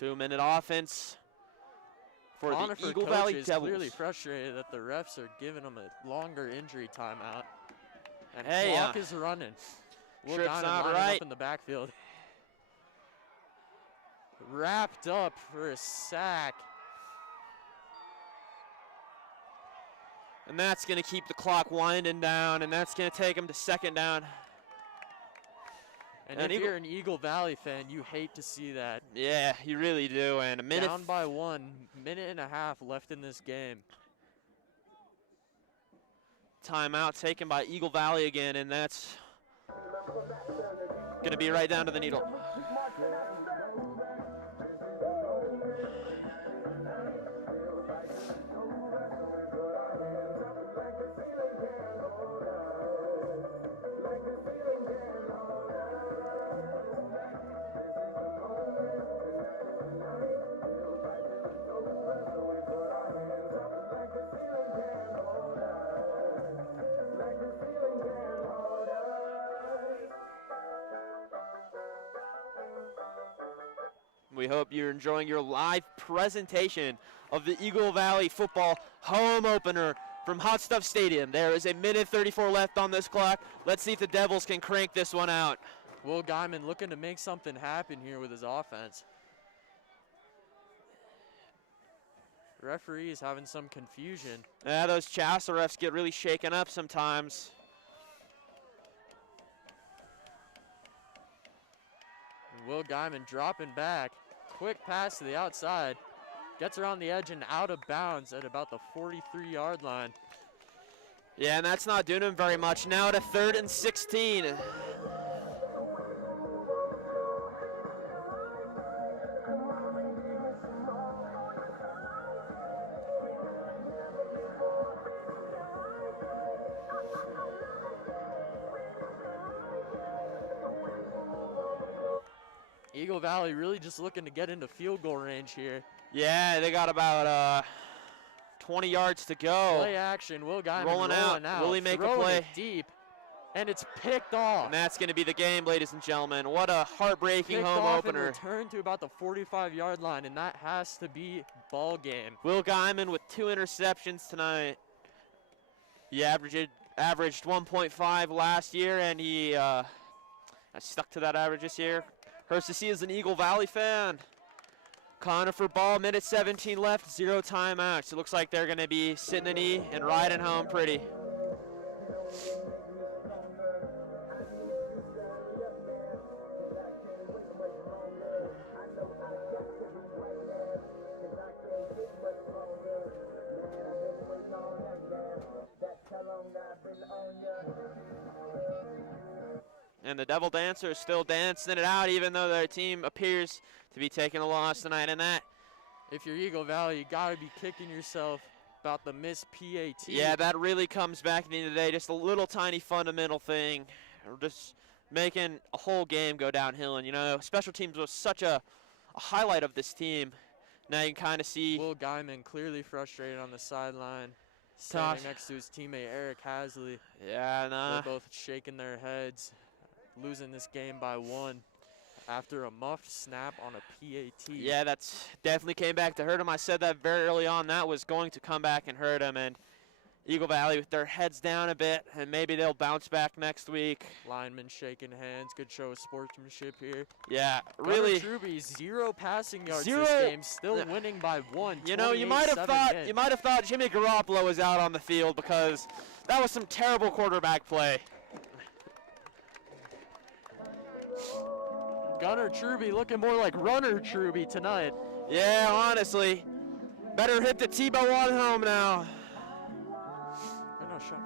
2-minute offense for Conifer the Eagle Valley Devils. Clearly frustrated that the refs are giving them a longer injury timeout. And hey, clock is running. Will trips Diamond out lining right up in the backfield. Wrapped up for a sack. And that's going to keep the clock winding down, and that's going to take him to 2nd down. And if you're an Eagle Valley fan, you hate to see that. Yeah, you really do. And a minute. Down by 1, minute and a half left in this game. Timeout taken by Eagle Valley again, and that's going to be right down to the needle. We hope you're enjoying your live presentation of the Eagle Valley football home opener from Hot Stuff Stadium. There is a minute 34 left on this clock. Let's see if the Devils can crank this one out. Will Guyman looking to make something happen here with his offense. Referee is having some confusion. Yeah, those Chassa refs get really shaken up sometimes. And Will Guyman dropping back. Quick pass to the outside. Gets around the edge and out of bounds at about the 43-yard line. Yeah, and that's not doing him very much. Now to 3rd and 16. Eagle Valley really just looking to get into field goal range here. Yeah, they got about 20 yards to go. Play action. Will Guyman rolling out. Will he make a play? It deep, and it's picked off. And that's going to be the game, ladies and gentlemen. What a heartbreaking picked home off opener. And returned to about the 45-yard line, and that has to be ball game. Will Guyman with 2 interceptions tonight. He averaged 1.5 last year, and he stuck to that average this year. Hurts to see as an Eagle Valley fan. Conifer ball, minute 17 left, 0 timeouts. It looks like they're going to be sitting a knee and riding home pretty. And the Devil Dancer is still dancing it out, even though their team appears to be taking a loss tonight. And that, if you're Eagle Valley, you got to be kicking yourself about the missed PAT. Yeah, that really comes back at the end of the day. Just a little tiny fundamental thing. Just making a whole game go downhill. And, you know, special teams was such a highlight of this team. Now you can kind of see. Will Guyman clearly frustrated on the sideline, standing next to his teammate Eric Hasley. Yeah, nah. They're both shaking their heads, losing this game by 1 after a muffed snap on a PAT. Yeah, that's definitely came back to hurt him. I said that very early on. That was going to come back and hurt him. And Eagle Valley with their heads down a bit, and maybe they'll bounce back next week. Linemen shaking hands. Good show of sportsmanship here. Yeah, really. Truby, 0 passing yards Zero. this game, still winning by 1. You know, you might have thought Jimmy Garoppolo was out on the field because that was some terrible quarterback play. Gunnar Truby looking more like Runner Truby tonight. Yeah, honestly. Better hit the Tebow on home now. No shot.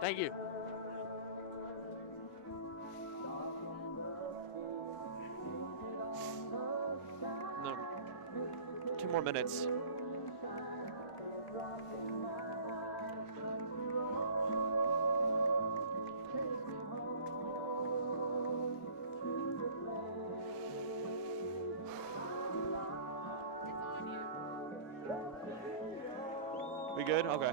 Thank you. No, 2 more minutes. We good? Okay.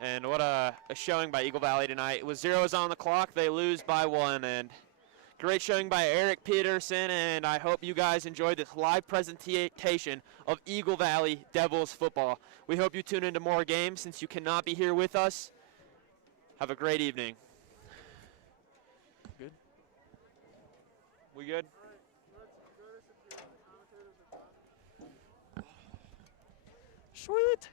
And what a showing by Eagle Valley tonight. It was 0s on the clock. They lose by 1. And great showing by Eric Peterson. And I hope you guys enjoyed this live presentation of Eagle Valley Devils football. We hope you tune into more games since you cannot be here with us. Have a great evening. Good. We good? Sweet.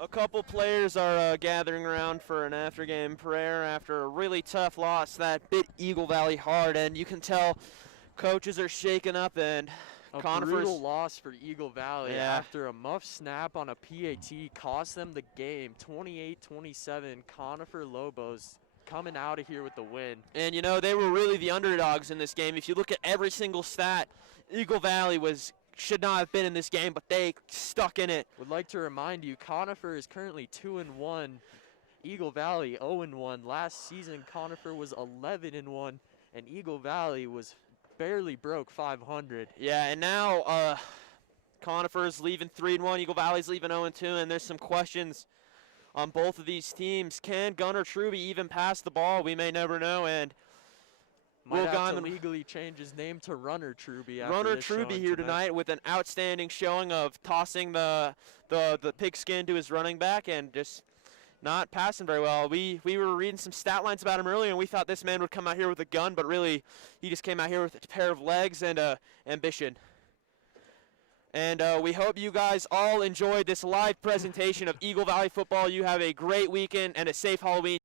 A couple players are gathering around for an after-game prayer after a really tough loss that bit Eagle Valley hard, and you can tell coaches are shaken up. And a brutal loss for Eagle Valley after a muff snap on a PAT cost them the game. 28-27. Conifer Lobos coming out of here with the win. And you know, they were really the underdogs in this game. If you look at every single stat, Eagle Valley should not have been in this game, but they stuck in it. Would like to remind you, Conifer is currently 2-1. Eagle Valley 0-1. Last season, Conifer was 11-1, and Eagle Valley was barely broke 500. Yeah, and now Conifer's leaving 3-1. Eagle Valley's leaving 0-2, and there's some questions on both of these teams. Can Gunnar Truby even pass the ball? We may never know, and might have to legally change his name to Runner Truby. Runner Truby here tonight with an outstanding showing of tossing the pigskin to his running back and just not passing very well. We were reading some stat lines about him earlier, and we thought this man would come out here with a gun, but really he just came out here with a pair of legs and ambition. And we hope you guys all enjoyed this live presentation of Eagle Valley football. You have a great weekend and a safe Halloween.